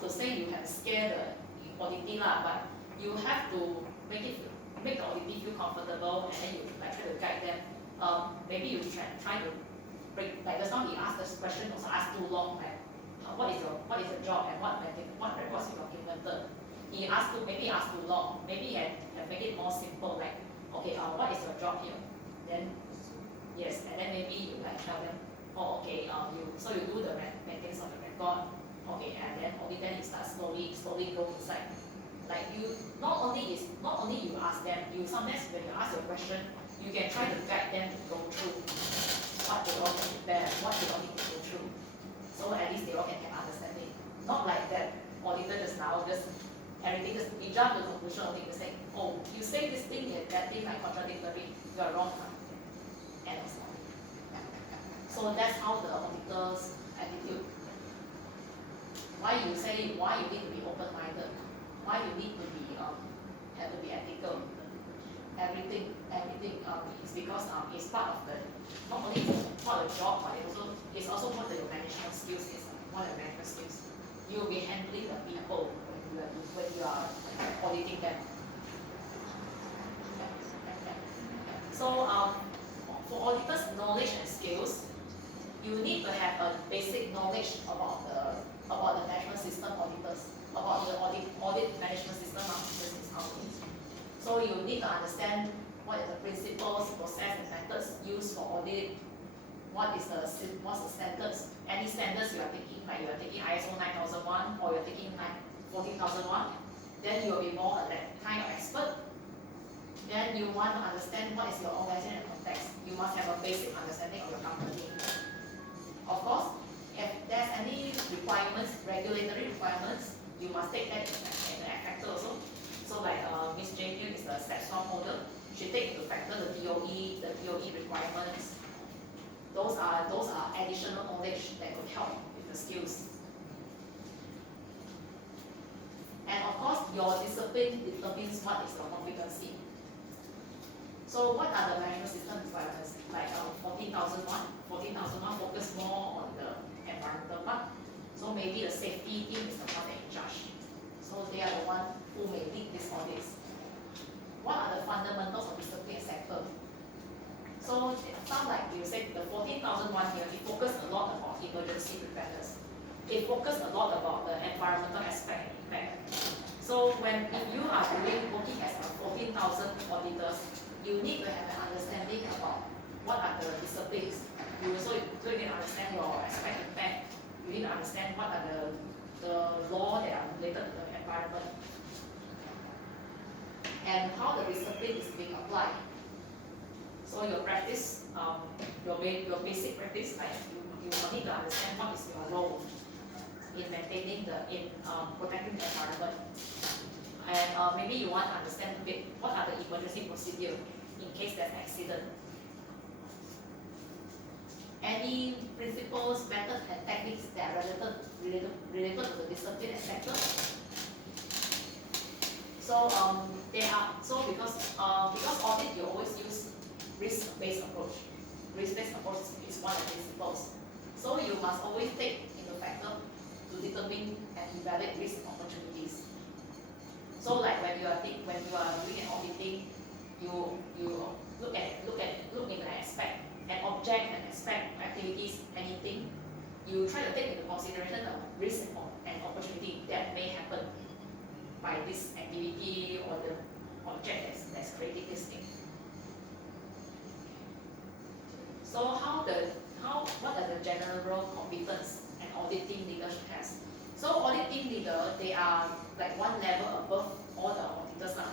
to say you have scare the auditee lah, but you have to make the auditee feel comfortable, and then you like try to guide them. Maybe you try to break, like just now he asked this question also asked too long, like what is your job and what records you documented. He asked too long. Maybe he have make it more simple, like okay, what is your job here? Then yes, and then maybe you like tell them, oh okay, you do the maintenance of the record, okay, and then only then you start slowly go inside. Like you not only you ask them, you sometimes when you ask your question, you can try to guide them to go through what they all can prepare, what they all need to go through. So at least they all can have understanding. Not like that auditor just now just everything just we jump to the conclusion only to say, oh you say this thing and that thing like contradictory, you are wrong. End of story. So that's how the auditor's attitude. Why you need to be open-minded? Why you need to be have to be ethical? Everything is because it's part of the not only part of the job, but it's also part of your management skills. It's one of the management skills. You will be handling the people when you are auditing them. So for auditors' knowledge and skills, you need to have a basic knowledge about the management system auditors, about the audit management system business companies. So you need to understand what is the principles, process, and methods used for audit. What's the standards? Any standards you are taking, like you are taking ISO 9001 or you are taking 14001, then you will be more that kind of expert. Then you want to understand what is your organization and context. You must have a basic understanding of your company. Of course, if there's any requirements, regulatory requirements, you must take that into factor also. So like Ms. Jane here is the SEPSWAM holder. She take into factor the DOE requirements. Those are additional knowledge that could help with the skills. And of course, your discipline determines what is your competency. So what are the management system requirements? Like for 14,001 focus more on the environmental part. So maybe the safety team is the one that in charge. So they are the one who may lead these audits. What are the fundamentals of discipline sector? So it sounds like you said the 14,001 here, it focused a lot about emergency preparedness. It focused a lot about the environmental aspect and impact. So if you are working as a 14,000 auditors, you need to have an understanding about what are the disciplines. You also need to understand your aspect impact. You need to understand what are the law that are related to the environment and how the discipline is being applied. So your practice, your basic practice, like you need to understand what is your role in maintaining protecting the environment. And maybe you want to understand a bit what are the emergency procedures in case there's an accident. Any principles, methods, and techniques that are related to the discipline and sector. So because audit you always use risk-based approach. Risk-based approach is one of the principles. So you must always take into factor to determine and evaluate risk opportunities. So like when you are doing an auditing, you look in the aspect, an object, an aspect, activities, anything. You try to take into consideration the risk and opportunity that may happen by this activity or the object that's creating this thing. So what are the general competence an audit team leader has? So audit team leader, they are like one level above all the auditors now.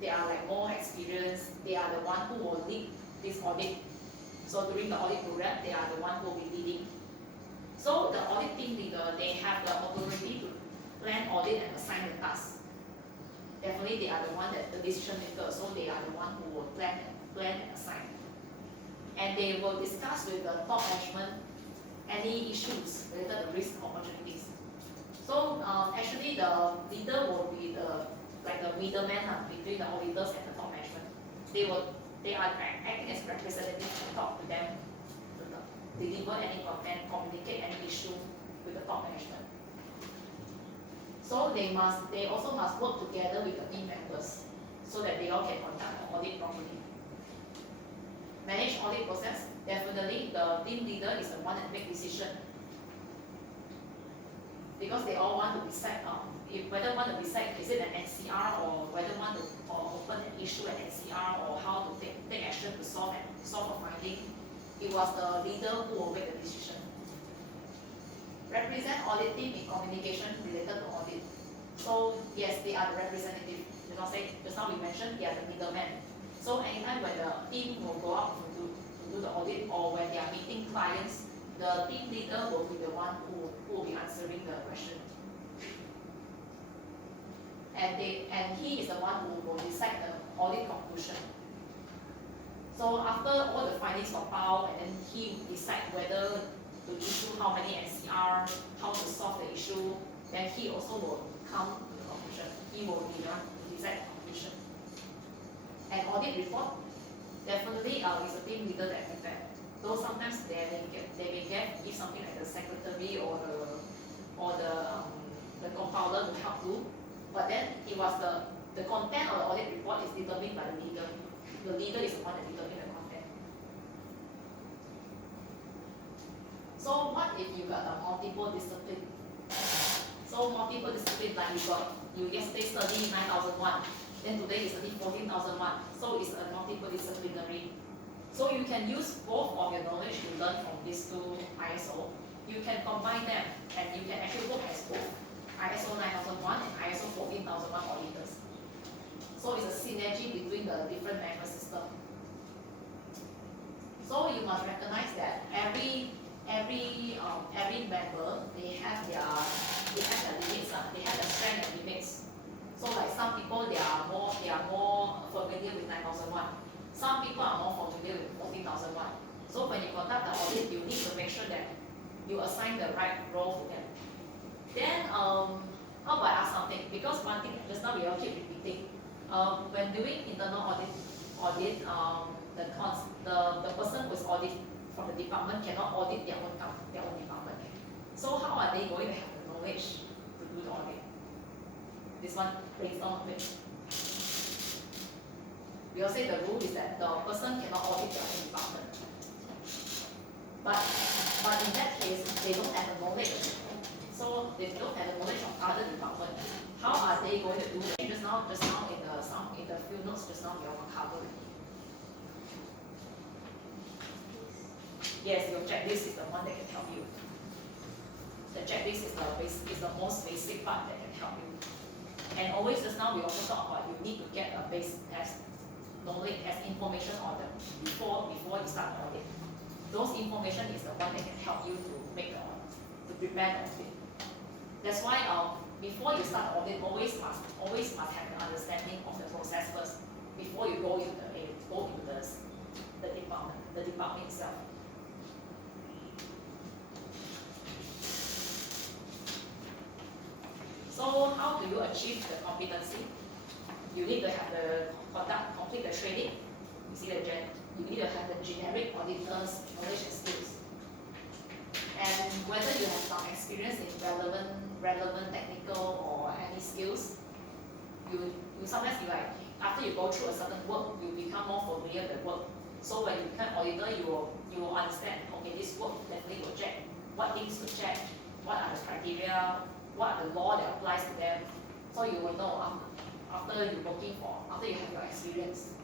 They are like more experienced. They are the one who will lead this audit. So during the audit program, they are the one who will be leading. So the audit team leader, they have the authority to plan, audit, and assign the tasks. Definitely, they are the one that the decision maker. So they are the one who will plan and assign. And they will discuss with the top management any issues related to risk opportunities. So actually, the leader will be the middleman between the auditors and the top management. They are acting as representatives to talk to them, to deliver any content, communicate any issue with the top management. So they also must work together with the team members so that they all can conduct the audit properly. Manage audit process, definitely the team leader is the one that make decision. Because they all want to decide whether want to decide is it an NCR or whether want to open an issue at NCR or how to take action to solve a finding. It was the leader who will make the decision. Represent audit team in communication related to audit. So yes, they are the representative. Just now we mentioned they are the middleman. So anytime when the team will go out to do the audit or when they are meeting clients, the team leader will be the one who will be answering the question. And he is the one who will decide the audit conclusion. So after all the findings are filed, and then he will decide whether to issue how many NCR, how to solve the issue, then he also will come to the conclusion. He will be the one to decide the conclusion. And audit report, definitely is a team leader that prepare. Though sometimes they may give something like the secretary or the compiler to help do, but then it was the content of the audit report is determined by the leader. The leader is the one that determines the content. So what if you got a multiple discipline? So multiple discipline, like you yesterday study 9,001, then today you study 14,001. So it's a multiple disciplinary. So you can use both of your knowledge you learn from these two ISO. You can combine them and you can actually work as both ISO 9001 and ISO 14,001 auditors. So it's a synergy between the different management systems. So you must recognize that every member they have their limits. They have their strengths and limits. So like some people they are more familiar with 9001. Some people are more familiar with 14,001. So when you conduct the audit, you need to make sure that you assign the right role to them. Then how about I ask something? Because one thing just now we all keep repeating. When doing internal audit, the person who is audit from the the department cannot audit their own department. So how are they going to have the knowledge to do the audit? This one brainstorm a bit. We all say the rule is that the person cannot audit their own department. But in that case, they don't have the knowledge. So they don't have the knowledge of other departments. How are they going to do it? Just now in the few notes just now we all covered. Yes, your checklist is the one that can help you. The checklist is the most basic part that can help you. And always just now we also talk about you need to get a base as knowledge as information on them before you start the audit. Those information is the one that can help you to prepare the audit. That's why before you start the audit, always must have an understanding of the process first before you go into the department itself. So how do you achieve the competency? You need to have complete the training. You see you need to have the generic auditor's knowledge and skills. And whether you have some experience in relevant technical or any skills, you sometimes after you go through a certain work, you become more familiar with the work. So when you become auditor, you will understand, okay, this work definitely will check. What things to check, what are the criteria, what are the law that applies to them. So you will know after you have your experience.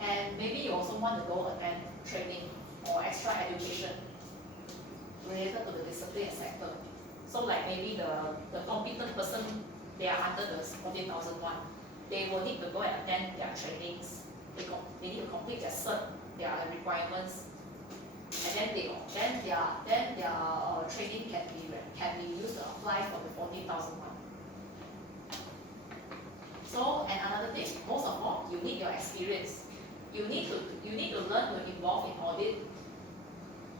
And maybe you also want to go attend training or extra education related to the discipline sector. So like maybe the competent person, they are under the 14,001. They will need to go and attend their trainings. They need to complete their cert, their requirements, and then their training can be used to apply for the 14,001. So, and another thing, most of all, you need your experience. You need to learn to involve in audit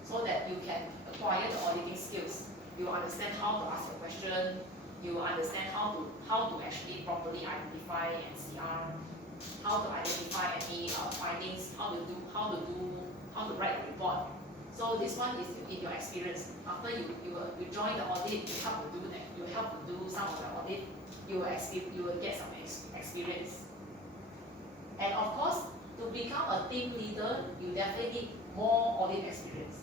so that you can acquire the auditing skills. You understand how to ask a question. You understand how to actually properly identify NCR, how to identify any findings, how to write a report. So this one is in your experience. After you join the audit, you help to do that. You help to do some of the audit. You will get some experience. And of course, to become a team leader, you definitely need more audit experience.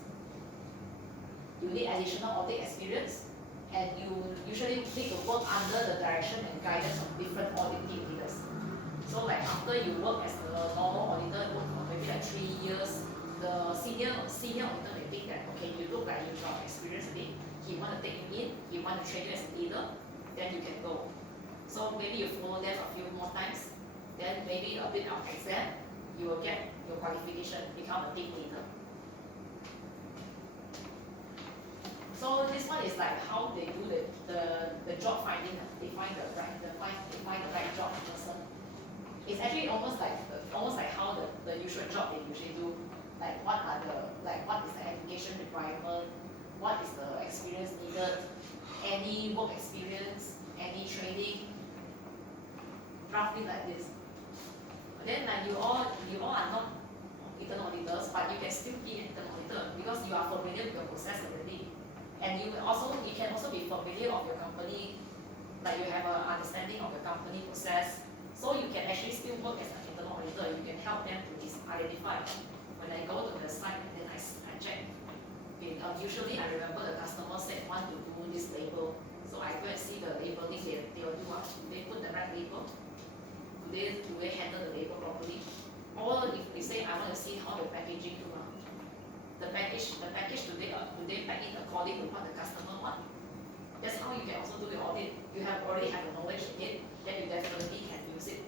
You need additional audit experience, and you usually need to work under the direction and guidance of different audit team leaders. So like after you work as a normal auditor, work for maybe like 3 years, the senior auditor may think that, okay, you look like you've got experience a bit, he want to take you in, he want to train you as a leader, then you can go. So maybe you follow them a few more times, then maybe a bit of exam, you will get your qualification, become a team leader. So this one is like how they do the job finding. They find the right job person. It's actually almost like how the usual job they usually do. Like what is the education requirement? What is the experience needed? Any work experience? Any training? Roughly like this. But then like you all are not internal auditors, but you can still be an internal auditor because you are familiar with your process already. And you can also be familiar of your company, like you have an understanding of the company process. So you can actually still work as an internal auditor. You can help them to identify. When I go to the site and then I check. Okay, usually I remember the customer said want to do this label. So I go and see the labeling they will do. Do they put the right label? Do they handle the label properly? Or if they say I want to see how the packaging do. The package do they pack it according to what the customer wants? That's how you can also do the audit. You already have the knowledge in it, then you definitely can use it.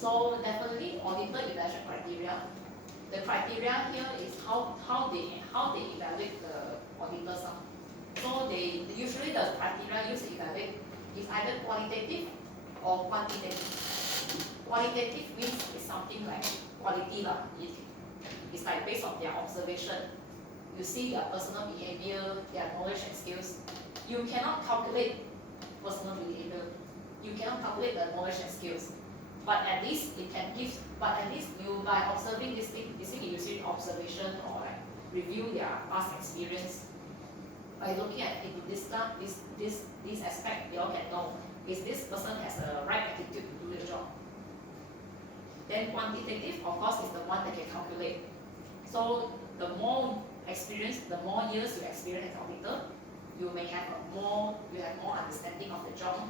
So definitely auditor evaluation criteria. The criteria here is how they evaluate the auditors. So usually the criteria used to evaluate is either qualitative or quantitative. Qualitative means it's something like quality lah. It's like based on their observation. You see their personal behavior, their knowledge and skills. You cannot calculate personal behavior. You cannot calculate the knowledge and skills. But at least it can give, but at least you by observing this thing you see observation or like review their past experience. By looking at it, this aspect, you all can know, is this person has the right attitude to do the job. Then quantitative, of course, is the one that can calculate. So the more experience, the more years you experience as auditor, you may have more understanding of the job.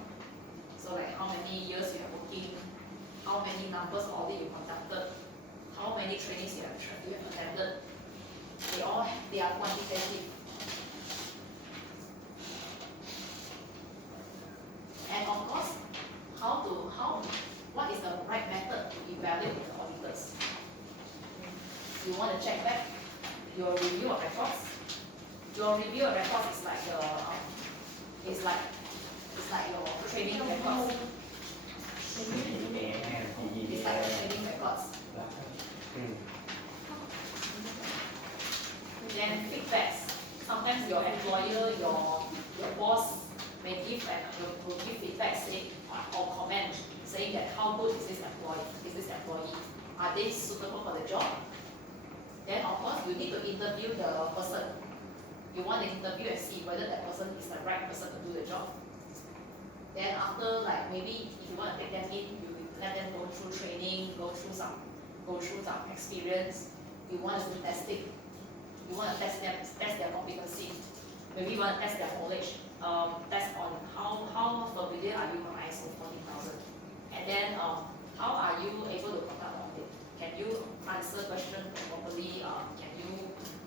So like how many years you have working, how many numbers of audit you conducted, how many trainings you have attended. They are quantitative. And of course, what is the right method to evaluate the auditors? You want to check back your review of records. Your review of records is like your training records. It's like your training records. Then feedbacks. Sometimes your employer, your boss may give feedback or comment saying that how good is this employee? Are they suitable for the job? Then of course you need to interview the person. You want to interview and see whether that person is the right person to do the job. Then after, like, maybe if you want to take them in, you let them go through training, go through some experience. You want to do testing. You want to test their competency. Maybe you want to test their knowledge. Test on how familiar are you with ISO 14000. And then how are you able to conduct audit? Can you answer questions properly?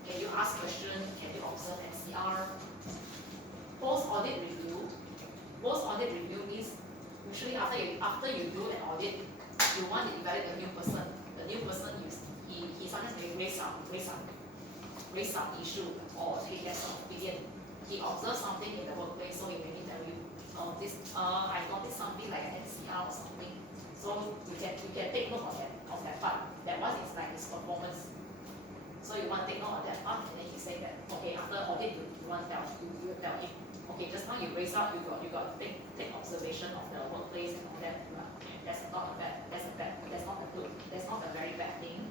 Can you ask questions? Can you observe NCR? Post-audit review. Post-audit review means usually after you do an audit, you want to evaluate the new person. The new person he sometimes may raise some issue or he has some opinion. He observes something in the workplace, so he may tell you, I noticed something like an NCR or something. So you can take note of that part. That one is like his performance. So you want to take note of that part, and then he say that, okay, after audit you want to tell him, okay, just now you raise up, you got to take observation of the workplace and all that. That's not a very bad thing.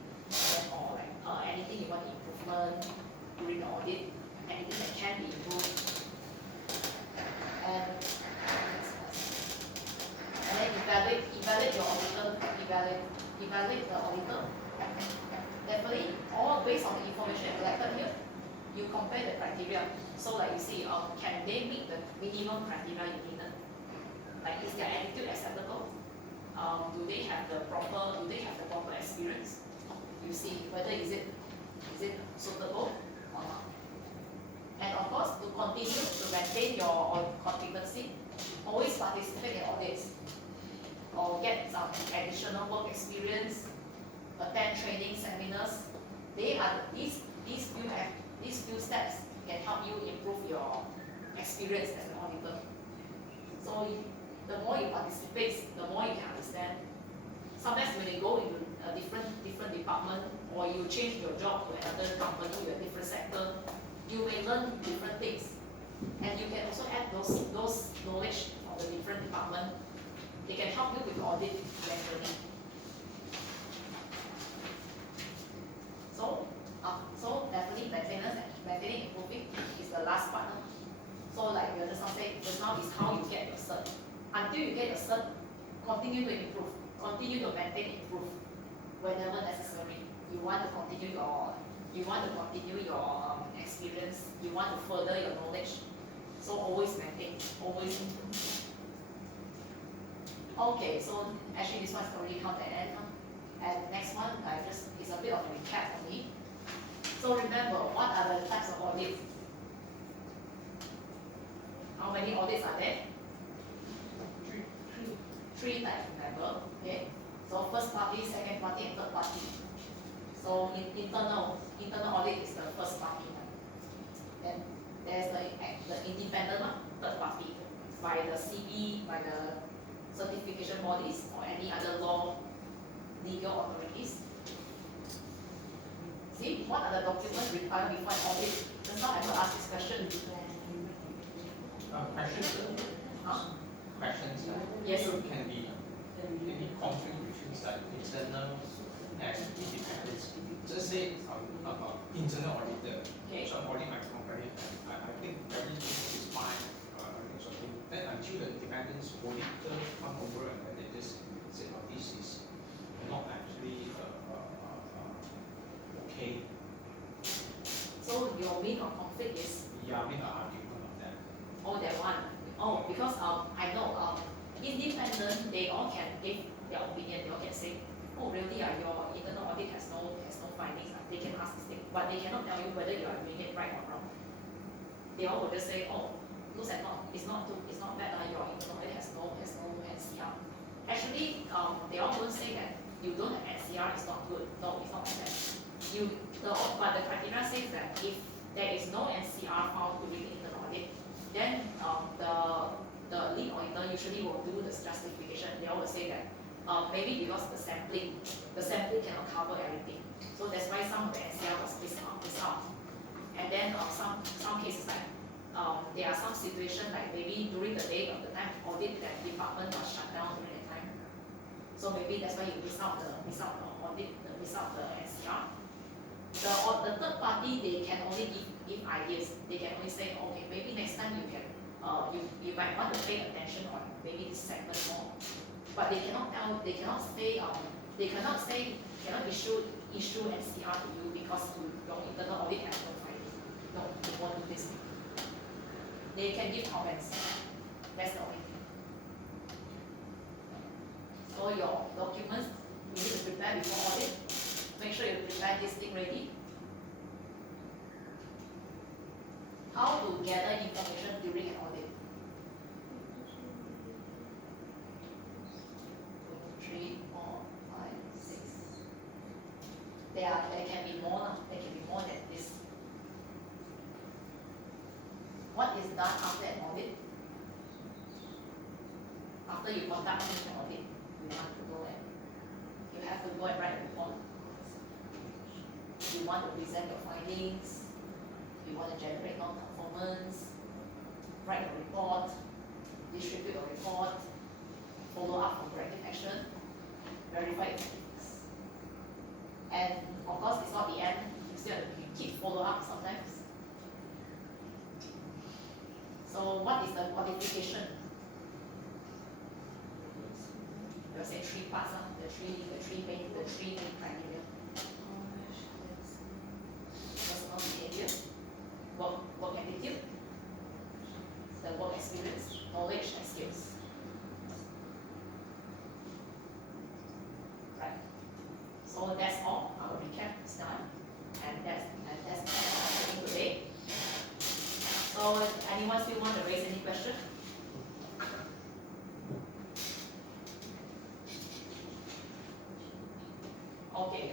Or like anything you want improvement during the audit, anything that can be improved. And then evaluate your auditor, evaluate the auditor. Definitely, all based on the information collected here, you compare the criteria. So like you see, can they meet the minimum criteria you needed? Like, is their attitude acceptable? Do they have the proper experience? You see whether is it suitable or not. And of course, to continue to maintain your competency, always participate in audits or get some additional work experience, attend training seminars. These few steps can help you improve your experience as an auditor. So the more you participate, the more you can understand. Sometimes when you go into a different department or you change your job to another company with a different sector, you may learn different things. And you can also add those knowledge from the different department. They can help you with audit eventually. So definitely maintenance and maintaining improving is the last part. So like we just now is how you get your cert. Until you get your cert, continue to improve, continue to maintain, improve whenever necessary. You want to continue your experience. You want to further your knowledge. So always maintain, always improve. Okay, so actually this one's already come to an end. And next one, it's a bit of a recap for me. So remember, what are the types of audits? How many audits are there? Three types, remember. Okay. So first party, second party, and third party. So internal audit is the first party. Then there's the independent third party by the CB, by the certification bodies or any other legal authorities. See, what are the documents required before an audit? Just now I will ask this question. Questions? Huh? Questions? Yes. Can be conflict with is like internal and independence. Just say about internal auditor. Okay. So I'm auditing my company, I think everything is fine, everything's okay. Then until the independence auditor come over and then they just say, oh, this is not actually okay. So your main conflict is Yeah, I mean argument of that. oh that one. Oh, because I know independent they all can give their opinion. They all can say, oh really your internal audit has no findings. They can ask this thing, but they cannot tell you whether you are doing it right or wrong. They all will just say, oh, looks like it's not bad. Your internal audit has no NCR. Actually, they all don't say that you don't have NCR is not good. No, it's not like that. But the criteria says that if there is no NCR found during the internal audit, then the lead auditor usually will do the justification. They always say that maybe because the sampling cannot cover everything. So that's why some of the NCR was missed out. And then some cases like there are some situations like maybe during the day of the time audit that department was shut down during that time. So maybe that's why you miss out the audit, miss out the NCR. The third party they can only give ideas. They can only say, okay, maybe next time you can you might want to pay attention on maybe this segment more. But they cannot issue NCR to you because your internal audit has no finding. No, they won't do this. They can give comments. That's the only thing. So your documents you need to prepare before audit. Make sure you prepare this thing ready. How to gather information during an audit? 2, 3, 4, 5, 6. There can be more. There can be more than this. What is done after an audit? After you conduct an audit, you want to go and you have to go and write a report. You want to present your findings. You want to generate non-conformance, write a report, distribute a report, follow up on corrective action, verify effectiveness. And of course, it's not the end. You still have to keep follow up sometimes. So what is the qualification? I will say 3 parts, the three main criteria. Personal behavior, work attitude, the work experience, knowledge and skills. Right. So that's all. Our recap is done, and that's all today. So anyone still want to raise any question? Okay.